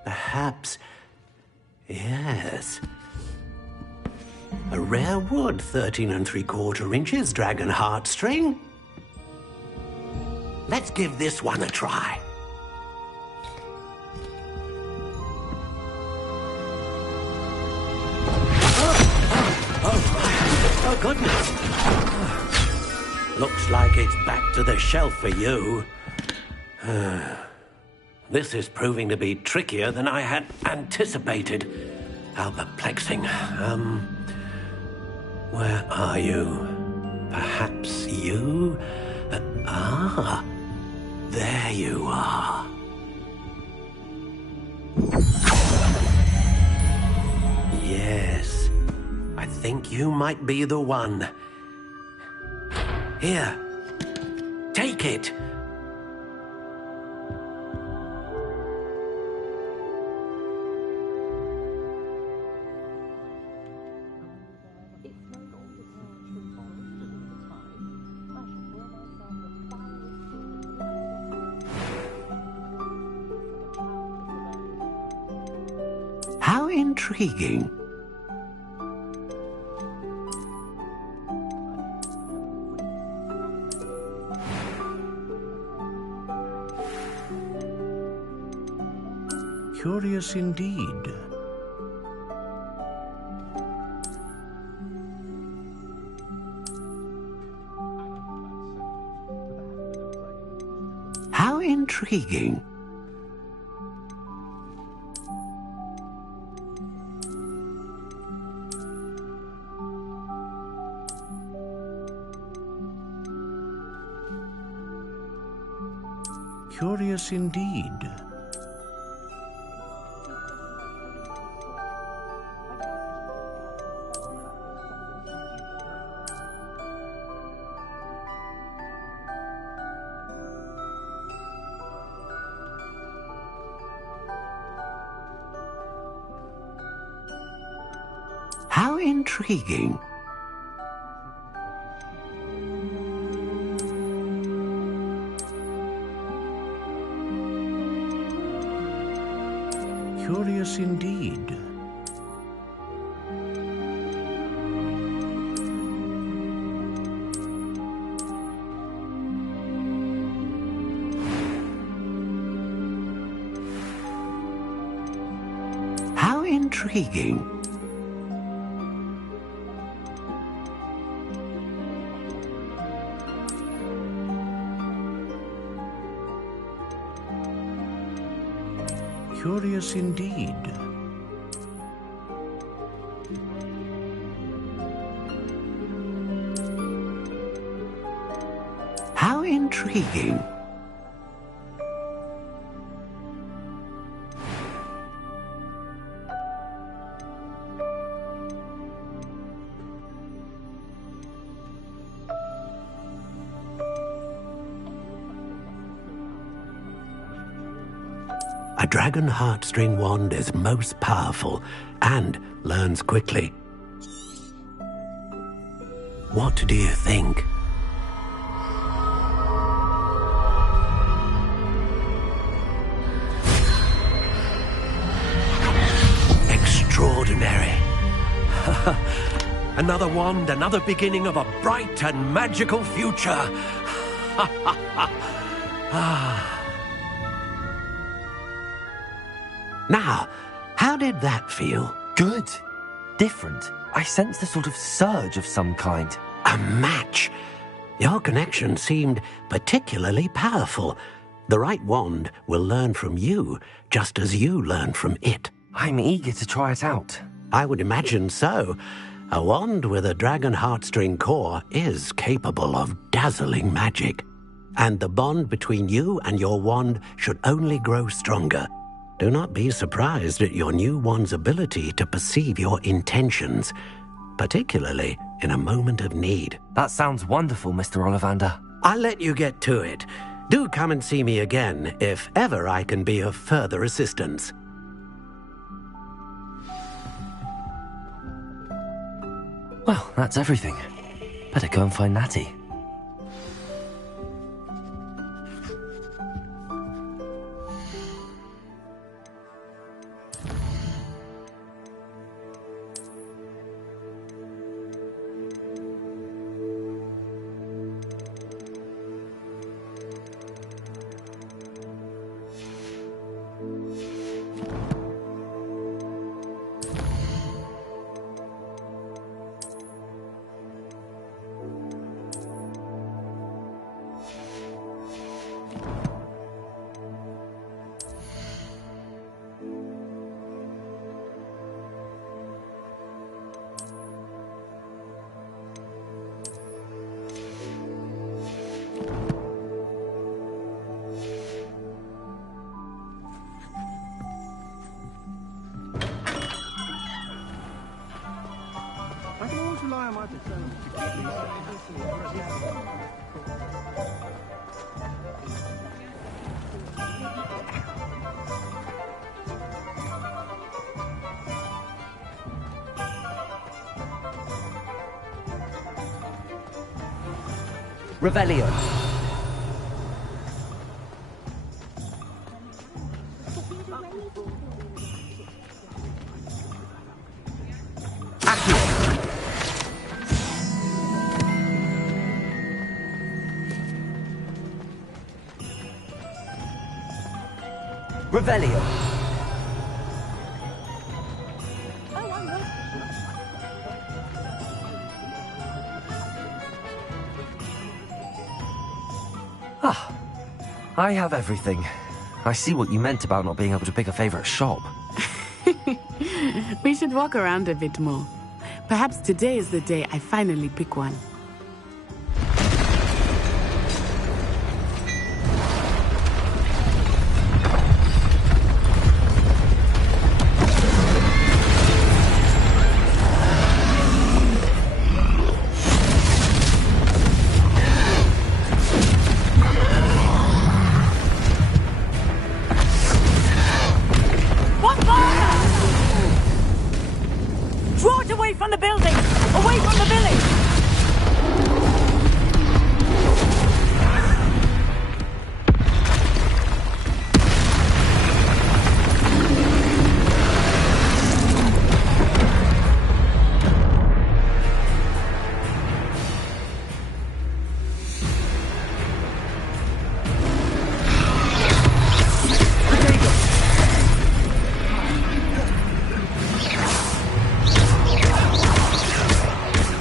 Perhaps. Yes. A rare wood, 13 3/4 inches, dragon heartstring. Let's give this one a try. Oh, goodness. Looks like it's back to the shelf for you. This is proving to be trickier than I had anticipated. How perplexing. Where are you? Perhaps you? There you are. Yes, I think you might be the one. Here, take it. How intriguing. Curious indeed. How intriguing. Curious indeed. How intriguing. Curious indeed. How intriguing. Curious indeed. How intriguing. A dragon heartstring wand is most powerful and learns quickly. What do you think? Extraordinary. Another wand, another beginning of a bright and magical future. Now, how did that feel? Good. Different. I sensed a sort of surge of some kind. A match. Your connection seemed particularly powerful. The right wand will learn from you, just as you learn from it. I'm eager to try it out. I would imagine so. A wand with a dragon heartstring core is capable of dazzling magic. And the bond between you and your wand should only grow stronger. Do not be surprised at your new wand's ability to perceive your intentions, particularly in a moment of need. That sounds wonderful, Mr. Ollivander. I'll let you get to it. Do come and see me again if ever I can be of further assistance. Well, that's everything. Better go and find Natty. I can always rely on my determination to keep these Revelio. Revelio. Ah, I have everything. I see what you meant about not being able to pick a favorite shop. We should walk around a bit more. Perhaps today is the day I finally pick one.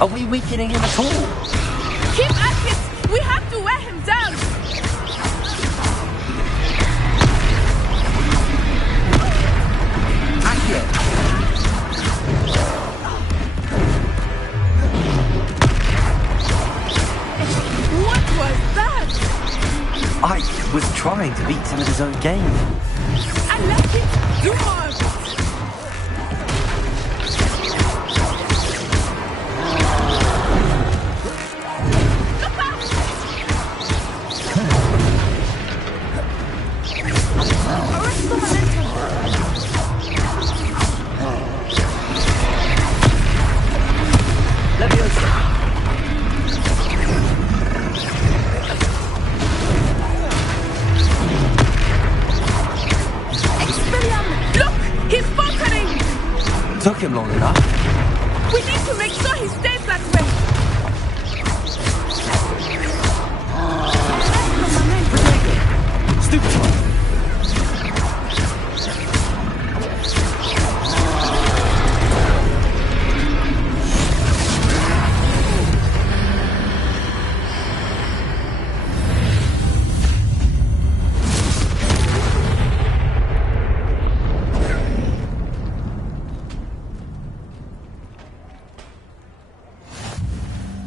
Are we weakening him at all? Keep at it! We have to wear him down! What was that? I was trying to beat him at his own game. I let it do more of it. Took him long enough. We need to make sure he stays that way. Stupid one.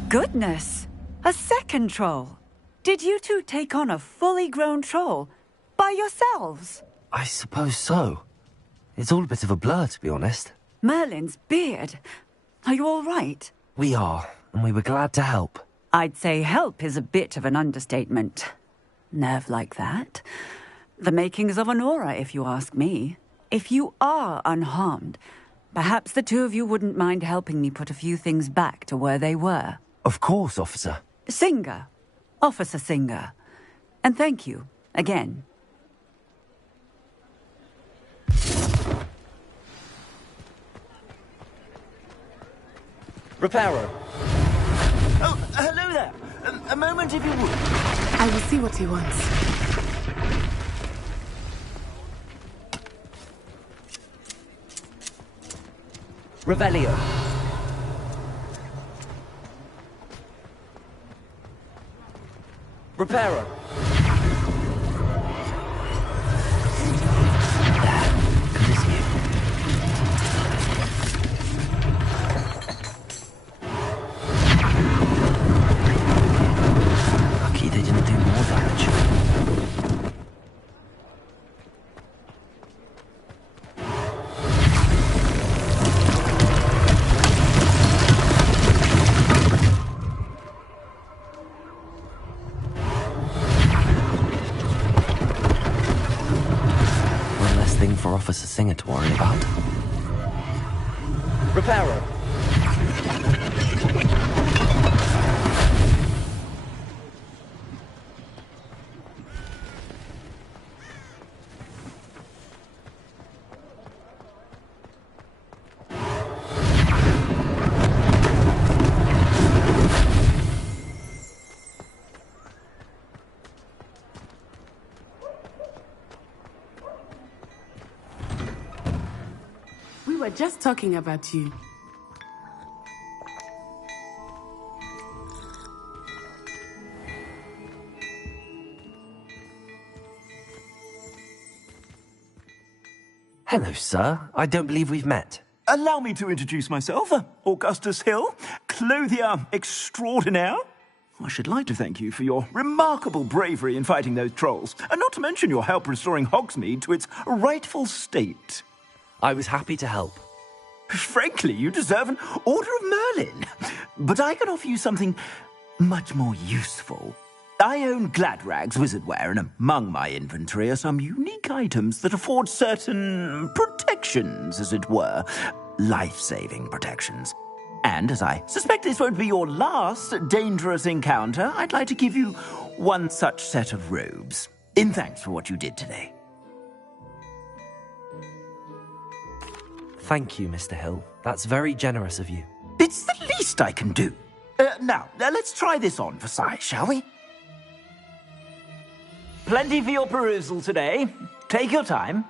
Goodness! A second troll! Did you two take on a fully grown troll by yourselves? I suppose so. It's all a bit of a blur, to be honest. Merlin's beard. Are you all right? We are, and we were glad to help. I'd say help is a bit of an understatement. Nerve like that. The makings of an aura, if you ask me. If you are unharmed, perhaps the two of you wouldn't mind helping me put a few things back to where they were. Of course, officer. Singer. Officer Singer. And thank you, again. Reparo. Oh, hello there. A moment if you would. I will see what he wants. Revelio. Reparo. Lucky they didn't do more damage. For Officer Singer to worry about. Reparo. We were just talking about you. Hello, sir. I don't believe we've met. Allow me to introduce myself. Augustus Hill, clothier extraordinaire. I should like to thank you for your remarkable bravery in fighting those trolls, and not to mention your help restoring Hogsmeade to its rightful state. I was happy to help. Frankly, you deserve an Order of Merlin. But I can offer you something much more useful. I own Gladrag's wizardware, and among my inventory are some unique items that afford certain protections, as it were. Life-saving protections. And as I suspect this won't be your last dangerous encounter, I'd like to give you one such set of robes, in thanks for what you did today. Thank you, Mr. Hill. That's very generous of you. It's the least I can do. Now, let's try this on for size, shall we? Plenty for your perusal today. Take your time.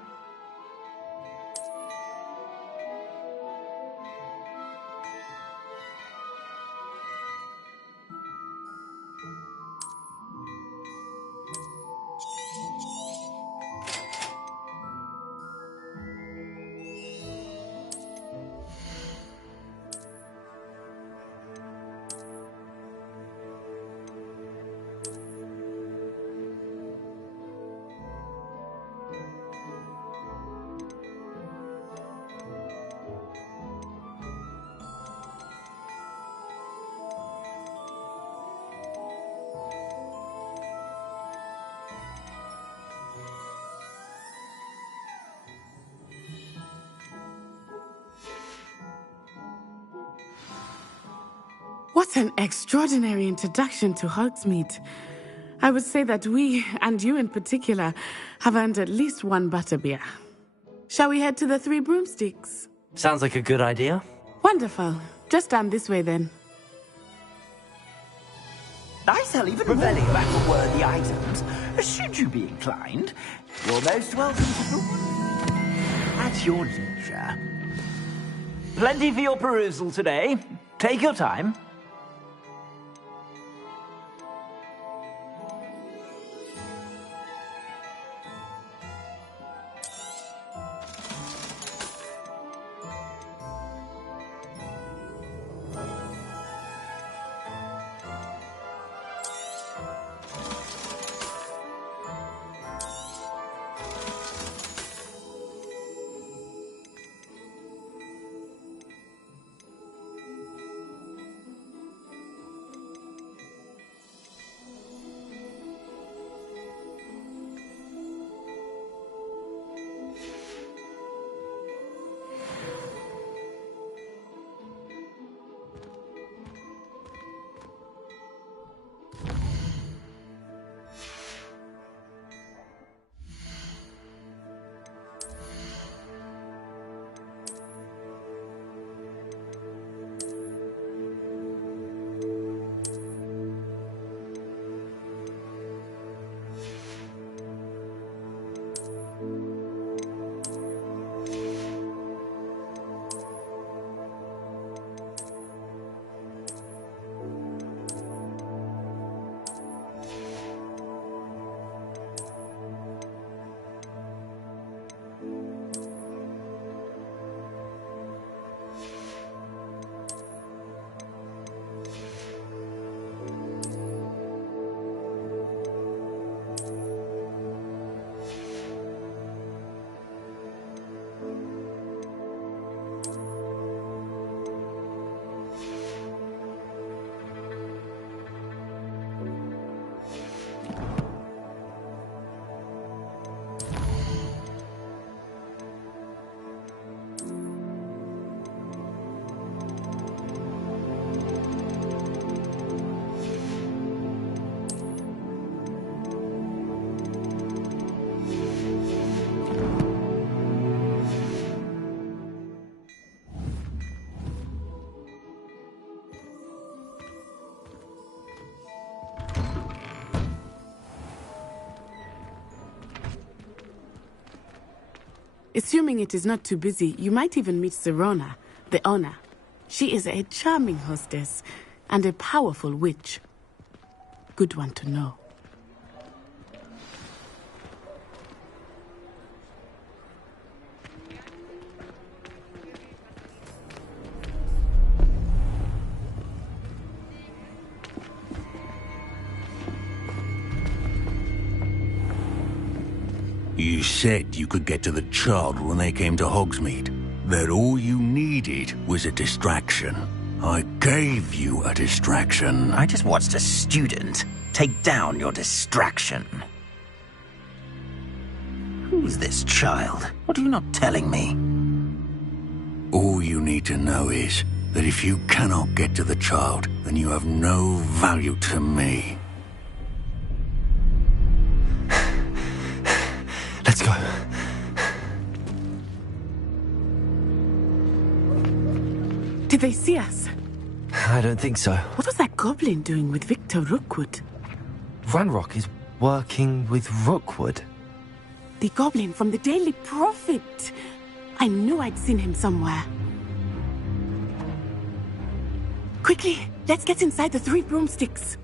an extraordinary introduction to Hogsmeade. I would say that we, and you in particular, have earned at least one butterbeer. Shall we head to the Three Broomsticks? Sounds like a good idea. Wonderful. Just down this way then. I sell even more battle-worthy items. Should you be inclined, you're most welcome to at your leisure. Plenty for your perusal today. Take your time. Assuming it is not too busy, you might even meet Serona, the owner. She is a charming hostess and a powerful witch. Good one to know. You said you could get to the child when they came to Hogsmeade. That all you needed was a distraction. I gave you a distraction. I just watched a student take down your distraction. Who's this child? What are you not telling me? All you need to know is that if you cannot get to the child, then you have no value to me. Let's go. Did they see us? I don't think so. What was that goblin doing with Victor Rookwood? Ranrock is working with Rookwood. The goblin from the Daily Prophet. I knew I'd seen him somewhere. Quickly, let's get inside the Three Broomsticks.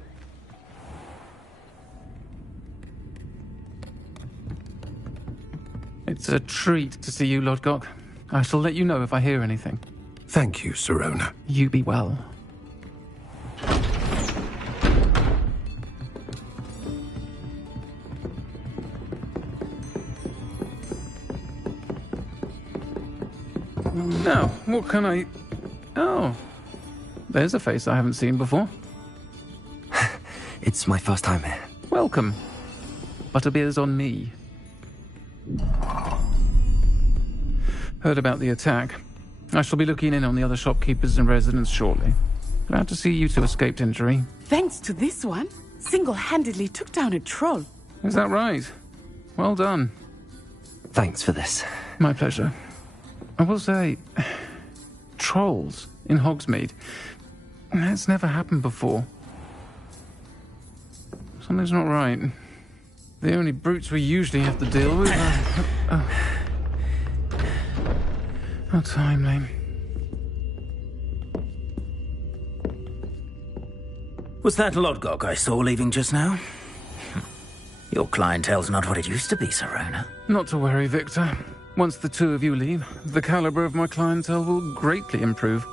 It's a treat to see you, Lodgok. I shall let you know if I hear anything. Thank you, Serona. You be well. Now, what can I... Oh, there's a face I haven't seen before. It's my first time here. Welcome. Butterbeer's on me. Heard about the attack. I shall be looking in on the other shopkeepers and residents shortly. Glad to see you two escaped injury. Thanks to this one, single-handedly took down a troll. Is that right? Well done. Thanks for this. My pleasure. I will say, trolls in Hogsmeade. That's never happened before. Something's not right. The only brutes we usually have to deal with are... How timely. Was that Lodgok I saw leaving just now? Your clientele's not what it used to be, Serona. Not to worry, Victor. Once the two of you leave, the caliber of my clientele will greatly improve.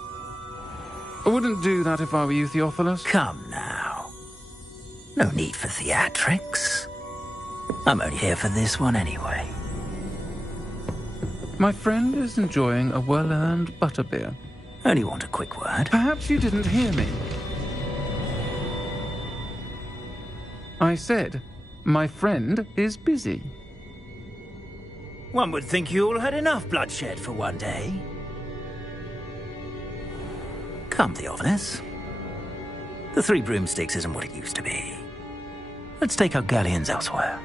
I wouldn't do that if I were you, Theophilus. Come now. No need for theatrics. I'm only here for this one anyway. My friend is enjoying a well-earned butterbeer. Only want a quick word. Perhaps you didn't hear me. I said, my friend is busy. One would think you all had enough bloodshed for one day. Come, Theophilus. The Three Broomsticks isn't what it used to be. Let's take our galleons elsewhere.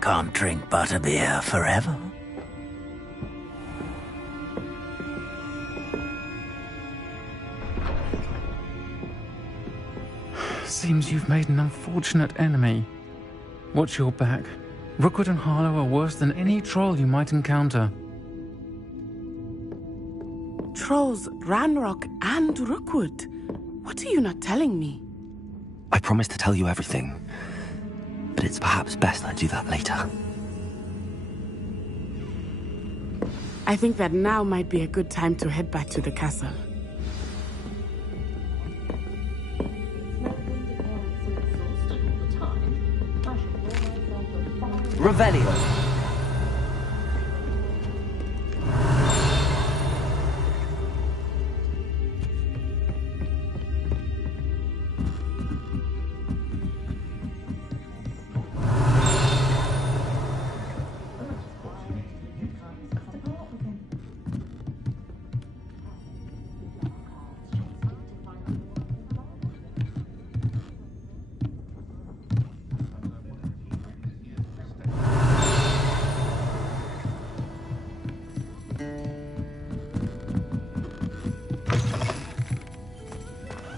Can't drink butterbeer forever. Seems you've made an unfortunate enemy. Watch your back. Rookwood and Harlow are worse than any troll you might encounter. Trolls, Ranrock, and Rookwood. What are you not telling me? I promised to tell you everything, but it's perhaps best I do that later. I think that now might be a good time to head back to the castle. Revelio.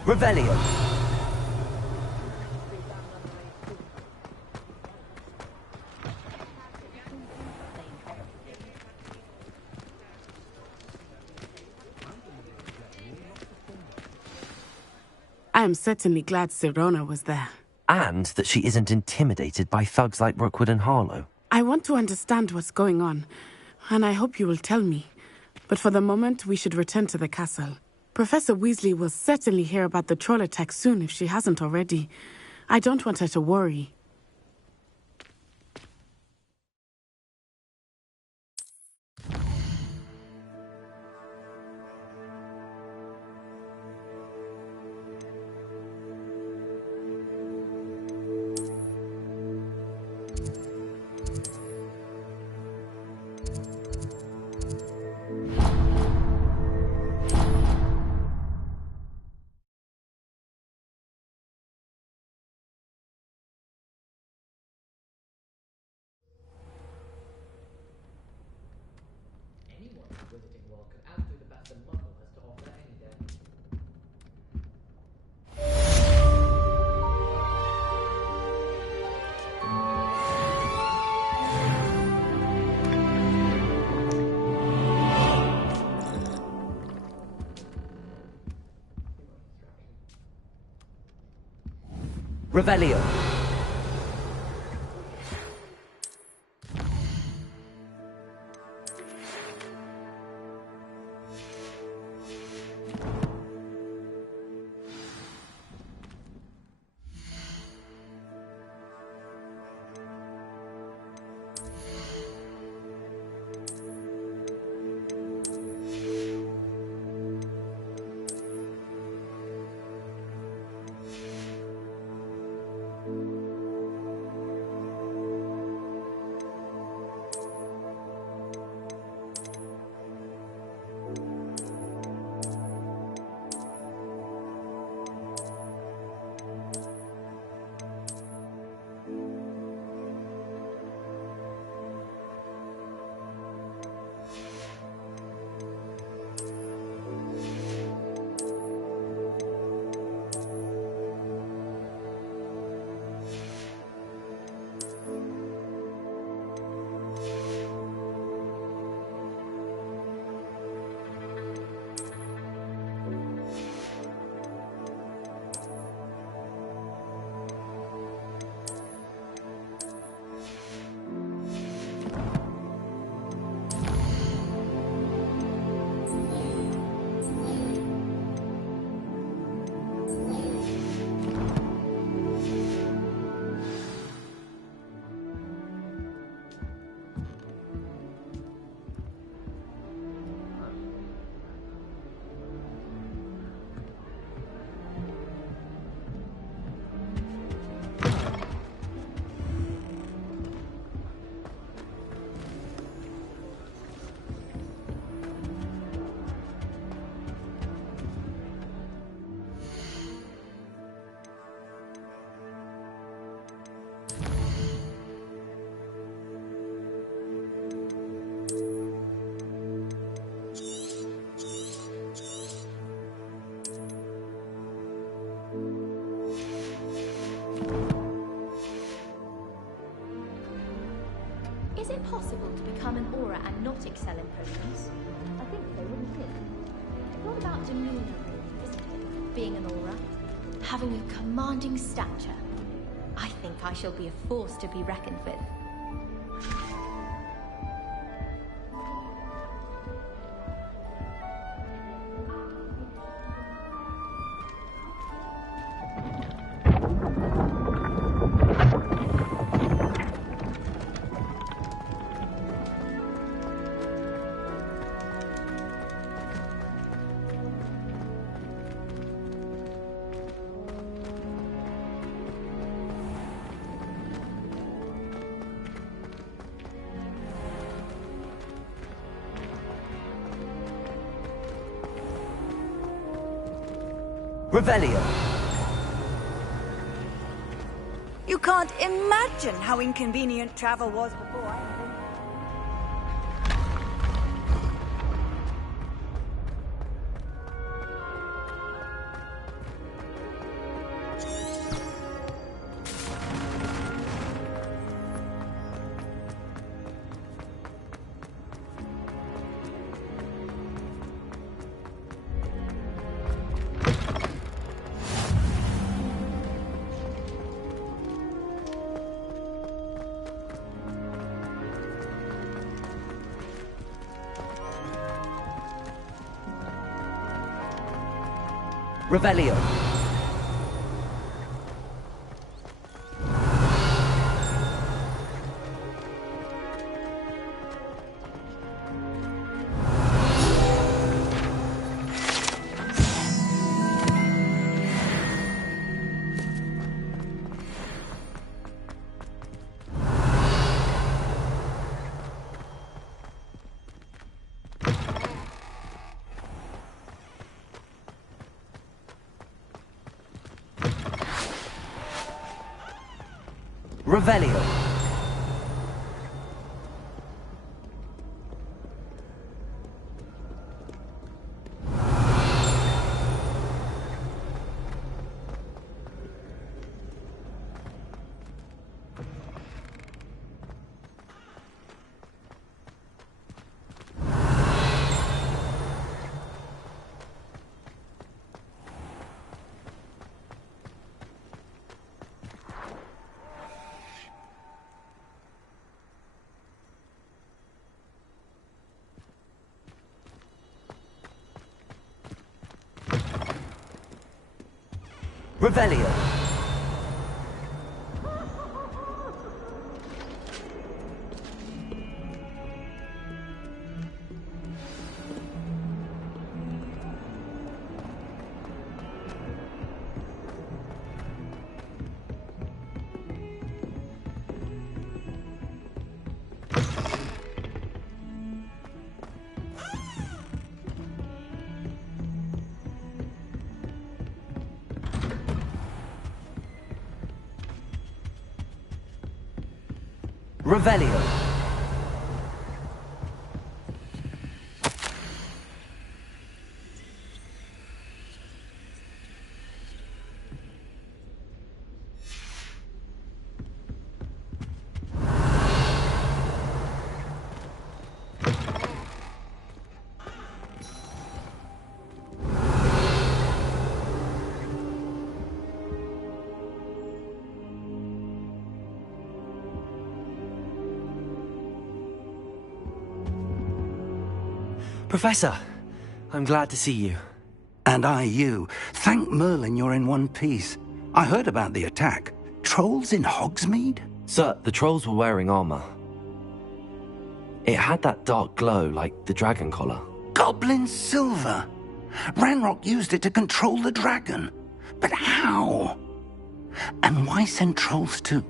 Revelio. I am certainly glad Serona was there. And that she isn't intimidated by thugs like Rookwood and Harlow. I want to understand what's going on, and I hope you will tell me. But for the moment, we should return to the castle. Professor Weasley will certainly hear about the troll attack soon if she hasn't already. I don't want her to worry. Revelio. possible to become an aura and not excel in potions? I think so, wouldn't it? It's not about demeanor, really, isn't it? Being an aura. Having a commanding stature. I think I shall be a force to be reckoned with. Revelio. You can't imagine how inconvenient travel was before I invented it. Revelio. Revelio. Revelio. Revelio. Professor, I'm glad to see you. And I you. Thank Merlin you're in one piece. I heard about the attack. Trolls in Hogsmeade? Sir, the trolls were wearing armor. It had that dark glow like the dragon collar. Goblin silver! Ranrock used it to control the dragon. But how? And why send trolls too?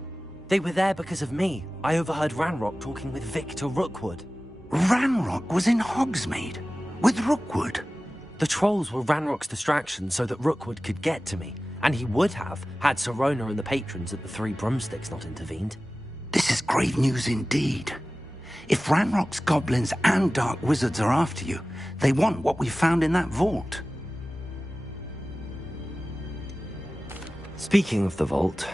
They were there because of me. I overheard Ranrock talking with Victor Rookwood. Ranrock was in Hogsmeade? With Rookwood? The trolls were Ranrock's distraction so that Rookwood could get to me. And he would have, had Sirona and the patrons at the Three Broomsticks not intervened. This is grave news indeed. If Ranrock's goblins and dark wizards are after you, they want what we found in that vault. Speaking of the vault,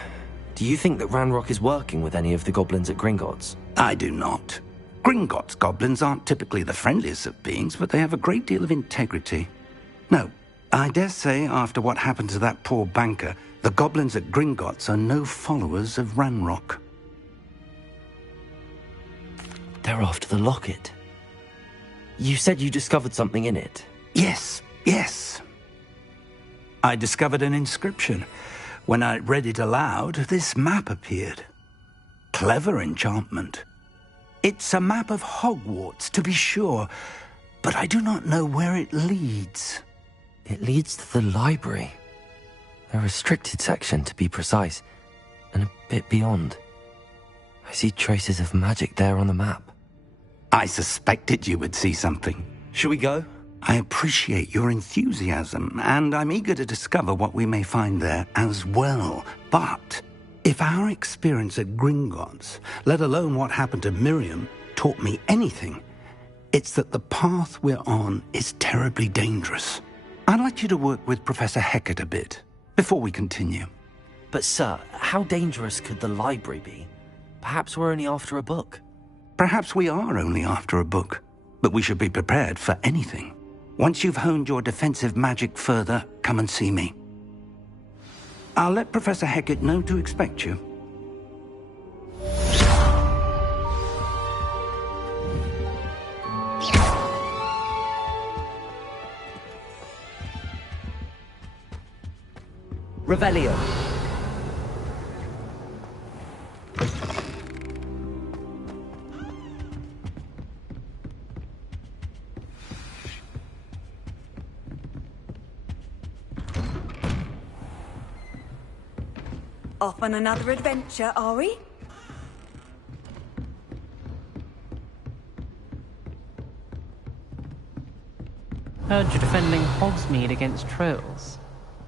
do you think that Ranrock is working with any of the goblins at Gringotts? I do not. Gringotts goblins aren't typically the friendliest of beings, but they have a great deal of integrity. No, I dare say after what happened to that poor banker, the goblins at Gringotts are no followers of Ranrock. They're after the locket. You said you discovered something in it. Yes. I discovered an inscription. When I read it aloud, this map appeared. Clever enchantment. It's a map of Hogwarts, to be sure, but I do not know where it leads. It leads to the library. A restricted section, to be precise, and a bit beyond. I see traces of magic there on the map. I suspected you would see something. Shall we go? I appreciate your enthusiasm, and I'm eager to discover what we may find there as well. But if our experience at Gringotts, let alone what happened to Miriam, taught me anything, it's that the path we're on is terribly dangerous. I'd like you to work with Professor Hecat a bit before we continue. But sir, how dangerous could the library be? Perhaps we're only after a book. Perhaps we are only after a book, but we should be prepared for anything. Once you've honed your defensive magic further, come and see me. I'll let Professor Hecat know to expect you. Revelio. Off on another adventure, are we? Heard you're defending Hogsmeade against trolls.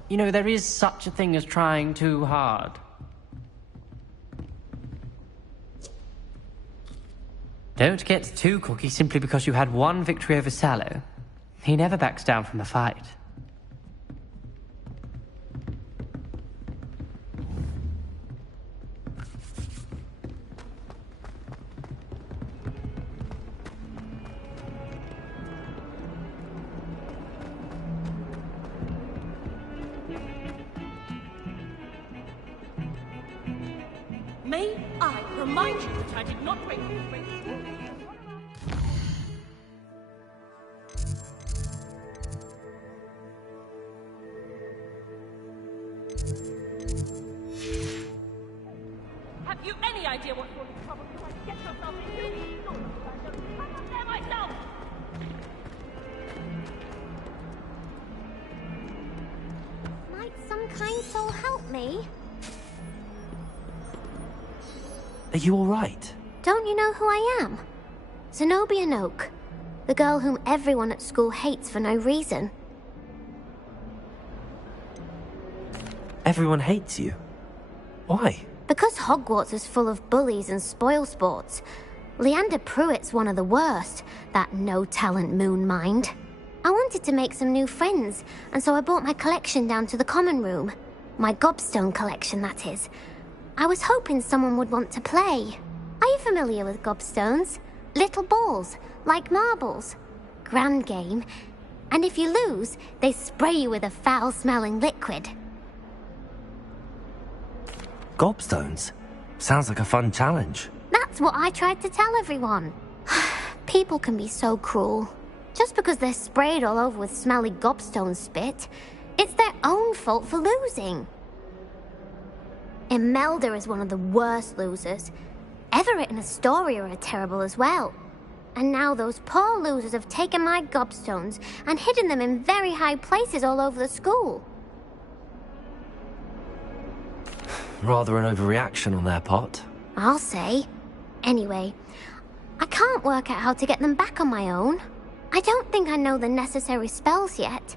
You know, there is such a thing as trying too hard. Don't get too cocky simply because you had one victory over Sallow. He never backs down from a fight. May I remind you that I did not bring you Have you any idea what sort of trouble you have to get yourself into? Nor do I know I'm not there myself! Might some kind soul help me? Are you all right? Don't you know who I am? Zenobia Noak, the girl whom everyone at school hates for no reason. Everyone hates you. Why? Because Hogwarts is full of bullies and spoilsports. Leander Pruitt's one of the worst, that no-talent moon mind. I wanted to make some new friends, and so I brought my collection down to the common room. My gobstone collection, that is. I was hoping someone would want to play. Are you familiar with gobstones? Little balls, like marbles. Grand game. And if you lose, they spray you with a foul-smelling liquid. Gobstones? Sounds like a fun challenge. That's what I tried to tell everyone. People can be so cruel. Just because they're sprayed all over with smelly gobstone spit, it's their own fault for losing. Imelda is one of the worst losers. Everett and Astoria are terrible as well. And now those poor losers have taken my gobstones and hidden them in very high places all over the school. Rather an overreaction on their part. I'll say. Anyway, I can't work out how to get them back on my own. I don't think I know the necessary spells yet.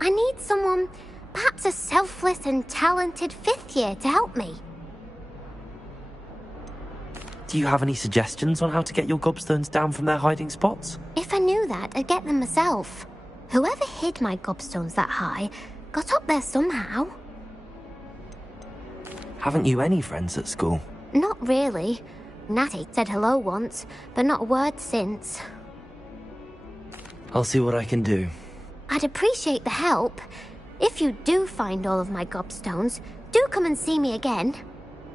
I need someone, perhaps a selfless and talented fifth year to help me. Do you have any suggestions on how to get your gobstones down from their hiding spots? If I knew that, I'd get them myself. Whoever hid my gobstones that high got up there somehow. Haven't you any friends at school? Not really. Natty said hello once, but not a word since. I'll see what I can do. I'd appreciate the help. If you do find all of my gobstones, do come and see me again.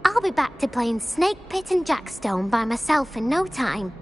I'll be back to playing Snake Pit and Jackstone by myself in no time.